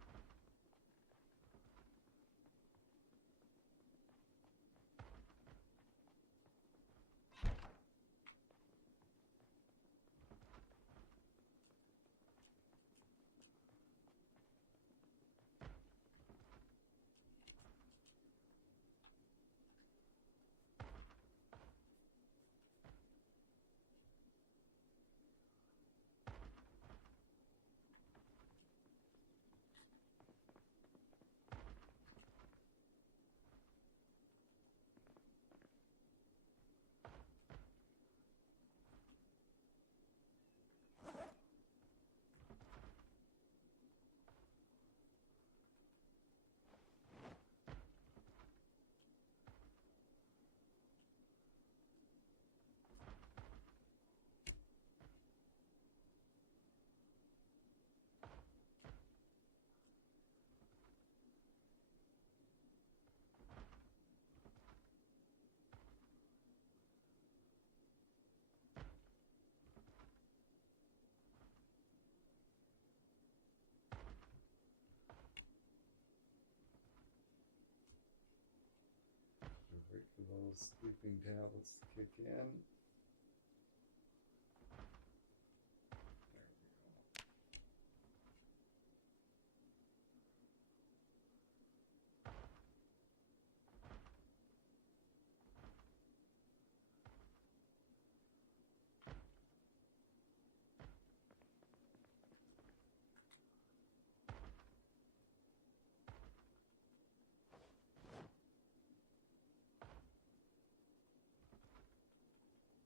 Wait for those sleeping tablets to kick in. There we go.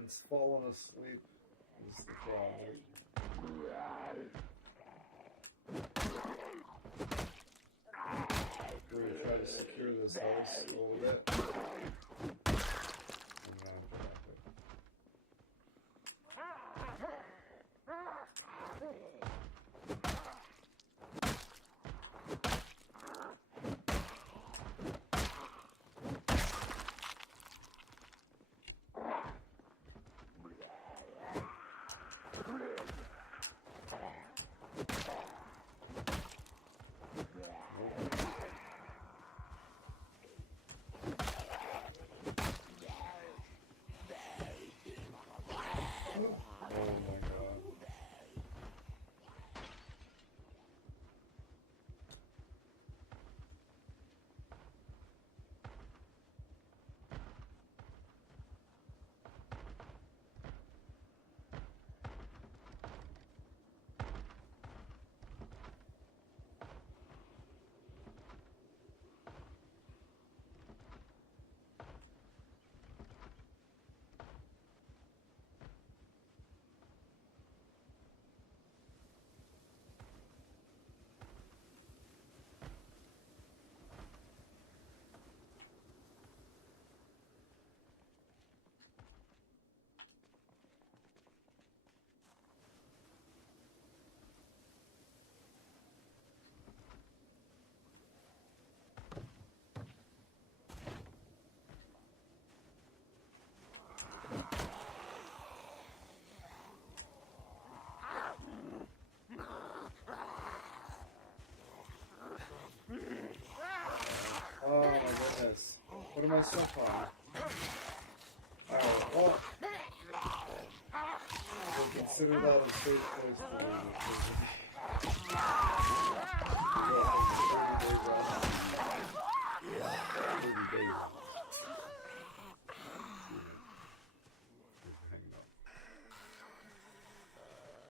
and fallen asleep is the problem. We're going to try to secure this house a little bit. And then drop it. Oh my god. Oh my goodness. What am I stuck on? Alright, well, we'll consider that a safe place to leave it.